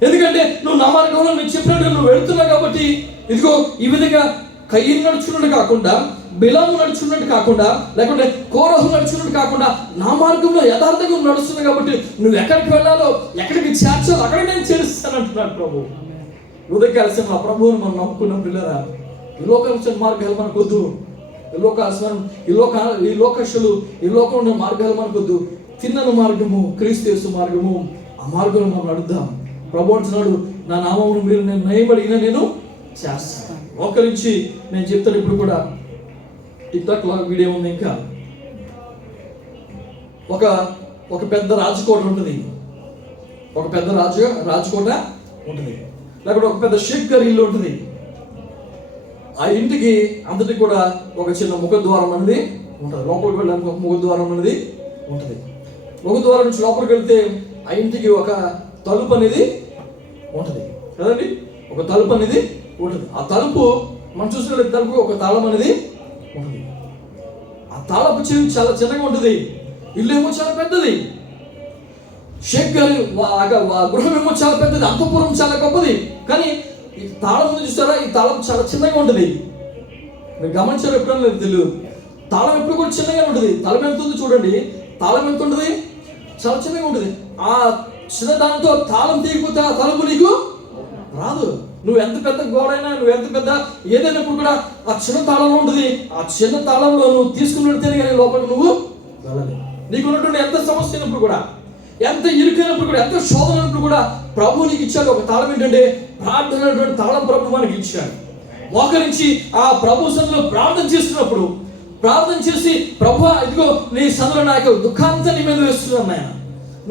ఎందుకంటే నువ్వు నా మార్గంలో నేను చెప్పినట్టు నువ్వు వెళుతున్నావు కాబట్టి, ఇదిగో ఈ విధంగా కయ్యను నడుచుకున్నట్టు కాకుండా, బిలాము నడుచుకున్నట్టు కాకుండా, లేకుంటే కోరహు నడుచుకున్నట్టు కాకుండా నా మార్గంలో యథార్థంగా నడుస్తున్నావు కాబట్టి నువ్వు ఎక్కడికి వెళ్ళాలో, ఎక్కడికి చేర్చాలో అక్కడికి నేను చేరుస్తాను అంటున్నాడు ప్రభు. ఉదయకాల్సిన ఆ ప్రభువుని మనం నమ్ముకున్నాం పిల్లరా. ఈ లోకాల్సిన మార్గాలు మనకొద్దు, ఈ లోకశులు ఈ లోకంలో ఉన్న మార్గాలు మనకొద్దు. తిన్నను మార్గము క్రీస్తు యేసు మార్గము, ఆ మార్గంలో మనం నడుద్దాం. ప్రభు అంటున్నాడు, నా నామమును మీరు నేను నయబడిన నేను చేస్తాను. ఒకరించి నేను చెప్తాను. ఇప్పుడు కూడా టిక్టాక్ లో వీడియో ఉంది. ఇంకా ఒక పెద్ద రాజకోట ఉంటుంది, ఒక పెద్ద రాజకోట ఉంటుంది, లేకపోతే ఒక పెద్ద షేక్ గారి ఇల్లు ఉంటుంది. ఆ ఇంటికి అంతటి కూడా ఒక చిన్న ముఖద్వారం అనేది ఉంటుంది. లోపలికి వెళ్ళడానికి ఒక ముఖద్వారం అనేది ఉంటుంది. ముఖద్వారం నుంచి లోపలికి వెళ్తే ఆ ఇంటికి ఒక తలుపు అనేది ఉంటుంది కదండి, ఒక తలుపు అనేది ఉంటుంది. ఆ తలుపు మనం చూసిన తలుపు ఒక తాళం అనేది ఉంటుంది. ఆ తాళపు చెవి చాలా చిన్నగా ఉంటుంది, ఇల్లు ఏమో చాలా పెద్దది. షేక్ గారి గృహం ఏమో చాలా పెద్దది, అంతఃపురం చాలా గొప్పది. కానీ ఈ తాళం ఉంది చూస్తారా, ఈ తాళం చాలా చిన్నగా ఉంటుంది. మీరు గమనించారు ఎప్పుడైనా లేదు తెలియదు, తాళం ఎప్పుడు కూడా చిన్నగా ఉంటుంది. తాళం ఎంత ఉంది చూడండి, తాళం ఎంత ఉంటుంది, చాలా చిన్నగా ఉంటుంది. ఆ చిన్న దానితో తాళం తీయకపోతే ఆ తలుపు నీకు రాదు. నువ్వు ఎంత పెద్ద గోడైనా, నువ్వు ఎంత పెద్ద ఏదైనప్పుడు కూడా ఆ చిన్న తాళంలో ఉంటుంది. ఆ చిన్న తాళంలో నువ్వు తీసుకుని వెళ్తేనే కానీ లోపలికి నువ్వు వెళ్ళలేదు. నీకున్నటువంటి ఎంత సమస్య అయినప్పుడు కూడా, ఎంత ఇరుకైనప్పుడు కూడా, ఎంత శోధన అయినప్పుడు కూడా ప్రభు నీకు ఇచ్చాడు ఒక తాళం. ఏంటంటే ప్రార్థన అనేటువంటి తాళం ప్రభు మనకి ఇచ్చాడు. మోకరించి ఆ ప్రభు సన్నిధిలో ప్రార్థన చేస్తున్నప్పుడు, ప్రార్థన చేసి ప్రభు ఇదిగో నీ సన్నిధిలో నాకు దుఃఖాంతా నీ మీద వేస్తున్నాను, నాయన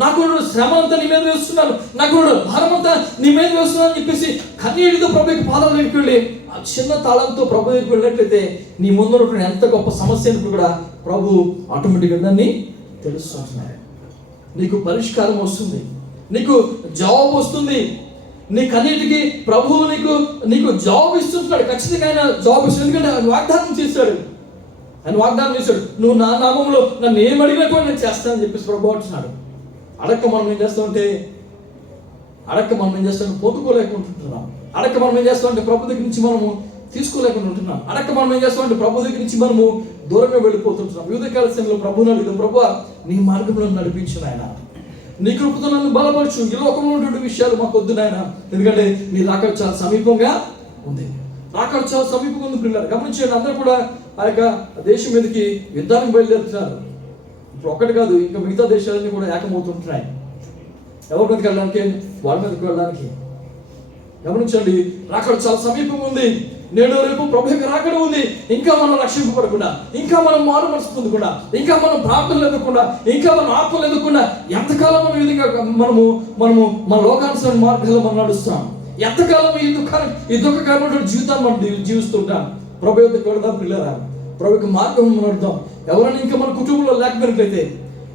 నాకు శ్రమ అంతా నీ మీద వేస్తున్నాను, నాకు భారం అంతా నీ మీద వేస్తున్నాను అని చెప్పేసి కన్నీటితో ప్రభుకి పాదాలు దగ్గరికి వెళ్ళి ఆ చిన్న తాళంతో ప్రభు దగ్గరికి వెళ్ళినట్లయితే నీ ముందు ఎంత గొప్ప సమస్య అయినప్పుడు కూడా ప్రభు ఆటోమేటిక్గా దాన్ని తెలుస్తున్నాడు. నీకు పరిష్కారం వస్తుంది, నీకు జవాబు వస్తుంది. నీ కన్నీటికి ప్రభువు నీకు జవాబు ఇస్తున్నాడు. ఖచ్చితంగా ఆయన జవాబు ఇస్తాడు. ఎందుకంటే ఆయన వాగ్దానం చేశాడు. నువ్వు నా నామంలో నన్ను ఏం అడిగినా కూడా నేను చేస్తానని చెప్పేసి ప్రభు అంటున్నాడు. అడక్క మనం ఏం చేస్తామంటే పొందుకోలేకుంటున్నాం. అడక్క మనం ఏం చేస్తామంటే ప్రభు దగ్గర నుంచి మనము తీసుకోలేకుండా ఉంటున్నాం. అడక్క మనం ఏం చేస్తామంటే ప్రభు దగ్గర నుంచి మనము దూరంగా వెళ్ళిపోతుంటున్నాం. వివిధ కాల సమయంలో ప్రభువుని అడిగిన, ప్రభువా నీ మార్గంలో నడిపించు నాయన, నీ కృపతో నన్ను బలపరచు, ఈ లోకంలో ఉన్నటువంటి విషయాలు మాకు వద్దు నాయన, ఎందుకంటే నీ రాకడ చాలా సమీపంగా ఉంది. రాకడ చాలా సమీపంగా ఉంది. పిల్లలు గమనించండి, అందరూ కూడా ఆ యొక్క దేశం మీదకి యుద్ధానికి బయలుదేరుతున్నారు. ఇప్పుడు ఒక్కటి కాదు, ఇంకా మిగతా దేశాలన్నీ కూడా ఏకమవుతుంటున్నాయి. ఎవరి మీదకి వెళ్ళడానికి, వాళ్ళ మీదకి వెళ్ళడానికి. గమనించండి, రాకడ చాలా సమీపంగా ఉంది. నేడు రేపు ప్రభు యొక్క రాకడ ఉంది. ఇంకా మనం రక్షింపబడకుండా, ఇంకా మనం మారు మనసు పొందకుండా, ఇంకా మనం ప్రార్థనలు ఎదుర్కొకుండా, ఇంకా మనం ఆత్మలు ఎదుర్కొన్నా ఎంతకాలం మనం ఈ విధంగా మనము మన లోకానుసరణ మార్గాల్లో మనం నడుస్తాం? ఎంతకాలం ఈ దుఃఖకరమైన జీవితాన్ని మనం జీవిస్తుంటాం? ప్రభు యొక్క వెళదాం పిల్లరా, ప్రభు యొక్క మార్గం నడుద్దాం. ఎవరైనా ఇంకా మన కుటుంబంలో లేకపోయినట్లయితే,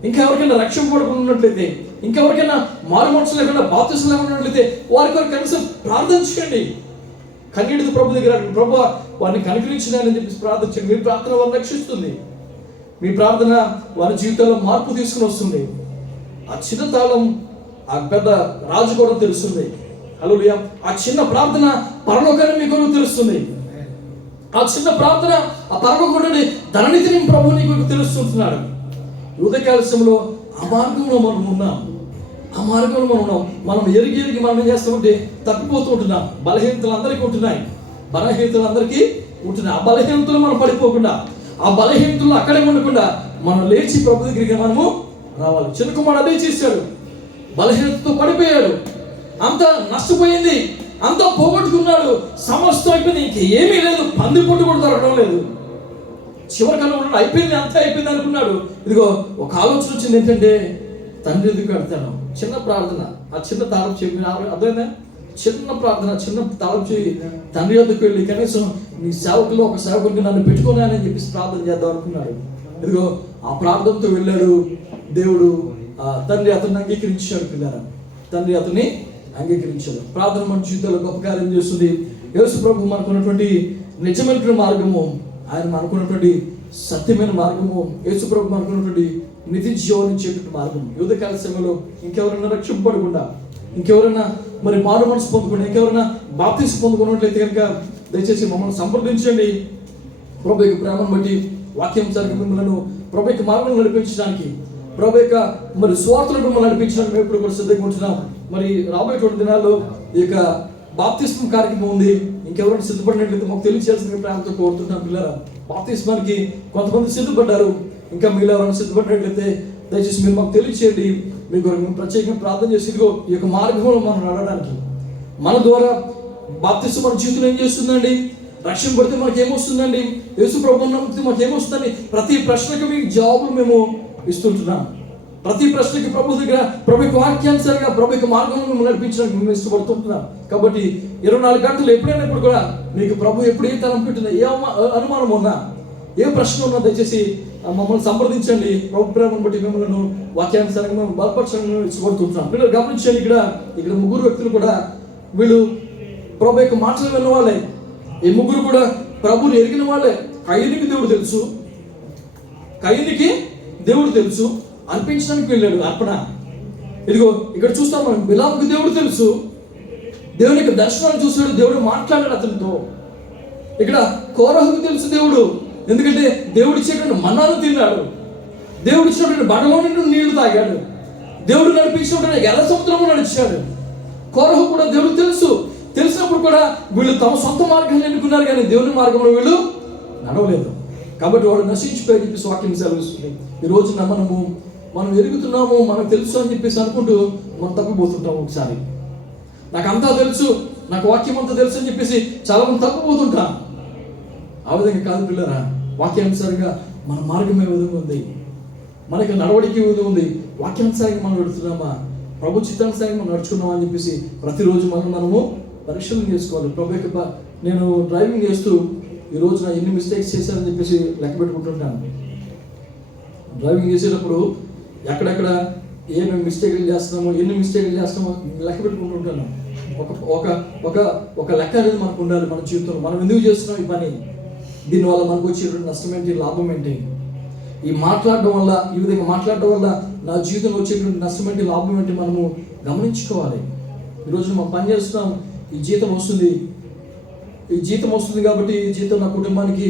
ఇంకా ఎవరికైనా రక్షింపబడకుండా ఉన్నట్లయితే, ఇంకా ఎవరికైనా మారు మనసు లేకుండా బాప్తిసం లేకుండా ఉన్నట్లయితే వారికి కనీసం ప్రార్థన చేయండి. కన్నీటితో ప్రభు దగ్గర, ప్రభు వారిని కనికరించినాయని చెప్పి ప్రార్థించండి. మీ ప్రార్థన వారిని రక్షిస్తుంది. మీ ప్రార్థన వారి జీవితంలో మార్పు తీసుకుని వస్తుంది. ఆ చిన్న తాళం ఆ పెద్ద రాజు కూడా తెలుస్తుంది. హల్లెలూయా. ఆ చిన్న ప్రార్థన పరలోకాన్ని మీ కొరకు తెలుస్తుంది. ఆ చిన్న ప్రార్థన ఆ పరలోకంలోని ధననిధిని ప్రభు నీకు తెలుస్తుంటున్నాడు. ఉదయకాల సమయంలో ఆ మార్గంలో మనం ఉన్నాం. మనం ఎరిగి మనం ఏం చేస్తామంటే తప్పిపోతూ ఉంటున్నాం. బలహీనతలు అందరికీ ఉంటున్నాయి. ఆ బలహీనతలు మనం పడిపోకుండా, ఆ బలహీనతలు అక్కడే ఉండకుండా మనం లేచి ప్రభు దగ్గరికి మనము రావాలి. చిన్న కుమారుడు అదే చేశాడు. బలహీనతతో పడిపోయాడు, అంతా నష్టపోయింది, అంతా పోగొట్టుకున్నాడు, సమస్తం అయిపోయింది, ఇంకేమీ లేదు, పంది పొట్టు కూడా దొరకడం లేదు. చివరికన్నా ఉన్నాడు, అయిపోయింది, అంతా అయిపోయింది అనుకున్నాడు. ఇదిగో ఒక ఆలోచన వచ్చింది, ఏంటంటే తండ్రి ఎదుగు కడతాను. చిన్న ప్రార్థన, ఆ చిన్న తాళం చెవి అర్థమైందా? చిన్న ప్రార్థన, చిన్న తాళం చెవి తండ్రి వద్దకు వెళ్ళి కనీసం నీ సేవకులు ఒక సేవకుడికి నన్ను పెట్టుకోనని చెప్పేసి ప్రార్థన చేద్దాం అనుకున్నాడు. ఇదిగో ఆ ప్రార్థనతో వెళ్ళాడు. దేవుడు తండ్రి అతన్ని అంగీకరించాడు. పిల్లరా, తండ్రి అతన్ని అంగీకరించాలి. ప్రార్థన మన జీవితంలో గొప్ప కార్యం చేస్తుంది. యేసు ప్రభు మనకున్నటువంటి నిజమైనటువంటి మార్గము, ఆయన మనకున్నటువంటి సత్యమైన మార్గము, యేసు ప్రభు మనకున్నటువంటి నిత్య జీవాన్ని ఇచ్చేటువంటి మార్గం. యువతకాల సమయంలో ఇంకెవరైనా రక్షింపబడకుండా, ఇంకెవరైనా మరి మారు మనసు పొందకుండా, ఇంకెవరైనా బాప్తిసం పొందుకున్నట్లయితే కనుక దయచేసి మమ్మల్ని సంప్రదించండి. ప్రభు యొక్క ప్రేమను బట్టి వాక్యం సరిగ్గా మిమ్మల్ని ప్రభు యొక్క మార్గం నడిపించడానికి, ప్రభు యొక్క మరి స్వార్థులను మిమ్మల్ని నడిపించడానికి మేము ఇప్పుడు కూడా సిద్ధంగా ఉంటున్నాం. మరి రాబోయేటువంటి దినాల్లో ఈ యొక్క బాప్తిస్మం కార్యక్రమం ఉంది. ఇంకెవరైనా సిద్ధపడినట్లయితే మాకు తెలియచేయాల్సిన ప్రేమతో కోరుతున్నాం. పిల్లరా, బాప్తిస్మానికి కొంతమంది సిద్ధపడ్డారు, ఇంకా మీరు ఎవరైనా సిద్ధపడినట్లయితే దయచేసి మీరు మాకు తెలియచేయండి. మీకు ప్రత్యేకంగా ప్రార్థన చేసి ఇదిగో ఈ యొక్క మార్గంలో మనం నడవడానికి, మన ద్వారా బాప్తిస్మం మన జీవితంలో ఏం చేస్తుందండి, రక్షణ పడితే మనకి ఏమొస్తుందండి, యేసు ప్రభువుని నమ్మితే మనకి ఏమొస్తుందని ప్రతి ప్రశ్నకు మీకు జవాబులు మేము ఇస్తుంటున్నాం. ప్రతి ప్రశ్నకి ప్రభు దగ్గర ప్రభు యొక్క వాక్యానుసారంగా ప్రభు యొక్క మార్గంలో మేము నడిపించడానికి మేము ఇష్టపడుతుంటున్నాం. కాబట్టి 24 గంటలు ఎప్పుడైనా ఇప్పుడు కూడా మీకు ప్రభు ఎప్పుడు ఏ తలం పెట్టినా, ఏ అనుమానం ఉన్నా, ఏ ప్రశ్న ఉన్నా దయచేసి మమ్మల్ని సంప్రదించండి. ప్రభు ప్రేమను బట్టి మిమ్మల్ని వాక్యానుసారంగా మేము బలపరచడానికి ఇష్టపడుతుంటున్నాం. మీరు గమనించండి, ఇక్కడ ముగ్గురు వ్యక్తులు కూడా వీళ్ళు ప్రభు యొక్క మాటలు విన్న వాళ్ళే. ఈ ముగ్గురు కూడా ప్రభుని ఎరిగిన వాళ్ళే. కయ్యనికి దేవుడు తెలుసు, కయ్యనికి దేవుడు తెలుసు, అర్పించడానికి వెళ్ళాడు అర్పణ. ఇదిగో ఇక్కడ చూస్తాం మనం, బిలాముకు దేవుడు తెలుసు, దేవుని యొక్క దర్శనాలు చూసాడు, దేవుడు మాట్లాడాడు అతనితో. ఇక్కడ కోరహుకు తెలుసు దేవుడు, ఎందుకంటే దేవుడు ఇచ్చేటువంటి మన్నాను తిన్నాడు, దేవుడు ఇచ్చినటువంటి బండలో నుండి నీళ్లు తాగాడు, దేవుడు నడిపించినటువంటి ఎర్ర సముద్రము నడిచాడు. కోరహు కూడా దేవుడు తెలుసు, తెలిసినప్పుడు కూడా వీళ్ళు తమ సొంత మార్గాన్ని ఎన్నుకున్నారు, కానీ దేవుని మార్గంలో వీళ్ళు నడవలేదు. కాబట్టి వాడు నశించిపోయి చెప్పేసి వాక్యం సెలవిస్తుంది. ఈ రోజున మనం ఎరుగుతున్నాము, మనకు తెలుసు అని చెప్పేసి అనుకుంటూ మనం తప్పిపోతుంటాం. ఒకసారి నాకు అంతా తెలుసు, నాకు వాక్యం అంతా తెలుసు అని చెప్పేసి చాలా మంది తప్పిపోతుంటాం. ఆ విధంగా కాదు పిల్లరా, వాక్యానుసారంగా మన మార్గం ఏ విధంగా ఉంది, మనకి నడవడికి ఏ విధంగా ఉంది, వాక్యానుసారంగా మనం నడుస్తున్నామా, ప్రభు చిత్తానుసారంగా మనం నడుచుకున్నామా అని చెప్పేసి ప్రతిరోజు మనము పరిశీలన చేసుకోవాలి. ప్రభు యొక్క నేను డ్రైవింగ్ చేస్తూ ఈ రోజున ఎన్ని మిస్టేక్స్ చేశానని చెప్పేసి లెక్క పెట్టుకుంటుంటాను. డ్రైవింగ్ చేసేటప్పుడు ఎక్కడెక్కడ ఏమేమి మిస్టేక్లు చేస్తున్నామో, ఎన్ని మిస్టేక్లు చేస్తున్నామో లెక్క పెట్టుకుంటుంటాను. ఒక లెక్క అనేది మనకు ఉండాలి మన జీవితంలో. మనం ఎందుకు చేస్తున్నాం ఈ పని, దీనివల్ల మనకు వచ్చేటువంటి నష్టం ఏంటి, లాభం ఏంటి, ఈ మాట్లాడడం వల్ల, ఈ విధంగా మాట్లాడడం వల్ల నా జీవితంలో వచ్చేటువంటి నష్టం ఏంటి, లాభం ఏంటి మనము గమనించుకోవాలి. ఈరోజు మనం పని చేస్తున్నాం, ఈ జీతం వస్తుంది, ఈ జీతం వస్తుంది కాబట్టి ఈ జీతం నా కుటుంబానికి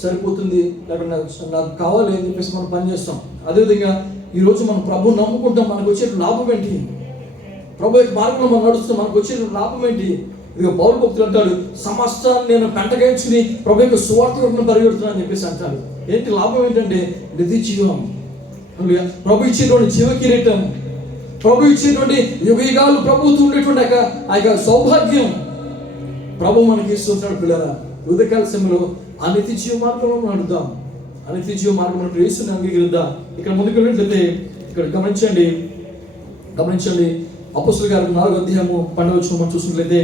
సరిపోతుంది, లేకపోతే నాకు కావాలి అని చెప్పేసి మనం పని చేస్తాం. అదేవిధంగా ఈరోజు మనం ప్రభువుని నమ్ముకుంటాం, మనకు వచ్చే లాభం ఏంటి, ప్రభు యొక్క మార్గంలో మనం నడుస్తాం, మనకు వచ్చే లాభం ఏంటి. ఇదిగో పౌలు భక్తులు అంటాడు, సమస్తాన్ని నేను పెంటగాయించుకుని ప్రభు యొక్క సువార్తను పరిగెడుతున్నాను అని చెప్పేసి అంటాడు. ఏంటి లాభం ఏంటంటే నిత్య జీవం, ప్రభు ఇచ్చేటువంటి జీవ కిరీటం, ప్రభు ఇచ్చేటువంటి యుగాలు ప్రభుత్వం ఉండేటువంటి ఆ యొక్క సౌభాగ్యం ప్రభు మనకి ఇస్తున్నాడు. పిల్లరా, ఉదయకాల సమయంలో ఆ నిత్య జీవ మార్గంలో నడుద్దాం, ఆ నిత్య జీవ మార్గంలో యేసుని అంగీకరిద్దాం. ఇక్కడ ముందుకు వెళ్ళినట్లయితే ఇక్కడ గమనించండి అపోస్తలుల కార్యం 4వ అధ్యాయము 12వ వచనం మనం చూసినట్లయితే,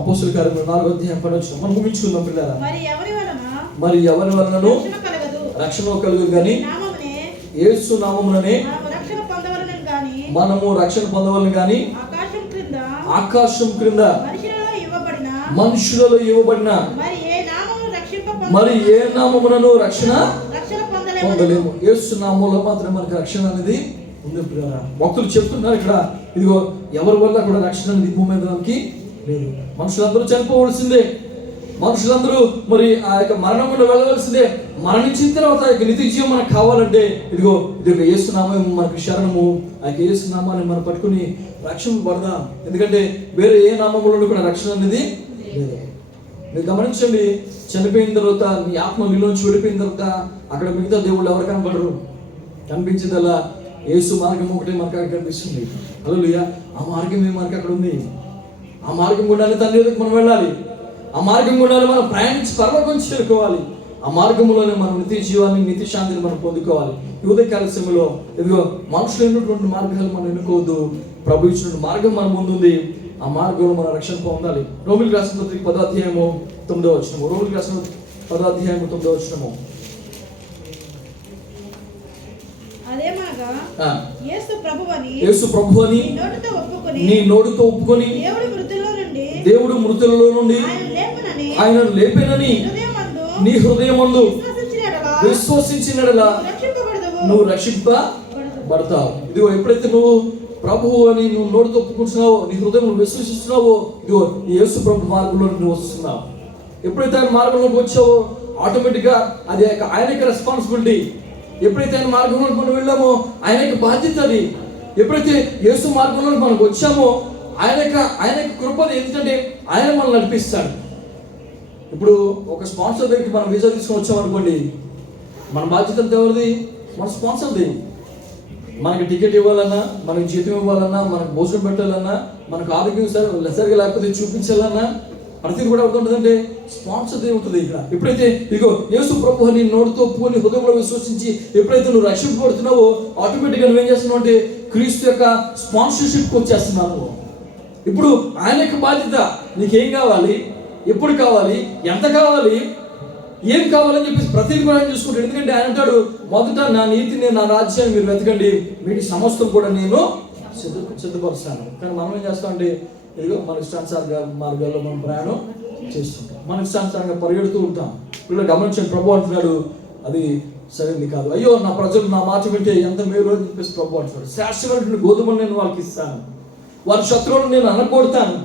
అపోస్తలుల కార్యం 4వ అధ్యాయం 12వ వచనం మనం ముగించుకుందాం. పిల్లరా, మరి ఎవరి వలనను రక్షణ కలుగు కానీ యేసు నామముననే మనము రక్షణ పొందవలను కానీ ఆకాశం క్రింద మనుషులలో ఇవ్వబడిన మరి ఏ నామమునను రక్షణ పొందలేము. యేసు నామంలో మాత్రమే మనకు రక్షణ అనేది ఉంది. భక్తులు చెప్తున్నారు ఇక్కడ, ఇదిగో ఎవరి వల్ల కూడా రక్షణ అనేది భూమి మీద లేదు. మనుషులందరూ చనిపోవలసిందే, మనుషులందరూ మరి ఆ యొక్క మరణం కూడా వెళ్ళవలసిందే. మరణించిన తర్వాత ఆ యొక్క నిత్య జీవం మనకు కావాలంటే ఇదిగో ఇది ఒక యేసు నామం మనకు శరణము. ఆ యొక్క యేసు నామాన్ని మనం పట్టుకుని రక్షణ పడదాం, ఎందుకంటే వేరే ఏ నామంలో కూడా రక్షణ అనేది లేదు. మీరు గమనించండి, చనిపోయిన తర్వాత మీ ఆత్మ నీలోంచి వెళ్ళిపోయిన తర్వాత అక్కడ మిగతా దేవుళ్ళు ఎవరు కనపడరు. కనిపించేదల్లా యేసు మార్గం ఒకటే మనకు అక్కడ కనిపిస్తుంది. హల్లెలూయా. ఆ మార్గమే మనకు అక్కడ ఉంది. ఆ మార్గం గుండానే తండ్రి దగ్గరికి మనం వెళ్ళాలి. ఆ మార్గం గుండానే మనం ప్రయాణించి పరలోకం చేరుకోవాలి. ఆ మార్గంలోనే మనం నిత్య జీవాన్ని, నిత్య శాంతిని మనం పొందుకోవాలి. ఈ ఉదయకాల సమయంలో ఇదిగో మనుషులు ఎన్నుటువంటి మార్గాలు మనం ఎన్నుకోవద్దు. ప్రభు ఇచ్చినటువంటి మార్గం మన ముందుంది. ఆ మార్గంలో మన రక్షణ పొందాలి. రోమిలికి రాసిన పత్రిక 10వ అధ్యాయము 9వ వచనము. రోమిలికి రాసిన 10వ అధ్యాయము 9వ వచనము. అదేమనగా యేసు ప్రభువని యేసు ప్రభు అని నోటితో ఒప్పుకొని నీ నోటితో ఒప్పుకొని దేవుడు మృతులలో నుండి ఆయనను లేపెనని నీ హృదయమందు విశ్వసించినడలా నువ్వు రక్షింపబడతావు. ఇదిగో ఎప్పుడైతే నువ్వు ప్రభువు అని నువ్వు నోటితో ఒప్పుకుంటున్నావో, నీ హృదయం విశ్వసిస్తున్నావో, ఇదిగో ఈ యేసు ప్రభు మార్గంలో నువ్వు వస్తున్నావు. ఎప్పుడైతే ఆయన మార్గంలోకి వచ్చావో ఆటోమేటిక్గా అది ఆయనకి రెస్పాన్సిబిలిటీ. ఎప్పుడైతే ఆయన మార్గంలోకి మనం వెళ్ళామో ఆయనకి బాధ్యత అది. ఎప్పుడైతే యేసు మార్గంలోకి మనకు వచ్చామో ఆయన కృపది, ఎందుకంటే ఆయన మనల్ని నడిపిస్తాడు. ఇప్పుడు ఒక స్పాన్సర్ దగ్గరికి మనం వీసా తీసుకొని వచ్చామనుకోండి, మన బాధ్యత ఎవరిది? మన స్పాన్సర్ది. మనకి టికెట్ ఇవ్వాలన్నా, మనకి జీతం ఇవ్వాలన్నా, మనకు భోజనం పెట్టాలన్నా, మనకు ఆరోగ్యం సరిగా లేకపోతే చూపించాలన్నా ప్రతిదీ కూడా అవుతుంటుందంటే స్పాన్సర్ ఉంటుంది ఇక్కడ. ఎప్పుడైతే ఇగో యేసు ప్రభు నీ నోటితో ఒప్పుకొని హృదయంలో విశ్వసించి ఎప్పుడైతే నువ్వు రక్షింపబడుతున్నావో ఆటోమేటిక్గా నువ్వేం చేస్తున్నావు అంటే క్రీస్తు యొక్క స్పాన్సర్షిప్కి వచ్చేస్తున్నావు. ఇప్పుడు ఆయన యొక్క బాధ్యత. నీకేం కావాలి, ఎప్పుడు కావాలి, ఎంత కావాలి, ఏం కావాలని చెప్పేసి ప్రతిదీ కూడా ఆయన చూసుకుంటాడు. ఎందుకంటే ఆయన అంటాడు, మొదట నా నీతిని, నా రాజ్యాన్ని మీరు వెతకండి, వీటి సమస్తం కూడా నేను సిద్ధపరుస్తాను. కానీ మనం ఏం చేస్తామంటే ఇదిగో మన ఇష్టానుసారంగా మార్గాల్లో మనం ప్రయాణం చేస్తుంటాం, మన ఇష్టానుసారంగా పరిగెడుతూ ఉంటాం. వీళ్ళు గమనించండి, ప్రభు అంటున్నాడు అది సరైనది కాదు. అయ్యో నా ప్రజలు నా మాట వింటే ఎంత మేలు అని చెప్పేసి ప్రభు అంటున్నాడు. శాశ్వతమైన గోధుమలు నేను వాళ్ళకి ఇస్తాను, వారి శత్రువులను నేను అనగొడతాను,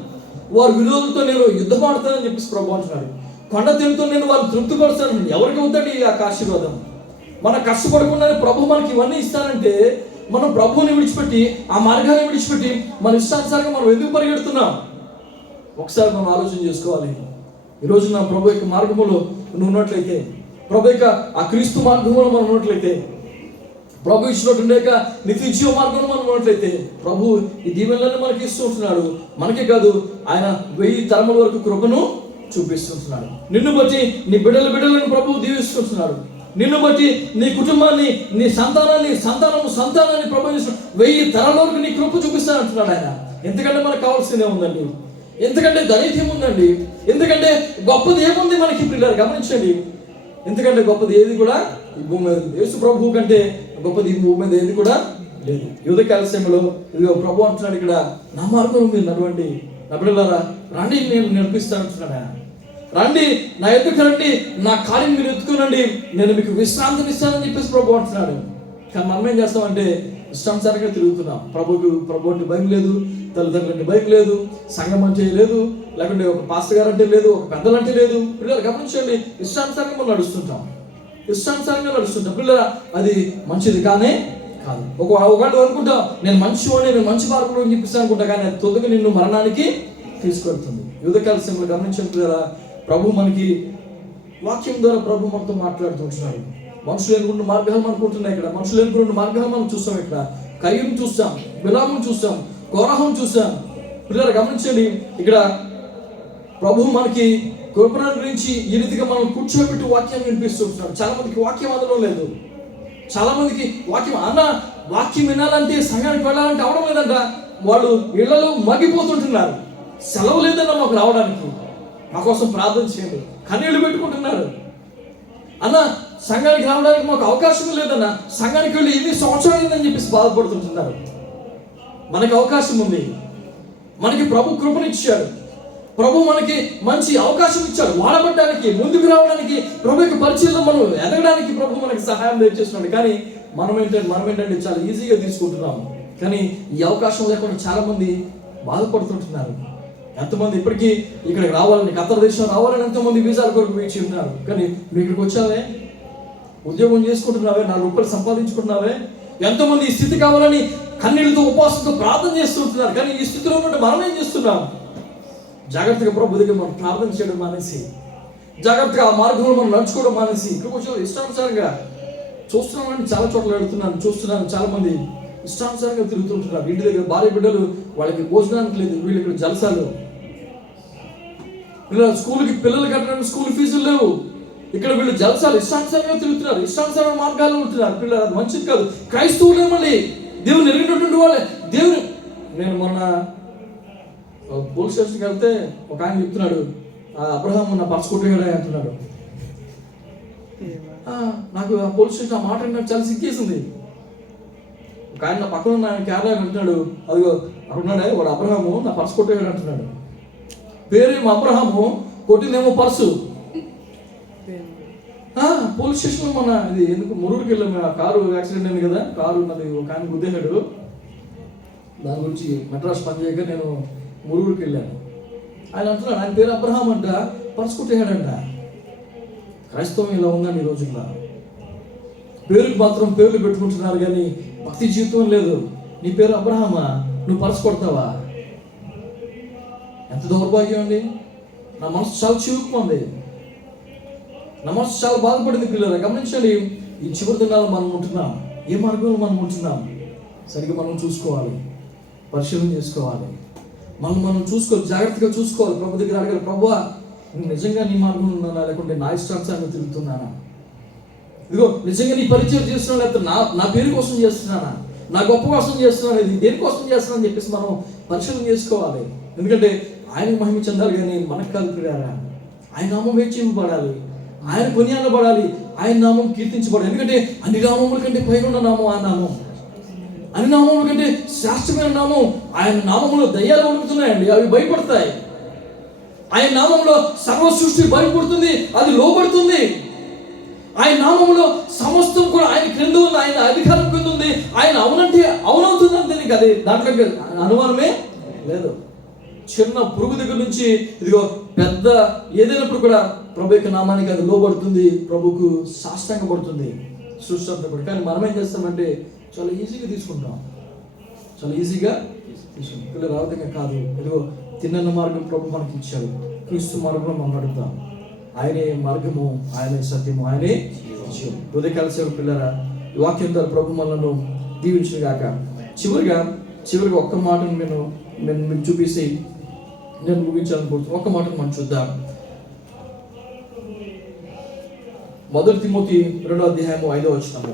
వారి విరోధులతో నేను యుద్ధం ఆడతానని చెప్పేసి ప్రభు అంటున్నాడు. కొండ తిరుగుతూ నేను వారిని తృప్తిపరుస్తాను. ఎవరికి అవుతాడు ఈ ఆశీర్వాదం? మనం కష్టపడకుండానే ప్రభు మనకి ఇవన్నీ ఇస్తానంటే మనం ప్రభువుని విడిచిపెట్టి, ఆ మార్గాన్ని విడిచిపెట్టి మన ఇష్టానుసారంగా మనం ఎందుకు పరిగెడుతున్నాం? ఒకసారి మనం ఆలోచన చేసుకోవాలి. ఈరోజు నా ప్రభు యొక్క మార్గంలో నువ్వు ఉన్నట్లయితే, ప్రభు యొక్క ఆ క్రీస్తు మార్గంలో మనం ఉన్నట్లయితే, ప్రభు ఇచ్చినటువంటి యొక్క నిత్య జీవ మార్గంలో మనం ఉన్నట్లయితే ప్రభు ఈ దీవెనలను మనకి ఇస్తూ ఉంటున్నాడు. మనకే కాదు, ఆయన 1000 తరముల వరకు కృపను చూపిస్తుంటున్నాడు. నిన్ను బట్టి నీ బిడ్డలను ప్రభు దీవిస్తుంటున్నాడు. నిన్ను బట్టి నీ కుటుంబాన్ని, నీ సంతానాన్ని ప్రభు 1000 తరాల వరకు నీ కృప చూపిస్తానంటున్నాడు ఆయన. ఎందుకంటే మనకు కావాల్సిందే ఉందండి, ఎందుకంటే ధైర్యం ఉందండి, ఎందుకంటే గొప్పది ఏముంది మనకి పిల్లలు గమనించండి. ఎందుకంటే గొప్పది ఏది కూడా ఈ భూమి మీద, యేసు ప్రభు కంటే గొప్పది ఈ భూమి మీద ఏది కూడా లేదు. యువతకాల సమయంలో ఇదిగో ప్రభు అంటున్నాడు, ఇక్కడ నా మార్గంలో మీరు నడవండి, నా బిడ్డలారా రండి, నేను నేర్పిస్తానంటున్నాడు ఆయన. రండి నా ఎత్తుకు రండి, నా కార్యం మీరు ఎత్తుకునండి, నేను మీకు విశ్రాంతిని ఇస్తానని చెప్పేసి ప్రభు అంటున్నాడు. కానీ మనం ఏం చేస్తామంటే ఇష్టానుసారంగా తిరుగుతున్నాం. ప్రభు అంటే భయం లేదు, తల్లిదండ్రులంటే భయం లేదు, సంఘం అంటే లేదు, లేకుంటే ఒక పాస్టర్ గారు అంటే లేదు, ఒక పెద్దలంటే లేదు. పిల్లలు గమనించండి, ఇష్టానుసారంగా మనం నడుస్తుంటాం. పిల్లల అది మంచిది కానే కాదు. ఒకళ్ళు అనుకుంటా నేను మంచివాడిని, నేను మంచి మార్గంలో చూపిస్తాను అనుకుంటా, కానీ అది తొందరగా నిన్ను మరణానికి తీసుకెళ్తుంది. యువతకాల సమయంలో గమనించండి పిల్లల, ప్రభు మనకి వాక్యం ద్వారా ప్రభు మనతో మాట్లాడుతుంటున్నాడు. మనుషులు ఎన్నుకున్న మార్గాలు మనకు ఉంటున్నాయి. ఇక్కడ మనుషులు ఎన్నుకున్న మార్గాలు మనం చూస్తాం. ఇక్కడ కయ్యూను చూస్తాం, బిలామును చూస్తాం, కోరహం చూస్తాం. పిల్లలు గమనించండి, ఇక్కడ ప్రభు మనకి కృపణ గురించి ఈ రీతిగా మనం కూర్చోబెట్టి వాక్యాన్ని వినిపిస్తుంటున్నాడు. చాలా మందికి వాక్యం అందడం లేదు. చాలా మందికి వాక్యం వినాలంటే, సంఘానికి వెళ్ళాలంటే అవడం లేదంట. వాళ్ళు ఇళ్లలో మగ్గిపోతుంటున్నారు. సెలవు లేదన్నా మాకు రావడానికి, మా కోసం ప్రార్థన చేయండి, కన్నీళ్లు పెట్టుకుంటున్నారు. సంఘానికి రావడానికి మాకు అవకాశం లేదన్నా, సంఘానికి వెళ్ళి 8 సంవత్సరాలు చెప్పేసి బాధపడుతుంటున్నారు. మనకి అవకాశం ఉంది, మనకి ప్రభు కృపనిచ్చాడు, ప్రభు మనకి మంచి అవకాశం ఇచ్చాడు వాడబడడానికి, ముందుకు రావడానికి, ప్రభు యొక్క పరిచయంలో మనం ఎదగడానికి ప్రభు మనకి సహాయం చేస్తున్నాడు. కానీ మనం ఏంటంటే చాలా ఈజీగా తీసుకుంటున్నాం. కానీ ఈ అవకాశం లేకుండా చాలా మంది బాధపడుతుంటున్నారు. ఎంతమంది ఇప్పటికీ ఇక్కడికి రావాలని, ఖతర్ దేశం రావాలని ఎంతోమంది వీసాల కొరకు వేచి ఉన్నారు. కానీ నువ్వు ఇక్కడికి వచ్చావే, ఉద్యోగం చేసుకుంటున్నావే, 4 రూపాయలు సంపాదించుకుంటున్నావే. ఎంతోమంది ఈ స్థితి కావాలని కన్నీళ్ళతో ఉపవాసంతో ప్రార్థన చేస్తుంటున్నారు. కానీ ఈ స్థితిలో ఉన్నట్టు మనం ఏం చేస్తున్నాం? జాగ్రత్తగా ప్రభు దగ్గర మనం ప్రార్థన చేయడం మానేసి, జాగ్రత్తగా ఆ మార్గంలో మనం నడుచుకోవడం మానేసి ఇక్కడికి వచ్చి ఇష్టానుసారంగా చూస్తున్నామని చాలా చోట్ల చూస్తున్నాను. చాలా మంది ఇష్టానుసారంగా తిరుగుతుంటున్నారు. ఇంటి దగ్గర భార్య బిడ్డలు, వాళ్ళకి భోజనానికి లేదు, వీళ్ళు ఇక్కడ జలసాలు. స్కూల్కి పిల్లలు కట్టడానికి స్కూల్ ఫీజులు లేవు, ఇక్కడ వీళ్ళు జలసాలు. ఇష్టానుసారంగా తిరుగుతున్నారు, ఇష్టానుసార మార్గాల్లో ఉంటున్నారు. పిల్లలు అది మంచిది కాదు. క్రైస్తవులే మళ్ళీ దేవుని ఎరిగినటువంటి వాళ్ళే. నేను మొన్న పోలీస్ స్టేషన్కి వెళ్తే ఒక ఆయన చెప్తున్నాడు, అబ్రహాం నా పర్స్ కొట్టేయడా అంటున్నాడు. నాకు ఆ పోలీస్ స్టేషన్ ఆ మాట నాకు చాలా సిగ్గేసింది. ఒక ఆయన నా పక్కన ఉన్న ఆయన కేరళ అంటున్నాడు, అదిగో అంటున్నాడే వాడు అబ్రహాము నా పర్సు కొట్టేవాడు అంటున్నాడు. పేరేమో అబ్రహాము, కొట్టిందేమో పర్సు. పోలీస్ స్టేషన్లో మన ఇది ఎందుకు మురుడికి వెళ్ళాము, ఆ కారు యాక్సిడెంట్ అయింది కదా, కారు ఉన్నది ఒక ఆయన గుద్దేశాడు. దాని గురించి మెడ్రాస్ పనిచేయక నేను మురుడికి వెళ్ళాను. ఆయన అంటున్నాడు ఆయన పేరు అబ్రహాం అంట, పర్సు కొట్టేశాడంట. క్రైస్తవం ఇలా ఉందండి ఈ రోజుల్లో. పేరుకి మాత్రం పేర్లు పెట్టుకుంటున్నారు కానీ భక్తి జీవితం లేదు. నీ పేరు అబ్రహామా, నువ్వు పర్సు కొడతావా? ఎంత దౌర్భాగ్యం అండి. నా మనసు చాలా చివుకుమంది, నా మనసు చాలా బాధపడింది. పిల్లలు గమనించండి, ఈ చివరి దినాలు మనం ఉంటున్నాం. ఏ మార్గంలో మనం ఉంటున్నాం సరిగ్గా మనం చూసుకోవాలి, పరిశీలన చేసుకోవాలి. మనం చూసుకోవాలి, జాగ్రత్తగా చూసుకోవాలి. ప్రభు దగ్గర అడగాలి, ప్రభువా నేను నిజంగా నీ మార్గంలో ఉన్నానా, లేకుంటే నా ఇష్టానుసారంగా తిరుగుతున్నానా? ఇదిగో నిజంగా నీ పరిచయం చేస్తున్నా, లేకపోతే నా పేరు కోసం చేస్తున్నానా, నా గొప్ప కోసం చేస్తున్నాను, ఇది దేనికోసం చేస్తున్నా అని చెప్పేసి మనం పరిశీలన చేసుకోవాలి. ఎందుకంటే ఆయన మహిమ చెందాలి కానీ మనకు కాదు ప్రియారా. ఆయన నామం హెచ్చింపబడాలి, ఆయన కొనియాడబడాలి, ఆయన నామం కీర్తించబడాలి. ఎందుకంటే అన్ని నామముల కంటే పైన ఉన్న నామం ఆ నామం, అన్ని నామముల కంటే శ్రేష్టమైన నామం. ఆయన నామంలో దయ్యాలు ఉడుకుతున్నాయండి, అవి భయపడతాయి. ఆయన నామంలో సర్వ సృష్టి భయపడుతుంది, అది లోబడుతుంది. ఆయన నామంలో సమస్తం కూడా ఆయన క్రింద ఉంది, ఆయన అధికారం కింద ఉంది. ఆయన అవునంటే అవునవుతుంది అంతే, నీకు అది దాంట్లో అనుమానమే లేదు. చిన్న పురుగు దగ్గర నుంచి ఇదిగో పెద్ద ఏదైనప్పుడు కూడా ప్రభు యొక్క నామానికి అది లోబడుతుంది, ప్రభుకు సాష్టాంగపడుతుంది సృష్టి అంతా కూడా. కానీ మనం ఏం చేస్తామంటే చాలా ఈజీగా తీసుకుంటాం, చాలా ఈజీగా తీసుకుంటాం. పిల్లలు ఆ విధంగా కాదు. ఇదిగో తిన్న మార్గం ప్రభు మనకి ఇచ్చాడు, క్రీస్తు మార్గంలో మనం నడుపుతాం. ఆయనే మార్గము, ఆయనే సత్యము, ఆయనే జీవం. ఉదయకాల సేవ పిల్లరా, ఈ వాక్యం ద్వారా ప్రభు మనలను దీవించును గాక. చివరిగా ఒక్క మాటను నేను మీకు చూపిస్తే నేను ముగించాలనుకుంటున్నాను. ఒక్క మాటను మనం చూద్దాం. 1 తిమోతి 2:5.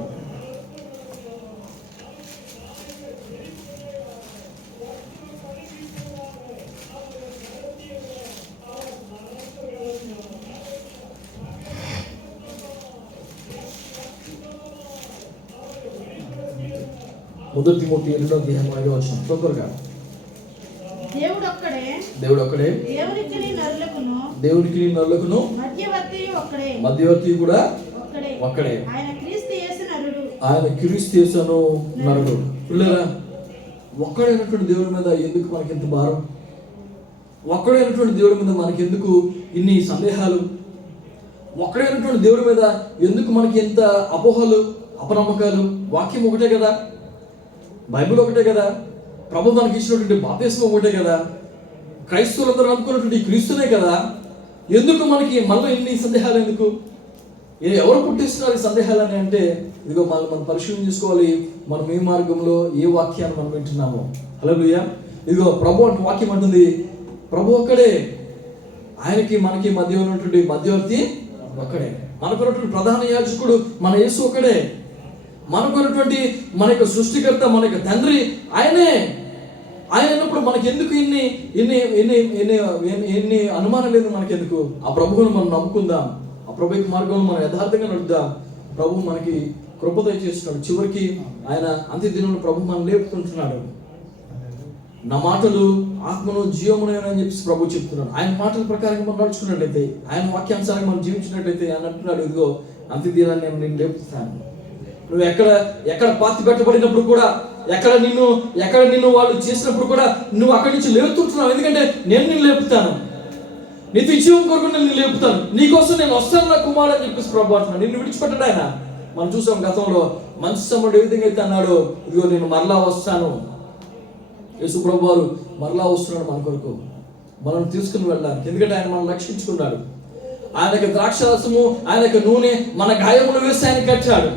మొదటి తిమోతి 2:5 తొందరగా. దేవుడు ఒక్కడే, దేవునికి నరులకును మధ్యవర్తి కూడా ఒక్కడే, ఆయన క్రీస్తు యేసు నరుడు. పిల్లరా, ఒక్కడైనటువంటి దేవుడి మీద ఎందుకు మనకి ఎంత భారం? ఒక్కడైనటువంటి దేవుడి మీద మనకి ఎందుకు ఇన్ని సందేహాలు? ఒక్కడైనటువంటి దేవుడి మీద ఎందుకు మనకి ఎంత అపోహలు, అపనమ్మకాలు? వాక్యం ఒకటే కదా, బైబిల్ ఒకటే కదా, ప్రభు మనకి ఇచ్చినటువంటి బాప్తిస్మం ఒకటే కదా, క్రైస్తవులందరూ నమ్ముకున్నటువంటి క్రీస్తునే కదా. ఎందుకు మనకి మళ్ళీ ఇన్ని సందేహాలు? ఎందుకు? ఎవరు పుట్టిస్తున్నారు ఈ సందేహాలని అంటే, ఇదిగో మనం పరిశీలన చేసుకోవాలి. మనం ఏ మార్గంలో ఏ వాక్యాన్ని మనం వింటున్నామో. హల్లెలూయా. ఇదిగో ప్రభు అంటే వాక్యం అంటుంది ప్రభు ఒక్కడే, ఆయనకి మనకి మధ్య ఉన్నటువంటి మధ్యవర్తి ఒక్కడే, మనకున్నటువంటి ప్రధాన యాజకుడు మన యేసు ఒక్కడే, మనకున్నటువంటి మన యొక్క సృష్టికర్త, మన యొక్క తండ్రి ఆయనే. ఆయన అన్నప్పుడు మనకి ఎందుకు ఇన్ని ఇన్ని ఇన్ని ఇన్ని ఎన్ని అనుమానం లేదు మనకెందుకు? ఆ ప్రభువును మనం నమ్ముకుందాం, ఆ ప్రభు యొక్క మార్గంలో మనం యథార్థంగా నడుద్దాం. ప్రభు మనకి కృప దయచేస్తున్నాడు. చివరికి ఆయన అంత్య దినంలో ప్రభు మనం లేపుతుంటున్నాడు. నా మాటలు ఆత్మను జీవమును అని చెప్పి ప్రభు చెప్తున్నాడు. ఆయన మాటల ప్రకారంగా మనం నడుచుకున్నట్లయితే, ఆయన వాక్యానుసారంగా మనం జీవించినట్లయితే ఆయన అంటున్నాడు, ఇదిగో అంత్య దినాన్ని నేను లేపుతాను. నువ్వు ఎక్కడ పాతి పెట్టబడినప్పుడు కూడా, ఎక్కడ నిన్ను వాళ్ళు చేసినప్పుడు కూడా నువ్వు అక్కడి నుంచి లేపుతుంటున్నావు. ఎందుకంటే నేను నిన్ను లేపుతాను, నీతి జీవం కొరకు నేను లేపుతాను, నీకోసం నేను వస్తాను నా కుమారుడు అని చెప్పేసి ప్రభు అంటున్నాడు. నిన్ను విడిచిపెట్టడు ఆయన. మనం చూసాం గతంలో మంచి సమయంలో ఏ విధంగా అయితే అన్నాడు, ఇదిగో నేను మరలా వస్తాను. యేసు ప్రభు వారు మరలా వస్తున్నాడు మన కొరకు, మనం తీసుకుని వెళ్ళడానికి. ఎందుకంటే ఆయన మనం రక్షించుకున్నాడు. ఆయన యొక్క ద్రాక్షరసము, ఆయన యొక్క నూనె మన గాయములు వేసి ఆయన కట్టాడు.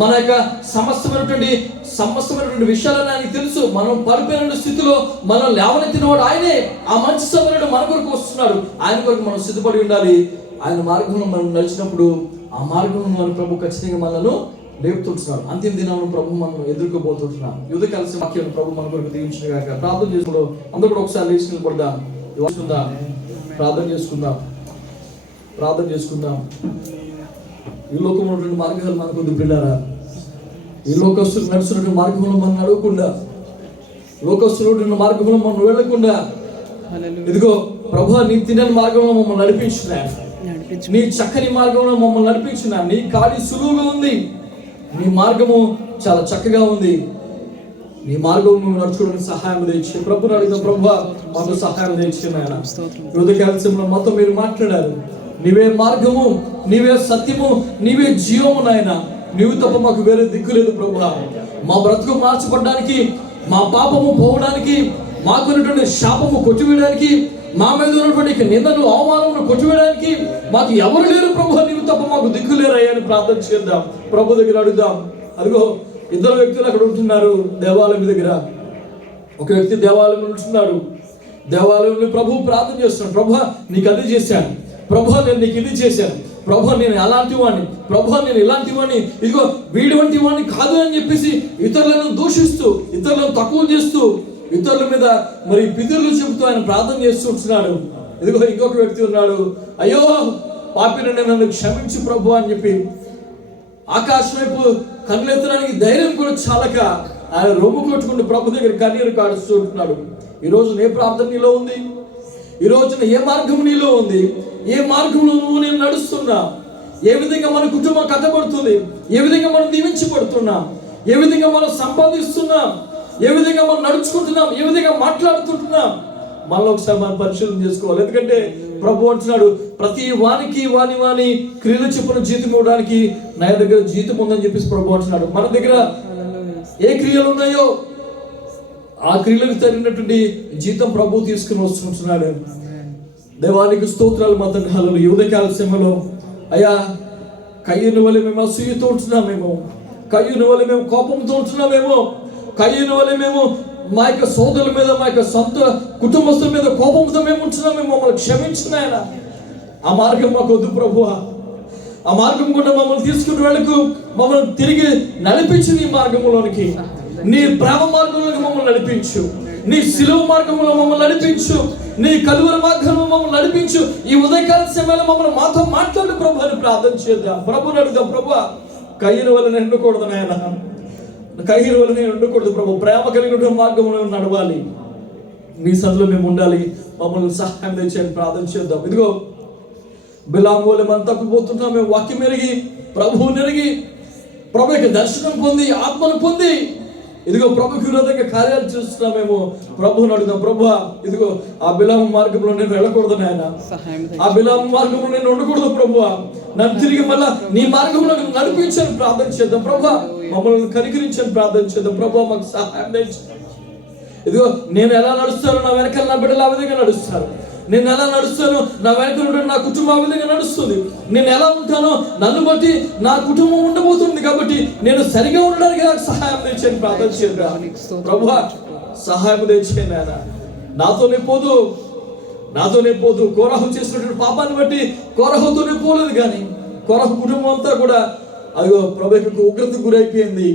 మన యొక్క సమస్తమైనటువంటి విషయాలను ఆయనకి తెలుసు. మనం పడిపోయిన స్థితిలో మనం లేవనెత్తినవాడు ఆయనే. ఆ మంచి సమయంలో మన కొరకు వస్తున్నాడు. ఆయన కొరకు మనం సిద్ధపడి ఉండాలి. ఆయన మార్గంలో మనం నడిచినప్పుడు ఆ మార్గంలో మన ప్రభు ఖచ్చితంగా మనల్ని లేపుతుంటున్నాడు. అంతిమ దినాలను ప్రభు మనం ఎదుర్కోబోతుంటున్నాం. యుద్ధ కలిసి వాక్యం ప్రభు మన కొరకు దీవించగాక. ప్రార్థన చేసుకుంటూ అందరూ కూడా ఒకసారి లేచి నిలబడదాం, ప్రార్థన చేసుకుందాం. ఈ లోకంలో ఉన్నటువంటి మార్గాలు మనకు పిల్లరా, ఈ లోకస్తులు నడుస్తున్న మార్గంలో మనం నడవకుండా, లోకస్తులు మార్గంలో మనం వెళ్ళకుండా, ఇదిగో ప్రభు నీ తినని మార్గంలో మమ్మల్ని నడిపించిన, నీ చక్కని మార్గంలో మమ్మల్ని నడిపించిన. నీ కాడి సులువుగా ఉంది, నీ మార్గము చాలా చక్కగా ఉంది. నీ మార్గం మేము నడుచుకోవడానికి సహాయం తెచ్చి ప్రభుని అడిగిన ప్రభు మాకు సహాయం తెచ్చిన ఆయన. హృదయకాల్సింలో మొత్తం మీరు మాట్లాడారు. నీవే మార్గము, నీవే సత్యము, నీవే జీవము నాయన. నీవు తప్ప మాకు వేరే దిక్కు లేదు ప్రభు. మా బ్రతుకు మార్చబడడానికి, మా పాపము పోవడానికి, మాకున్నటువంటి శాపము కొట్టివేయడానికి, మా మీద ఉన్నటువంటి నిందను అవమానమును కొట్టివేయడానికి మాకు ఎవరు లేరు ప్రభు. నీవు తప్ప మాకు దిక్కు లేరయ్యా అని ప్రార్థన చేద్దాం. ప్రభు దగ్గర అడుగుదాం. అదిగో ఇద్దరు వ్యక్తులు అక్కడ ఉంటున్నారు దేవాలయం దగ్గర. ఒక వ్యక్తి దేవాలయంలో ఉంటున్నాడు. దేవాలయంలో ప్రభు ప్రార్థన చేస్తున్నాడు. ప్రభు నీకు అది చేశాను, ప్రభు నేను నీకు ఇది చేశాను, ప్రభు నేను అలాంటి వాడిని, ప్రభు నేను ఇలాంటి వాడిని, ఇదిగో వీడి వంటి వాడిని కాదు అని చెప్పేసి ఇతరులను దూషిస్తూ, ఇతరులను తక్కువ చేస్తూ, ఇతరుల మీద మరి పితరులు చెబుతూ ఆయన ప్రార్థన చేస్తూ ఉంటున్నాడు. ఇదిగో ఇంకొక వ్యక్తి ఉన్నాడు. అయ్యో పాపిని నన్ను క్షమించు ప్రభు అని చెప్పి ఆకాశం వైపు కన్నెత్తడానికి ధైర్యం కూడా చాలక ఆయన రొమ్ము కొట్టుకుంటూ ప్రభు దగ్గర కన్నీరు కాడుస్తూ ఉంటున్నాడు. ఈ రోజున ఏ ప్రార్థన నీలో ఉంది? ఈ రోజున ఏ మార్గం నీలో ఉంది? ఏ మార్గంలో నువ్వు నేను నడుస్తున్నా? ఏ విధంగా మన కుటుంబం కట్టబడుతుంది? ఏ విధంగా మనం దీవించబడుతున్నాం? ఏ విధంగా మనం సంపాదిస్తున్నాం? ఏ విధంగా మనం నడుచుకుంటున్నాం? ఏ విధంగా మాట్లాడుతుంటున్నాం? మనలో ఒకసారి మనం పరిశీలన చేసుకోవాలి. ఎందుకంటే ప్రభు అంటున్నాడు, ప్రతి వానికి వాని క్రియలు చొప్పున జీతం ఇవ్వడానికి నా దగ్గర జీతం ఉందని చెప్పేసి ప్రభు అంటున్నాడు. మన దగ్గర ఏ క్రియలు ఉన్నాయో ఆ క్రియలకు తగినటువంటి జీతం ప్రభు తీసుకుని వస్తుంటున్నాడు. దేవానికి స్తోత్రాలు. మా తండ్రి హల్లెలూయా. ఉదయకాల సమయంలో అయ్యా కయ్యూను వలె మేము అసూయతో ఉంటున్నామేమో, కయ్యూను వలె మేము కోపంతో ఉంటున్నామేమో, కయ్యూను వలె మేము మా యొక్క సోదరుల మీద, మా యొక్క సొంత కుటుంబస్తుల మీద కోపంతో మేము ఉంటున్నామేమో. మమ్మల్ని క్షమించిన ఆయన. ఆ మార్గం మాకు వద్దు ప్రభువా. ఆ మార్గం కూడా మమ్మల్ని తీసుకుని వెళ్ళకు, మమ్మల్ని తిరిగి నడిపించు నీ మార్గంలోనికి, నీ ప్రేమ మార్గంలోకి మమ్మల్ని నడిపించు, నీ సిలువ మార్గంలో మమ్మల్ని నడిపించు, నీ కలువరి మార్గంలో మమ్మల్ని నడిపించు. ఈ ఉదయకాల సమయంలో మమ్మల్ని మాతో మాట్లాడు ప్రభు అని ప్రార్థన చేద్దాం. ప్రభుని అడుగుదాం. ప్రభు కయ్యూను వల్ల నేను ఉండకూడదు నాయన, కయ్యూను వల్ల నేను ఉండకూడదు ప్రభు. ప్రేమ కలిగిన మార్గంలో నడవాలి, నీ సన్నిధిలో మేము ఉండాలి. మమ్మల్ని సహాయం తెచ్చేయని ప్రార్థన చేద్దాం. ఇదిగో బిలాము వల్ల మనం తప్పిపోతున్నాం. మేము వాక్యం ఎరిగి, ప్రభువుని ఎరిగి, ప్రభు యొక్క దర్శనం పొంది, ఆత్మను పొంది, ఇదిగో ప్రభుకి విరోధంగా కార్యాలు చేస్తున్నామేమో. ప్రభువుని అడుగుదాం. ప్రభువా ఇదిగో ఆ బిలాము మార్గంలో నేను వెళ్ళకూడదు నాయన, ఆ బిలాము మార్గంలో నేను ఉండకూడదు ప్రభువా. నన్ను తిరిగి మళ్ళా నీ మార్గంలో నడిపించని ప్రార్థన చేద్దాం. ప్రభువా మమ్మల్ని కనికరించని ప్రార్థన చేద్దాం. ప్రభువా మాకు సహాయం తెచ్చు. ఇదిగో నేను ఎలా నడుస్తాను, నా వెనకాల నా బిడ్డలు ఆ విధంగా నడుస్తారు. నేను ఎలా నడుస్తాను, నా వెనక నా కుటుంబం ఆ విధంగా నడుస్తుంది. నేను ఎలా ఉంటానో నన్ను బట్టి నా కుటుంబం ఉండబోతుంది. కాబట్టి నేను సరిగా ఉండడానికి నాకు సహాయం తెచ్చని ప్రార్థన చేద్దాం. ప్రభువా సహాయం తెచ్చేయండి నాయన. నాతోనే పోదు. కోరహు చేసినటువంటి పాపాన్ని బట్టి కోరహుతోనే పోలేదు, కానీ కోరహు కుటుంబం అంతా కూడా అదిగో ప్రభుకి ఉగ్రతకు గురైపోయింది.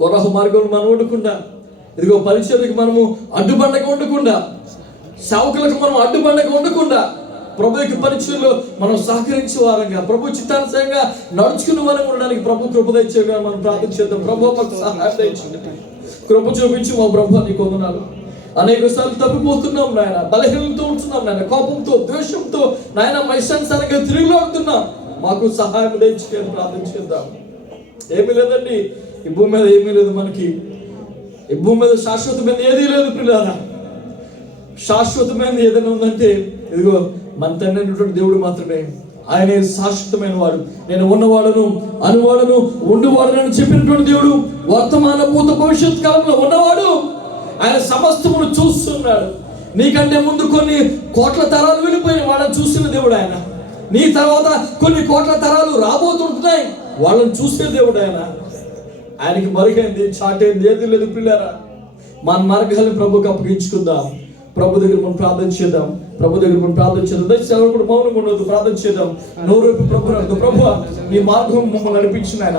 కోరహు మార్గంలో మనం ఉండకుండా, ఇదిగో పరిచర్యకు మనము అడ్డుబండగా ఉండకుండా, సేవకులకు మనం అడ్డుబండగా ఉండకుండా, ప్రభు యొక్క పరిచయంలో మనం సహకరించే వారంగా, ప్రభు చిత్తానుసారంగా నడుచుకున్న వారంగా ఉండడానికి ప్రభు కృప దయచేయగా మనం ప్రార్థన చేద్దాం. ప్రభు మాకు సహాయం దయచేయండి, కృప చూపించి మా ప్రభు నీకు వందనాలు. అనేక సార్లు తప్పిపోతున్నాం నాయన, బలహీనతో ఉంటున్నాం నాయన, కోపంతో, ద్వేషంతో నాయన మా ఇష్టానుసారంగా తిరుగులాడుతున్నాం. మాకు సహాయం దయచేయని ప్రార్థన చేద్దాం. ఏమీ లేదండి ఈ భూమి మీద, ఏమీ లేదు మనకి. ఈ భూమి మీద శాశ్వతమైన ఏదీ లేదు పిల్లారా. శాశ్వతమైనది ఏదైనా ఉందంటే ఇదిగో మన తండ్రి అయినటువంటి దేవుడు మాత్రమే. ఆయనే శాశ్వతమైన వాడు. నేను ఉన్నవాడును, అనువాడును, ఉండువాడును అని చెప్పినటువంటి దేవుడు, వర్తమాన భూత భవిష్యత్ కాలంలో ఉన్నవాడు. ఆయన సమస్తమును చూస్తున్నాడు. నీకంటే ముందు కొన్ని కోట్ల తరాలు వెళ్ళిపోయిన వాళ్ళని చూసిన దేవుడు ఆయన. నీ తర్వాత కొన్ని కోట్ల తరాలు రాబోతుంటున్నాయి, వాళ్ళని చూసే దేవుడు ఆయన. ఆయనకి మరుగైంది, చాటైంది ఏది లేదు పిల్లారా. మన మార్గాలను ప్రభుకి అప్పగించుకుందాం. ప్రభు దగ్గర మనం ప్రార్థన చేద్దాం. ప్రభు దగ్గర మనం ప్రార్థన చేద్దాం. దయచేసి కూడా మౌనంగా ఉండదు, ప్రార్థన చేద్దాం. నోరు విప్పి ప్రభువుతో, ప్రభువా నీ మార్గం మమ్మల్ని నడిపించిన ఆయన.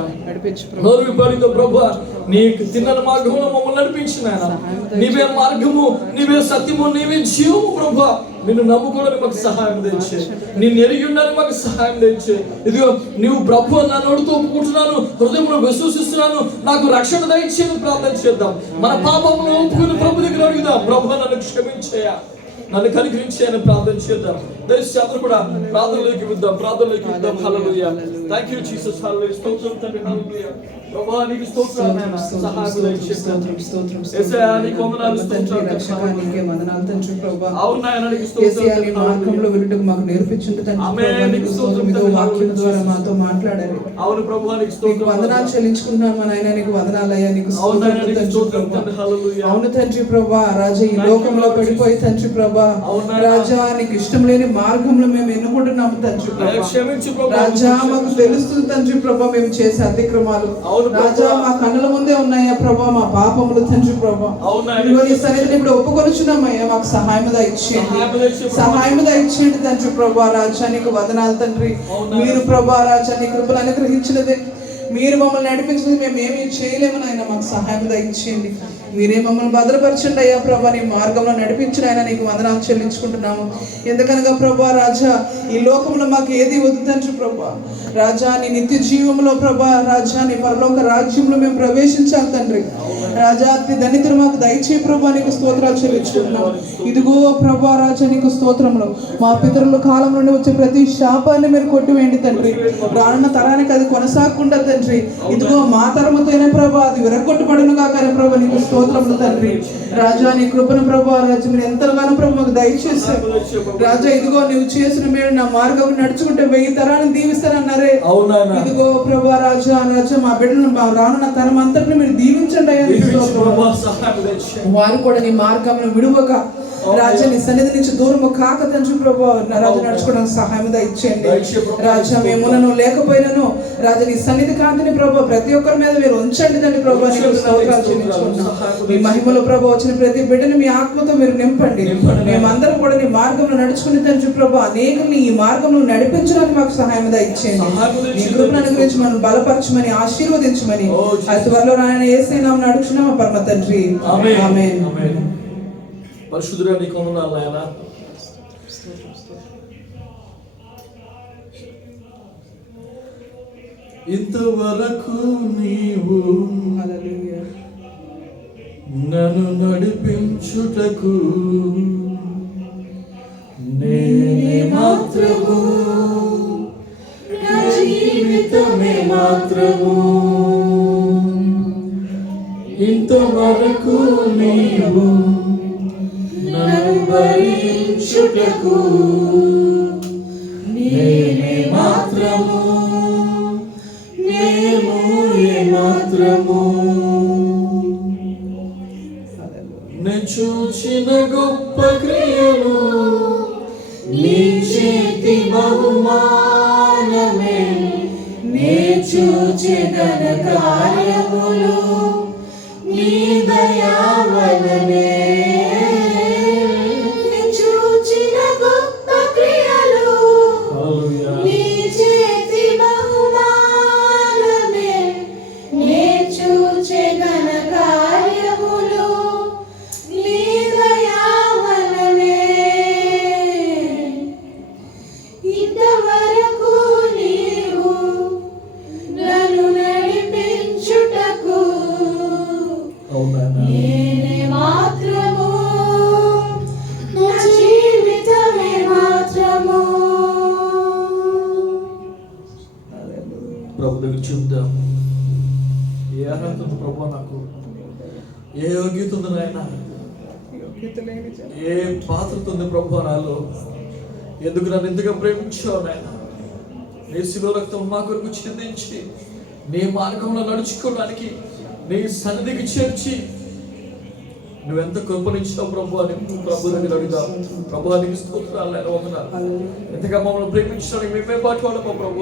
నోరు విప్పడితో, ప్రభువా నీ తిన్న మార్గంలో మమ్మల్ని నడిపించిన ఆయన. నీవే మార్గము, నీవే సత్యము, నీవే జీవము. ప్రభువా నిన్ను నమ్ముకోవడానికి మాకు సహాయం తెచ్చే, నిన్ను ఎరిగి ఉండడానికి మాకు సహాయం తెచ్చే. ఇదిగో నువ్వు ప్రభు నా నోటితో ఒప్పుకుంటున్నాను, హృదయంలో విశ్వసిస్తున్నాను, నాకు రక్షణ దయచేయని ప్రార్థన చేద్దాం. మన పాపములు ఒప్పుకుని ప్రభు దగ్గర అడుగుదాం. ప్రభు నన్ను క్షమించేయా, నన్ను కనికరించేయని ప్రార్థన చేద్దాం. దయచేసి అందరూ కూడా ప్రార్థనలోకి విద్దాం, ప్రార్థనలోకి విద్దాం. Hallelujah. Thank you Jesus. Hallelujah. స్తోత్రం తండ్రి. హల్లెలూయా. ప్రభువా నీకు స్తోత్రాలు నాయనా. సహాయం దయచేయండి. యేసయ్యా నీకు వందనాలు, స్తోత్రాలు రక్షక నీకే వందనాలు తండ్రి. ప్రభువా అవును నాయనా నీకు స్తోత్రాలు. యేసయ్యా నీ మార్గంలో వెళ్ళుటకు మాకు నేర్పించుండు తండ్రి. ప్రభువా నీకు స్తోత్రం. ఇదో వాక్యం ద్వారా మాతో మాట్లాడారు. అవును ప్రభువా నీకు స్తోత్రం. వందనాలు చెల్లించుకుంటున్నాను మా నాయనా, నీకు వందనాలయ్యా, నీకు స్తోత్రం తండ్రి. హల్లెలూయా. అవును తండ్రి ప్రభువా, రాజా ఈ లోకంలో పడిపోయి తండ్రి ప్రభువా, రాజా నీకు ఇష్టం లేని మార్గంలో మేము ఎన్నుకుంటున్నాము తండ్రి ప్రభువా. రాజా మాకు తెలుస్తుంది తండ్రి ప్రభువా మేము చేసే అతిక్రమాలు. రాజా మా కన్నుల ముందే ఉన్నాయా ప్రభా మా పాపములు తండ్రి ప్రభా. ఇదిగో నీ సన్నిధిని ఇప్పుడు ఒప్పుకొనుచున్నామయ్యా, మాకు సహాయం దయచేయండి, సహాయం దయచేయండి తండ్రి ప్రభా. రాజా నీకు వందనాలు తండ్రి. మీరు ప్రభా రాజా నీ కృపలు అనుగ్రహించినదే, మీరు మమ్మల్ని నడిపించినది మేము ఏమీ చేయలేము నాయన, మాకు సహాయం దయచేయండి. మీరే మమ్మల్ని భద్రపరచండి అయ్యా ప్రభా, నీ మార్గంలో నడిపించిన ఆయన నీకు వందనాలు చెల్లించుకుంటున్నాము. ఎందుకనగా ప్రభా రాజా ఈ లోకంలో మాకు ఏది వద్దు తండ్రి ప్రభా. రాజా నీ నిత్య జీవంలో ప్రభా రాజా నీ పరలోక రాజ్యంలో మేము ప్రవేశించాలి తండ్రి. రాజా అతి ధనితులు మాకు దయచే ప్రభా, నీకు స్తోత్రాలు చెల్లించుకుంటున్నాము. ఇదిగో ప్రభా రాజా నీకు స్తోత్రంలో మా పితరుల కాలం నుండి వచ్చే ప్రతి శాపాన్ని మీరు కొట్టివేయండి తండ్రి. రానున్న తరానికి అది కొనసాగకుండా తండ్రి, ఇదిగో మా తరముతోనే ప్రభా అది విరగొట్టబడును కాక ప్రభా నీకు స్తోత్రములు తండ్రి. రాజా నీ కృపను ప్రభా రాజా మీరు ఎంతగానో ప్రభు మాకు దయచేశారు. రాజా ఇదిగో నువ్వు చేసిన మేలు నా మార్గం నడుచుకుంటే 1000 తరాలను దీవిస్తానన్నారే. ఇదిగో ప్రభా రాజా రాజా మా బిడ్డలను మా రానున్న తరం అంతటిని మీరు దీవించండి అయ్యా. వారు కూడా నీ మార్గంలో విడువక రాజా నీ సన్నిధి నుంచి దూరము కాక తండ్రి ప్రభా రాజా నడుచుకోవడానికి సహాయం దయచేయండి. రాజా మేములను లేకపోయినను రాజా నీ సన్నిధి కాంతిని ప్రభా ప్రతి ఒక్కరి మీద మీరు ఉంచండి తండ్రి ప్రభా. నీకు స్తోత్రాలు చెల్లించుకుంటున్నాం. మీ మహిమలో ప్రభా వచ్చిన ప్రతి బిడ్డని మీ ఆత్మతో మీరు నింపండి. మేమందరం కూడా నీ మార్గంలో నడుచుకుని తండ్రి ప్రభా అనేకుల్ని ఈ మార్గంలో నడిపించడానికి మాకు సహాయం దయచేయండి. నీ కృపను అనుగ్రహించి మనం బలపరచమని ఆశీర్వదించమని అతి త్వరలో ఆయన యేసయ్య నామమున అడుగుచున్నాము పరమ తండ్రి. ఆమేన్. పరిశుద్ధుడా నీకు వందనాలు నాయనా. ఇంతవరకు నీవు నన్ను నడిపించుటకు నేనే మాత్రము, నా జీవితమే మాత్రము. ఇంతవరకు నీవు నన్ను భరించుటకు నేనే మాత్రము, మేము మాత్రము. నే చూచిన గొప్ప క్రియలు నీ చేతి బహుమానమే, నే చూచిన కార్యములు నీ దయా వలనే. ప్రభు దగ్గర చెప్దాం. ఏ అర్హత ఉంది ప్రభు, నాకు ఏ యోగ్యత ఉంది నాయన, ఏ పాత్రత ఉంది ప్రభు నాలో. ఎందుకు నన్ను ఎందుకు ప్రేమించావు నాయన. నీ శిలువ రక్తం మా కొరకు చిందించి నీ మార్గంలో నడుచుకోవడానికి నీ సన్నిధికి చేర్చి నువ్వెంత కృపణించావు ప్రభు అని ప్రభు దగ్గర అడుగుదాం. ప్రభు నీకు స్తోత్రాలు. ఎంతగా మమ్మల్ని ప్రేమించడానికి మేమే పాటుపడమో ప్రభు.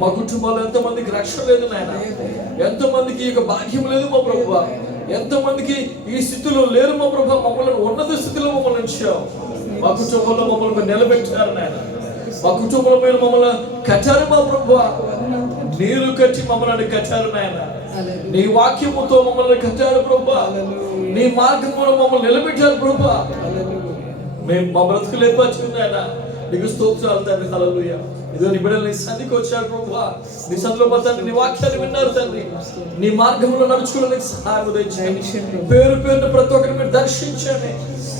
మా కుటుంబాలు ఎంతమందికి రక్షణ లేదు నాయన, ఎంతమందికి ఈ యొక్క భాగ్యం లేదు మా ప్రభు, ఎంతమందికి ఈ స్థితిలో లేరు మా ప్రభు. మమ్మల్ని ఉన్నత స్థితిలో మమ్మల్ని ఉంచావు. మా కుటుంబంలో మమ్మల్ని మీరు నిలబెట్టారు నాయన. మా కుటుంబంలో మీరు మమ్మల్ని కట్టారు మా ప్రభువా. నీరు కట్టి మమ్మల్ని కట్టారు నాయన. నీ వాక్యముతో మమ్మల్ని కట్టారు ప్రభువా. నీ మార్గంలో మమ్మల్ని నిలబెట్టారు ప్రభువా. మేము మా బ్రతుకులు ఏర్పరచుకుని నాయన నీకు స్తోత్రాలు తండ్రి. హల్లెలూయా. ఇదిగో నీ బిడ్డలు నీ సన్నిధికి వచ్చారు ప్రభువా. నీ సన్నిధిలో మా తండ్రి నీ వాక్యాన్ని విన్నారు తండ్రి. నీ మార్గంలో నడుచుకోవడానికి సహాయం దయచేయండి. పేరు పేరున ప్రతి ఒక్కరిని మీరు దర్శించండి.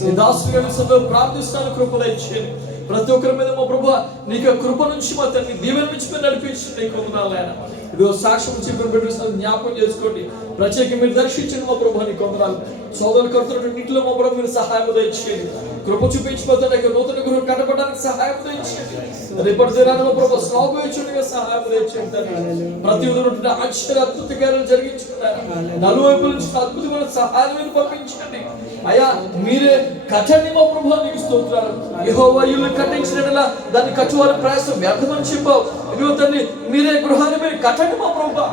నీ దాసుని గారి సన్నిధిలో ప్రార్థిస్తాను, కృప దయచేయండి. ప్రతి ఒక్కరి మీద మా ప్రభువా నీకు కృప నుంచి మా తండ్రి దీవెన నుంచి మీరు నడిపించండి. నీకు వందనాలు నాయన. ఇదిగో సాక్ష్యం చెప్పిన బిడ్డలు జ్ఞాపకం చేసుకోండి. ప్రత్యేకంగా మీరు దర్శించండి మా ప్రభువా. నీకు వందనాలు. సోదరులు కడుతున్నటువంటి ఇంట్లో మా ప్రభు మీరు సహాయం దయచేయండి. కృప చూపించిపోతాడు. నూతన గృహం కట్టబడడానికి సహాయం దయచేయండి. రేపటి దినాన మా ప్రభు సాగుగా సహాయం దయచేయండి. ప్రతి ఉదయం ఆశ్చర్య అద్భుత కార్యాలు జరిగించుకుంటారు. నలువైపుల నుంచి అద్భుతమైన సహాయం పంపించండి. అయ్యా మీరే కట్టండి మా ప్రభు. నీకు స్తోత్రాలు. యెహోవా ఇల్లు కట్టించినట్లా దాన్ని కట్టువారి ప్రయాసం వ్యర్థమని చెప్పావు. ఇదిగో తండ్రి మీరే గృహాన్ని మీరు కట్టండి మా ప్రభు.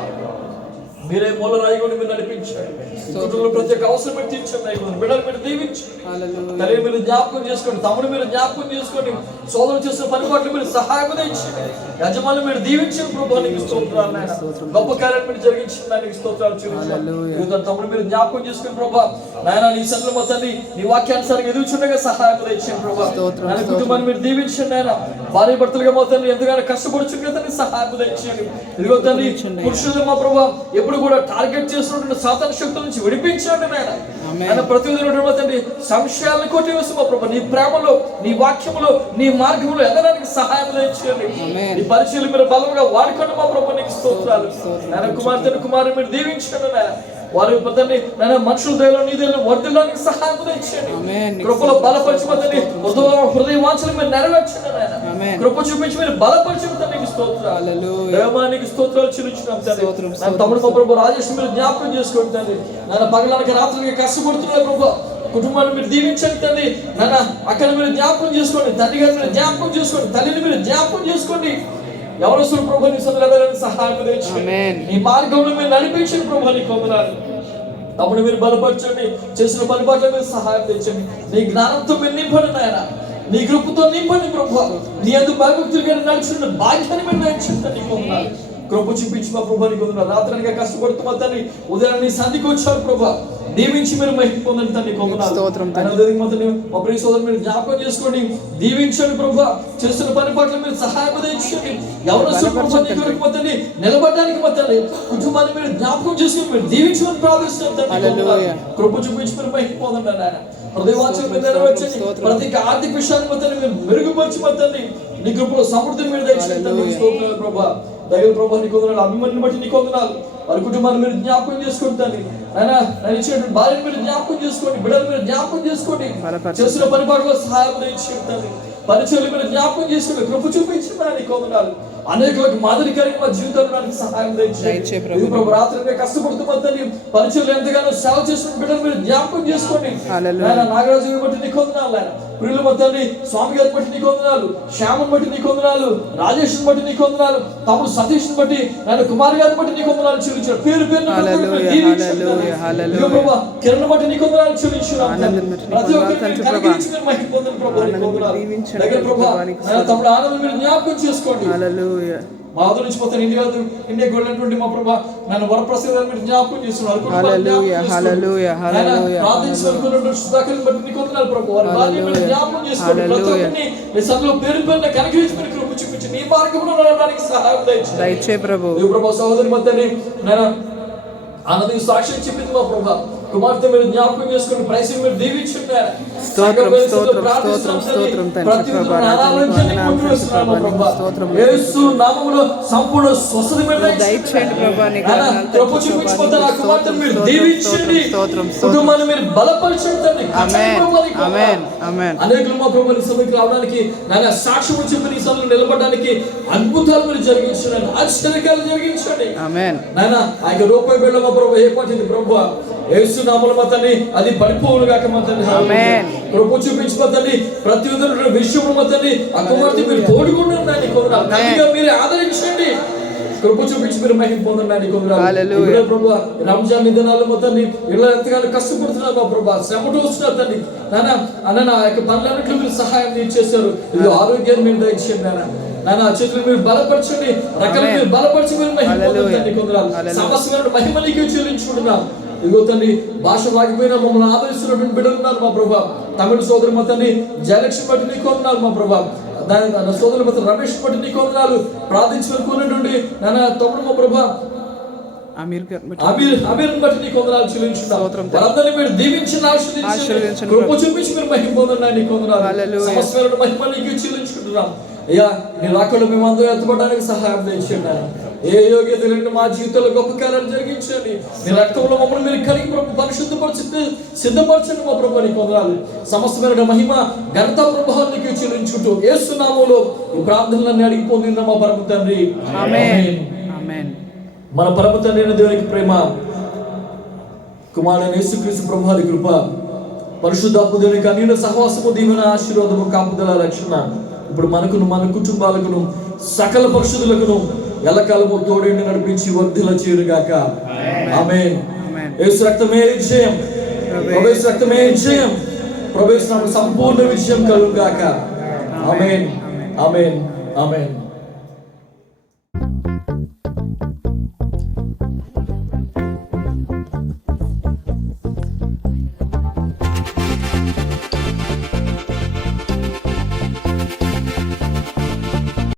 మీరే మూల రాయిని మీరు నడిపించండి. కుటుంబంలో ప్రత్యేక అవసరం మీరు తీర్చండి. బిడ్డలు మీరు దీవించండి. తల్లి మీరు జ్ఞాపకం చేసుకోండి. తమ్ముడు మీరు జ్ఞాపకం చేసుకోండి. సోదరులు చేసిన పని పట్ల మీరు సహాయం ఇచ్చండి. యజమానులు మీరు దీవించండి ప్రభు. నీకు స్తోత్రాలు నాయన. గొప్ప కార్యాలు మీరు జరిగించండి. దానికి స్తోత్రాలు చెల్లించండి. తమ్ముడు మీరు జ్ఞాపకం చేసుకుని ప్రభు నాయన నీ సన్నిధిలో మా తండ్రి నీ వాక్యానుసారంగా ఎదుగుచుండగా సహాయం ఇచ్చండి ప్రభు. ఆయన కుటుంబాన్ని మీరు దీవించండి. ఆయన భార్య భర్తలుగా మా తండ్రి ఎంతగానో కష్టపడుచుండగా తండ్రి సహాయం ఇచ్చండి. ఇదిగో తండ్రి పురుషులు మా ప్రభు ఎప్పుడు కూడా టార్గెట్ చేస్తున్నటువంటి సాతాన శక్తుల నుంచి విడిపించండి నాయన. ఆయన ప్రతి తండ్రి సంశయాలను కొట్టివేసి మా ప్రభు నీ ప్రేమలో నీ వాక్యములో నీ మార్గంలో ఎదగడానికి సహాయం చేయండి. నీ పరిచయాలు మీరు బలంగా వాడుకోండి మా ప్రభు. నీకు స్తోత్రాలు. నాయన కుమార్తెను కుమారుని మీరు దీవించండి నాయన. వారి తండ్రి నాయన మనుషుల దయలో నీ దయలో వర్ధిల్లానికి సహాయం చేయండి. కృపలో బలపరిచి తండ్రి హృదయ వాంఛలు మీరు నెరవేర్చండి నాయన. కృప చూపించి మీరు బలపరిచిన తండ్రికి స్తోత్రాలు. దేవానికి స్తోత్రాలు చెల్లించున్నాం తండ్రి. నా తమ్ముడు మా ప్రభు రాజేష్ మీరు జ్ఞాపకం చేసుకోండి తండ్రి. నాయన పగలనక రాత్రికి కష్టపడుతున్నారు ప్రభు. కుటుంబాన్ని మీరు దీవించండి తండ్రి. నాన్న అక్కడ మీరు జ్ఞాపకం చేసుకోండి. తండ్రి గారిని మీరు జ్ఞాపకం చేసుకోండి. తల్లిని మీరు జ్ఞాపకం చేసుకోండి. ఎవరొస్తారు ప్రభు నీ సన్నిధిలో సహాయం తెచ్చుకోండి. నీ మార్గంలో మీరు నడిపించండి ప్రభు. నీకు వందనాలు. తమ్ముడు మీరు బలపరచండి. చేసిన పని పట్ల మీరు సహాయం తెచ్చండి. నీ జ్ఞానంతో మీరు నింపండి నాయన. నీ కృపతో నింపండి ప్రభు. నీ అందు భయభక్తులుగా నడుచుకున్న భాగ్యాన్ని మీరు నడిచింది. నీకు వందనాలు. కృప చూపించి మా ప్రభు. నీకు వందనాలు. రాత్రిగా కష్టపడుతున్నా తండ్రి ఉదయం నీ సంధికి వచ్చారు ప్రభు. దీవించి మీరు మహిమ పొందండి తండ్రి. మా ప్రియ సోదరులు మీరు జ్ఞాపకం చేసుకోండి. దీవించండి ప్రభు. చేస్తున్న పని పట్ల మీరు సహాయం తెచ్చండి. ఎవరు నిలబడడానికి తండ్రి కుటుంబాన్ని మీరు జ్ఞాపకం చేసుకుని మీరు దీవించమని ప్రార్థిస్తున్నారు. కృప చూపించి మీరు మహిమ పొందండి ఆయన. హృదయవాంఛలు మీరు నెరవేర్చండి. ప్రతి ఆర్థిక విషయాన్ని మీరు మెరుగుపరిచి తండ్రి నీ కృపలో సమృద్ధిని మీరు దయచేయండి ప్రభు. దగ్గర ప్రభు నీకు వందనాలు. అభిమానిని బట్టి నీకు వందనాలు. వారి కుటుంబాన్ని మీరు జ్ఞాపకం చేసుకుంటాను. ఆయన ఇచ్చినటువంటి భార్యను మీరు జ్ఞాపకం చేసుకోండి. బిడ్డలు మీరు జ్ఞాపకం చేసుకోండి. చేస్తున్న పరిపాలనలో సహాయం దయచేయండి. పరిచయాలు మీరు జ్ఞాపకం చేసుకోండి. కృప చూపించిందా నీకు వందనాలు. అనేకులకు మాదిరికరంగా మా జీవితంలో సహాయం దయచేయండి ప్రభు. రాత్రి కష్టపడుతున్న పరిచయాలు ఎంతగానో సేవ చేస్తున్న బిడ్డలు మీరు జ్ఞాపకం చేసుకోండి. నాగరాజు బట్టి నీకు వందనాలు. ఆయన ప్రియులు మా తండ్రి స్వామి గారిని బట్టి నీకు వందనాలు. శ్యామను బట్టి నీకు వందనాలు. రాజేష్ బట్టి నీకు వందనాలు. తమ్ముడు సతీష్ బట్టి ఆయన కుమార్ గారిని బట్టి నీకు వందనాలు చెల్లించారు. పేరు పేరు కిరణ్ బట్టి నీకు వందనాలు చెల్లించున్నాం. ప్రతి ఒక్కరికి మహిమ పొందండి ప్రభు. దగ్గర ప్రభు తమ్ముడు ఆనందం మీరు జ్ఞాపకం చేసుకోండి. మా ఆదరణ నుంచి పోతాను ఇండియాకి వెళ్ళినటువంటి మా ప్రభా నన్ను వరప్రసాద్ మీరు జ్ఞాపకం చేస్తున్నారు. బట్టి నీకు వందనాలు ప్రభు. వారి భార్య మీరు జ్ఞాపకం చేసుకోండి. ప్రతి ఒక్కరిని మీ సభలో పేరు పేరున కనికరించి మీరు కృప చూపించి నీ మార్గంలో నడవడానికి సహాయం దయచేయండి ప్రభు. ప్రభు సహోదరి మధ్యని నేను ఆనందం సాక్ష్యం చెప్పింది మా ప్రభా. కుమార్తె మీరు జ్ఞాపకం చేసుకుని ప్రైసింగ్ మీరు దీవించుంటారు. సంపూర్ణ స్వస్థత కుటుంబాన్ని మీరు బలపరచండి. అనేకులు మా ప్రభు సభకి రావడానికి నాయన సాక్ష్యం చెప్పి నీ సభలో నిలబడడానికి అద్భుతాలు మీరు జరిగించండి. ఆశ్చర్యకాలు జరిగించండి నాయన. ఆ యొక్క రూపాయి బిళ్ళ మా ప్రభు ఏర్పడింది ప్రభు. యేసు నామములో మా తండ్రి అది పరిపూర్ణ గాక మా తండ్రి. ఆమేన్. కృప చూపించి మా తండ్రి ప్రతి ఒక్క విషయంలో మా తండ్రి ఆ కుమార్తె మీరు తోడుకుంటున్నారు. దాన్ని కొనగా మీరే ఆదరించండి. కృప చూపించి మీరు మహిమ పొందండి కొందరు హల్లెలూయా. ప్రభు రంజాన్ దినాలు మొత్తాన్ని ఇలా ఎంతగానో కష్టపడుతున్నారు మా ప్రభు, శ్రమతో వస్తున్నారు తండ్రి నాన్న ఆ యొక్క పనులన్నింటిలో మీరు సహాయం చేశారు. ఇది ఆరోగ్యాన్ని మీరు దయచేయండి నాన్న చేతులు మీరు బలపరచండి, రకాలు మీరు బలపరిచి మీరు మహిమ పొందండి కొందరు సమస్యలను మహిమ నీకు చెల్లించుకుంటున్నాం. ఇదిగో తండ్రి భాష వాగిపోయినా మమ్మల్ని ఆదరిస్తున్నటువంటి బిడ్డలు ఉన్నారు మా ప్రభా. తమిళ సోదరు మా తండ్రి జయలక్ష్మి బట్టి నీకు వందనాలు మా ప్రభా. నా సోదరు మాత్రం రమేష్ బట్టి నీకు వందనాలు. ప్రార్థించుకున్నటువంటి నాన్న తమ్ముడు మా ప్రభా అమీర్ బట్టి నీకు వందనాలు చెల్లించున్నాం. వారందరినీ మీరు దీవించిన ఆశీర్వదించండి, కృప చూపించి మీరు మహిమ పొందండి. నీకు వందనాలు, సమస్యలను మహిమ నీకు చెల్లించుకుంటున్నాం. అయ్యా నీ రాకడలో మేము అందరూ ఎత్తపడడానికి సహాయం చేయండి. ఏ యోగ్యత లేని మా జీవితంలో గొప్ప కార్యాలు జరిగించండి. నీ రక్తంలో మమ్మల్ని మీరు కడిగి పరిశుద్ధపరచండి, సిద్ధపరచండి మా ప్రభు. నీకు వందనాలు. సమస్తమైన మహిమ ఘనత ప్రభావం నీకు చెల్లించుకుంటూ యేసు నామములో ఈ ప్రార్థనలన్నీ అడిగి పొందిన మా పరమ తండ్రి ఆమేన్. మన పరమ తండ్రి అయిన దేవునికి ప్రేమ, కుమారుడైన యేసుక్రీస్తు ప్రభు వారి కృప, పరిశుద్ధాత్మ దేవునికి అన్యున సహవాసము, దీవెన, ఆశీర్వాదము, కాపుదల, రక్షణ ఇప్పుడు మనకును మన కుటుంబాలకును సకల పరిశుద్ధులకును ఎల్లకాలము తోడేండి నడిపించి వర్ధిల్ల చేయుగాక. ఆమేన్. యేసు రక్తమే జయం, ప్రభు యేసు రక్తమే జయం, ప్రభు యేసు నామములో సంపూర్ణ విజయం కలుగుగాక. ఆమేన్, ఆమేన్, ఆమేన్.